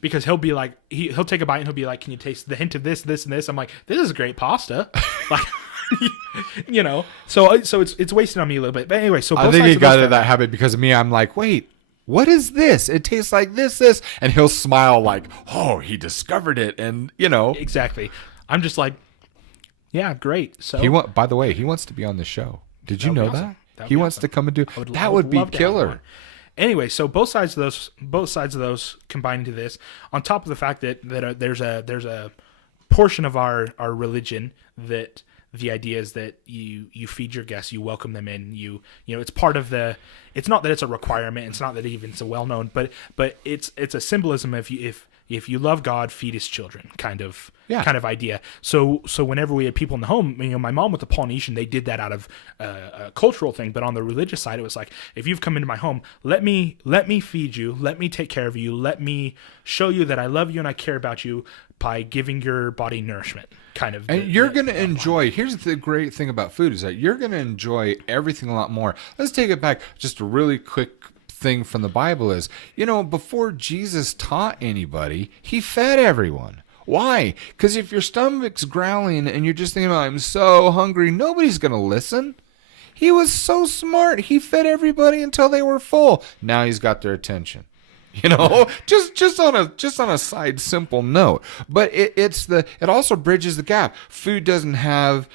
because he'll be like he'll take a bite and he'll be like, can you taste the hint of this, this, and this? I'm like, this is great pasta. Like, you know, so it's wasted on me a little bit. But anyway, so both I think sides he of got this into that habit because of me. I'm like, wait, what is this? It tastes like this, and he'll smile like, oh, he discovered it, and you know, exactly. I'm just like, yeah, great. So by the way, he wants to be on the show. Did you know awesome. that? He wants to come and do that. Would be killer. Anyway, so both sides of those combine into this. On top of the fact that there's a portion of our religion that the idea is that you feed your guests, you welcome them in, you know, it's part of it's not that it's a requirement, it's not that even it's a well known, but it's a symbolism of if you love God, feed his children kind of idea. So whenever we had people in the home, you know, my mom with the Polynesian, they did that out of a cultural thing, but on the religious side, it was like, if you've come into my home, let me feed you, let me take care of you, let me show you that I love you and I care about you by giving your body nourishment, kind of. And you're going to enjoy, here's the great thing about food, is that you're going to enjoy everything a lot more. Let's take it back, just a really quick thing from the Bible is, you know, before Jesus taught anybody, he fed everyone. Why? Because if your stomach's growling and you're just thinking, I'm so hungry, nobody's going to listen. He was so smart. He fed everybody until they were full. Now he's got their attention. You know, just on a side simple note, but it also bridges the gap. Food doesn't have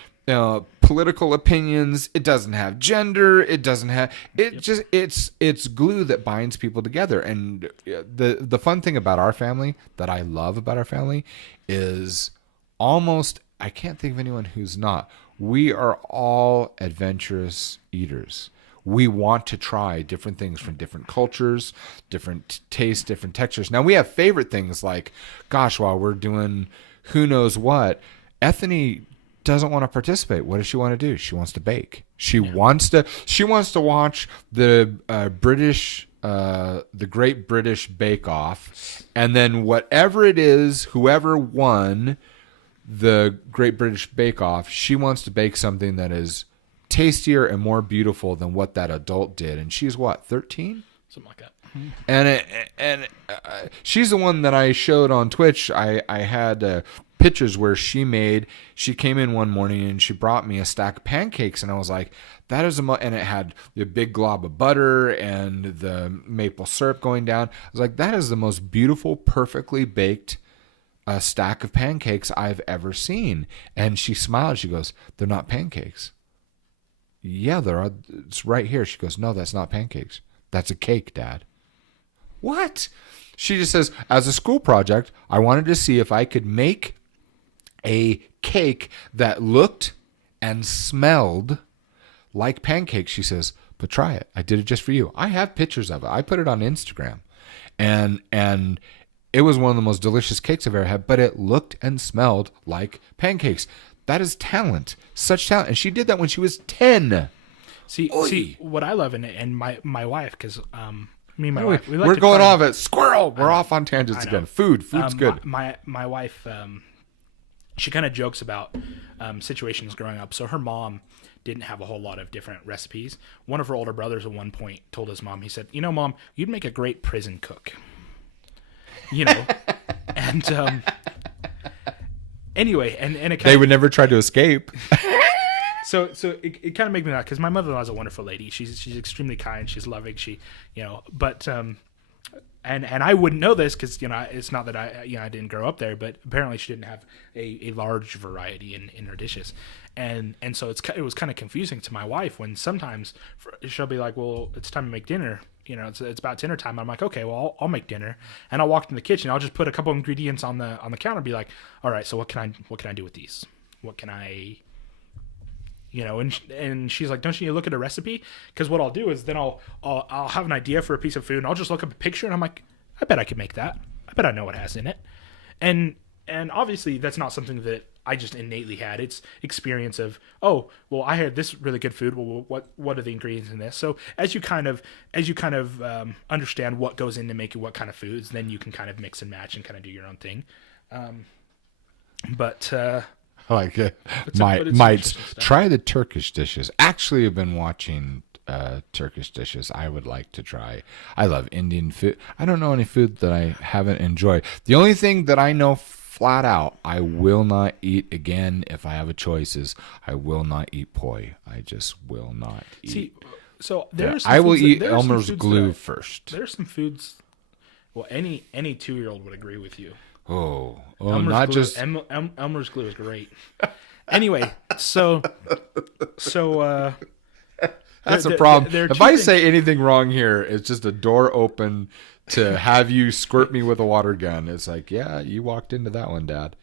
political opinions. It doesn't have gender. It doesn't have it's glue that binds people together. And the fun thing about our family that I love about our family is almost, I can't think of anyone who's not. we are all adventurous eaters. We want to try different things from different cultures, different tastes, different textures. Now, we have favorite things like, gosh, while we're doing who knows what, Ethany doesn't want to participate. What does she want to do? She wants to bake. She wants to watch the Great British Bake Off, and then whatever it is, whoever won the Great British Bake Off, she wants to bake something that is tastier and more beautiful than what that adult did. And she's what, 13? Something like that. And she's the one that I showed on Twitch. I had pictures where she came in one morning and she brought me a stack of pancakes, and I was like, that is and it had the big glob of butter and the maple syrup going down. I was like, that is the most beautiful, perfectly baked stack of pancakes I've ever seen. And she smiled. She goes, they're not pancakes. Yeah, there are. It's right here. She goes, no, that's not pancakes. That's a cake, Dad. What? She just says, as a school project, I wanted to see if I could make a cake that looked and smelled like pancakes. She says, but try it. I did it just for you. I have pictures of it. I put it on Instagram. And it was one of the most delicious cakes I've ever had, but it looked and smelled like pancakes. That is talent. Such talent. And she did that when she was 10. See what I love and my wife, because me and my wife, we like we're to going try- off at squirrel. We're off on tangents again. Food's good. My wife, she kind of jokes about situations growing up. So her mom didn't have a whole lot of different recipes. One of her older brothers at one point told his mom, he said, you know, Mom, you'd make a great prison cook. You know, and anyway, and it They would never try to escape. So it kind of made me laugh because my mother-in-law is a wonderful lady. She's extremely kind. She's loving. She, you know, but and I wouldn't know this because, you know, it's not that I didn't grow up there, but apparently she didn't have a large variety in her dishes, and so it was kind of confusing to my wife when sometimes she'll be like, well, it's time to make dinner. You know, it's about dinner time. I'm like, okay, well, I'll make dinner, and I'll walk in the kitchen. I'll just put a couple ingredients on the counter, and be like, all right, so what can I do with these? What can I, you know? And she's like, don't you look at a recipe? Because what I'll do is then I'll have an idea for a piece of food, and I'll just look up a picture, and I'm like, I bet I could make that. I bet I know what it has in it. And obviously that's not something that I just innately had. It's experience of, oh, well, I had this really good food. Well, what are the ingredients in this? So as you kind of understand what goes into making what kind of foods, then you can kind of mix and match and kind of do your own thing. But I like it. Might try the Turkish dishes. Actually, I've been watching Turkish dishes I would like to try. I love Indian food. I don't know any food that I haven't enjoyed. The only thing that I know flat out I will not eat again if I have a choice is I will not eat poi. I just will not eat. See, so there's I will eat Elmer's glue first. There's some foods. Well, any 2-year-old would agree with you. Oh, Elmer's not glue, just Elmer's glue is great. Anyway, so that's a problem. If I say things. anything wrong here, it's just a door open to have you squirt me with a water gun. It's like, yeah, you walked into that one, Dad.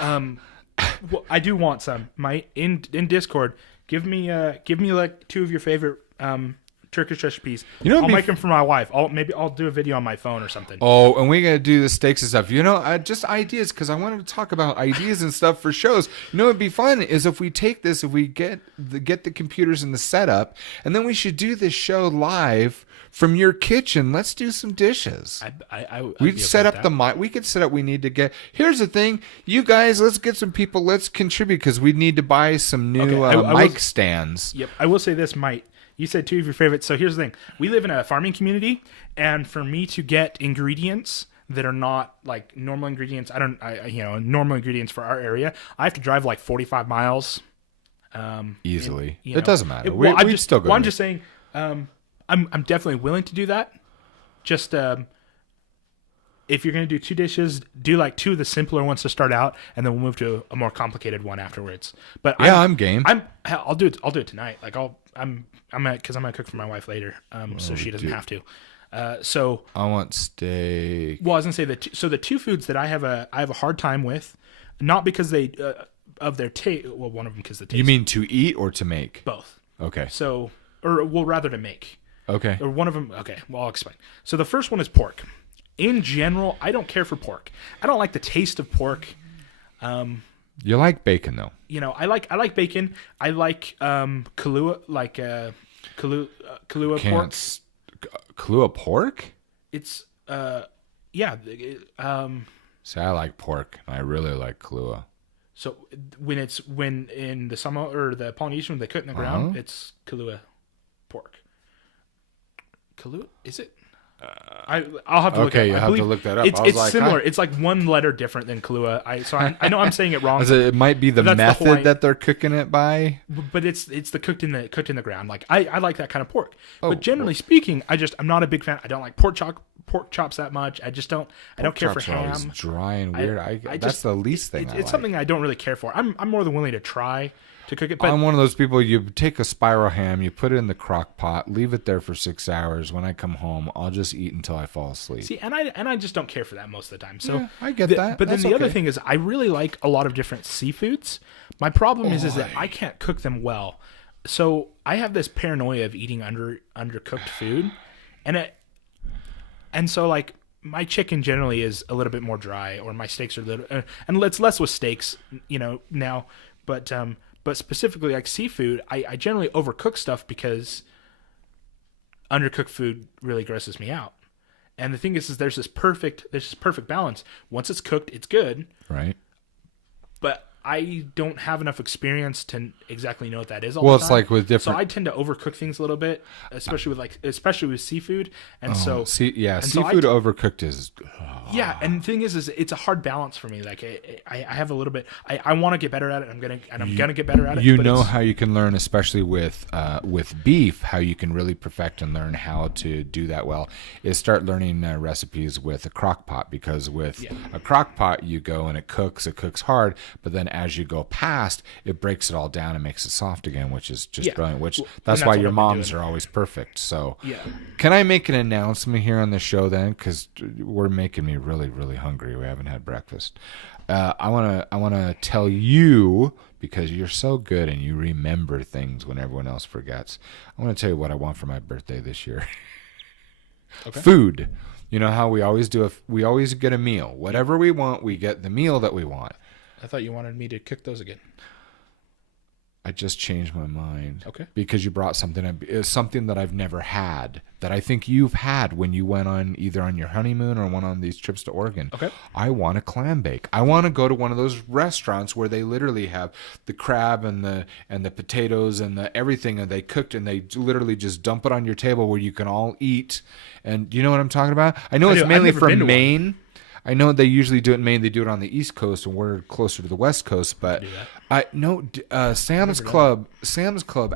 Well, I do want some. In Discord, give me like 2 of your favorite Turkish recipes. You know, I'll make them for my wife. I'll do a video on my phone or something. Oh, and we gotta do the steaks and stuff. You know, just ideas, because I wanted to talk about ideas and stuff for shows. You know, what'd be fun is if we take this, if we get the computers and the setup, and then we should do this show live from your kitchen. Let's do some dishes. We'd set up the mic. We could set up. We need to get. Here's the thing, you guys. Let's get some people. Let's contribute because we need to buy some new mic stands. Yep, I will say this, Mike. You said 2 of your favorites. So here's the thing. We live in a farming community, and for me to get ingredients that are not like normal ingredients, normal ingredients for our area, I have to drive like 45 miles. Easily. And, it doesn't matter. I'm still go. Well, I'm just saying, I'm definitely willing to do that. Just if you're going to do 2 dishes, do like 2 of the simpler ones to start out, and then we'll move to a more complicated one afterwards. But yeah, I'm game. I'll do it. I'll do it tonight. Like I'm gonna cook for my wife later, so she doesn't have to. So I want steak. Well, I was gonna say the 2 foods that I have a hard time with, not because they of their taste. Well, one of them because the taste. You mean to eat or to make? Both? Okay. So, or well, rather to make. Okay. Or one of them. Okay, well, I'll explain. So the first one is pork. In general, I don't care for pork. I don't like the taste of pork. You like bacon though. You know, I like bacon. I like Kahlua, like Kahlua pork. Kahlua pork? It's yeah. See, I like pork. I really like Kahlua. So when in the Samoa or the Polynesian when they cook it in the ground, it's Kahlua pork. Kahlua, is it? I'll have to look. Okay, you have to look that up. It's similar. It's like one letter different than Kahlua. I know I'm saying it wrong. It might be the method that they're cooking it by. But it's the cooked in the ground. Like I like that kind of pork. But generally speaking, I'm not a big fan. I don't like pork chops that much. I just don't. I don't care for ham. Always dry and weird. That's the least thing. It's something I don't really care for. I'm more than willing to try to cook it. But I'm one of those people. You take a spiral ham, you put it in the crock pot, leave it there for 6 hours. When I come home, I'll just eat until I fall asleep. See, and I just don't care for that most of the time. So yeah, I get that. But then the other thing is, I really like a lot of different seafoods. My problem is that I can't cook them well. So I have this paranoia of eating undercooked food, and so like my chicken generally is a little bit more dry, or my steaks are a little, and it's less with steaks, you know, now, but specifically like seafood, I generally overcook stuff because undercooked food really grosses me out. And the thing is there's this perfect balance. Once it's cooked, it's good. Right. But I don't have enough experience to exactly know what that is all well, the time. It's like with different. So I tend to overcook things a little bit, especially with seafood. And seafood overcooked is. Yeah, and the thing is it's a hard balance for me. Like I have a little bit. I want to get better at it. I'm gonna get better at it. You know how you can learn, especially with beef, how you can really perfect and learn how to do that well is start learning recipes with a crock pot, because with a crock pot you go and it cooks hard, but then as you go past, it breaks it all down and makes it soft again, which is just brilliant. Which that's why your moms are always perfect. So can I make an announcement here on the show then? Because we're making me really, really hungry. We haven't had breakfast. I wanna tell you, because you're so good and you remember things when everyone else forgets. I want to tell you what I want for my birthday this year. Okay. Food. You know how we always we always get a meal. Whatever we want, we get the meal that we want. I thought you wanted me to cook those again. I just changed my mind. Okay. Because you brought something up. It's something that I've never had, that I think you've had when you went on either on your honeymoon or one on these trips to Oregon. Okay. I want a clam bake. I want to go to one of those restaurants where they literally have the crab and the potatoes and the everything, and they cooked and they literally just dump it on your table where you can all eat. And you know what I'm talking about? I know it's mainly from Maine. I know they usually do it in Maine. They do it on the East Coast, and we're closer to the West Coast. But Sam's Club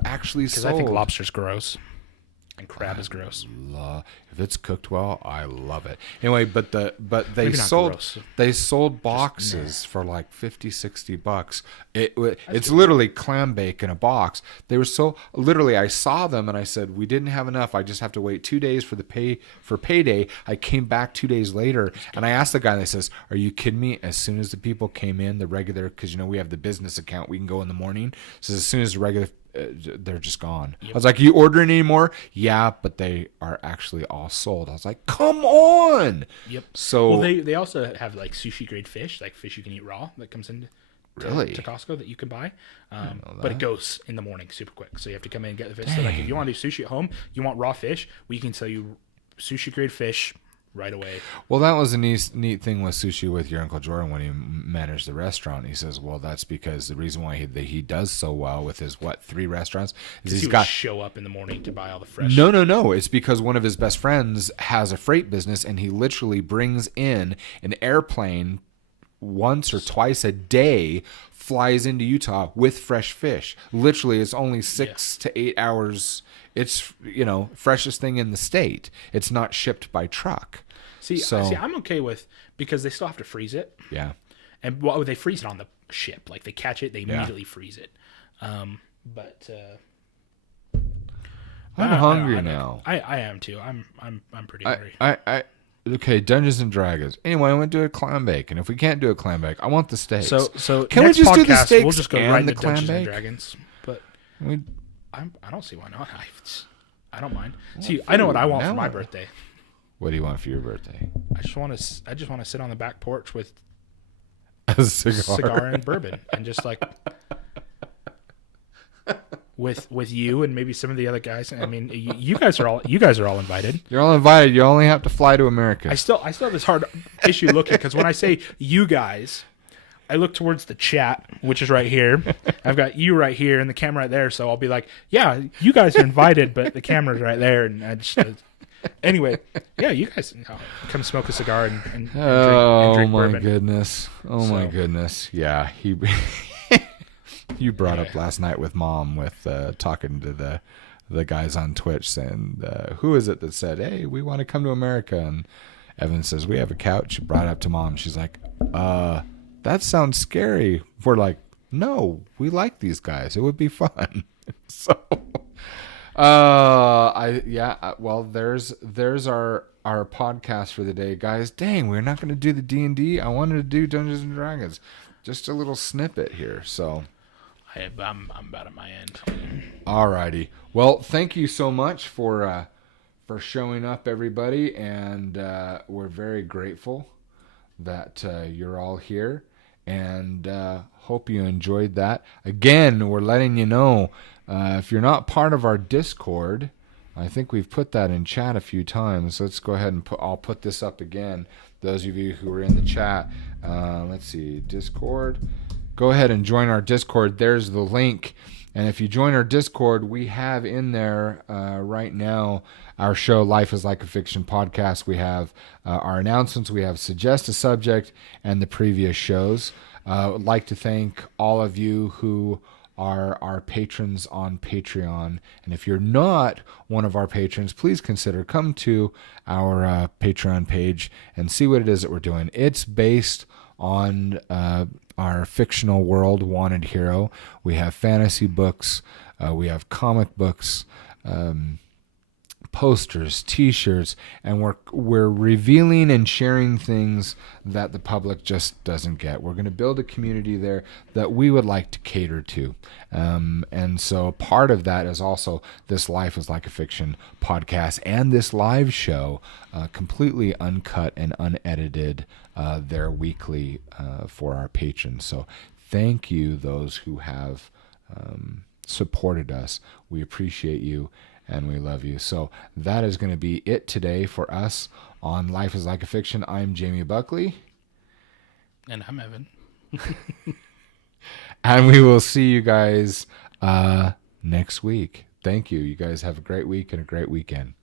actually sold. Because I think lobster's gross, and crab is gross. If it's cooked well, I love it. Anyway, but they sold boxes for like $50-$60. It's literally clam bake in a box. They were so literally. I saw them and I said, we didn't have enough. I just have to wait 2 days for payday. I came back 2 days later and I asked the guy, and he says, "Are you kidding me?" As soon as the people came in, the regular, because we have the business account, we can go in the morning. So as soon as the regular. They're just gone. Yep. I was like, "You ordering any more?" "Yeah, but they are actually all sold." I was like, "Come on!" Yep. So they also have like sushi grade fish, like fish you can eat raw, that comes in to Costco that you can buy. But it goes in the morning super quick, so you have to come in and get the fish. Dang. So like if you want to do sushi at home, you want raw fish, we can sell you sushi grade fish right away. Well, that was a neat thing with sushi with your Uncle Jordan when he managed the restaurant. He says, well, that's because the reason why he does so well with his 3 restaurants is he got show up in the morning to buy all the fresh. No. It's because one of his best friends has a freight business, and he literally brings in an airplane once or twice a day, flies into Utah with fresh fish. Literally, it's only 6 to 8 hours. It's, freshest thing in the state. It's not shipped by truck. See, I'm okay with, because they still have to freeze it. Yeah. And they freeze it on the ship. Like they catch it, they immediately freeze it. I'm hungry now. I am too. I'm pretty hungry. Okay, Dungeons and Dragons. Anyway, I want to do a clam bake, and if we can't do a clam bake, I want the steaks. So Can we next just do the podcast, steaks we'll just go and right the into clam Dungeons and bake? Dragons. But We, I don't see why not. I don't mind. See, I know what I want for my No. birthday. what do you want for your birthday? I just want to sit on the back porch with A cigar. cigar and bourbon, and just like with you and maybe some of the other guys. I mean, you guys are all invited. You're all invited. You only have to fly to America. I still have this hard issue looking because when I say you guys, I look towards the chat, which is right here. I've got you right here and the camera right there, so I'll be like, yeah, you guys are invited, but the camera's right there, and I just. Anyway, yeah, you guys come smoke a cigar and drink, Oh drink my bourbon. goodness! Oh my So- goodness! Yeah, he. You brought up last night with Mom with talking to the guys on Twitch saying who is it that said, "Hey, we want to come to America," and Evan says we have a couch. She brought it up to Mom. She's like, that sounds scary. We're like, no, we like these guys. It would be fun. So. Well, there's our podcast for the day, guys. Dang, we're not going to do the D&D. I wanted to do Dungeons and Dragons. Just a little snippet here. So, I'm about at my end. alrighty. Well, thank you so much for showing up, everybody, and we're very grateful that you're all here, and hope you enjoyed that. Again, we're letting you know. If you're not part of our Discord, I think we've put that in chat a few times. Let's go ahead and I'll put this up again. Those of you who are in the chat, let's see, Discord. Go ahead and join our Discord. There's the link. And if you join our Discord, we have in there right now our show, Life is Like a Fiction podcast. We have our announcements. We have Suggest a Subject and the previous shows. I'd like to thank all of you who are our patrons on Patreon. And if you're not one of our patrons, please consider come to our Patreon page and see what it is that we're doing. It's based on our fictional world, Wanted Hero. We have fantasy books. We have comic books, posters, T-shirts, and we're revealing and sharing things that the public just doesn't get. We're going to build a community there that we would like to cater to, and so part of that is also this Life is Like a Fiction podcast and this live show, completely uncut and unedited. They're weekly for our patrons. So thank you, those who have supported us. We appreciate you. And we love you. So that is going to be it today for us on Life is Like a Fiction. I'm Jaime Buckley. And I'm Evan. And we will see you guys next week. Thank you. You guys have a great week and a great weekend.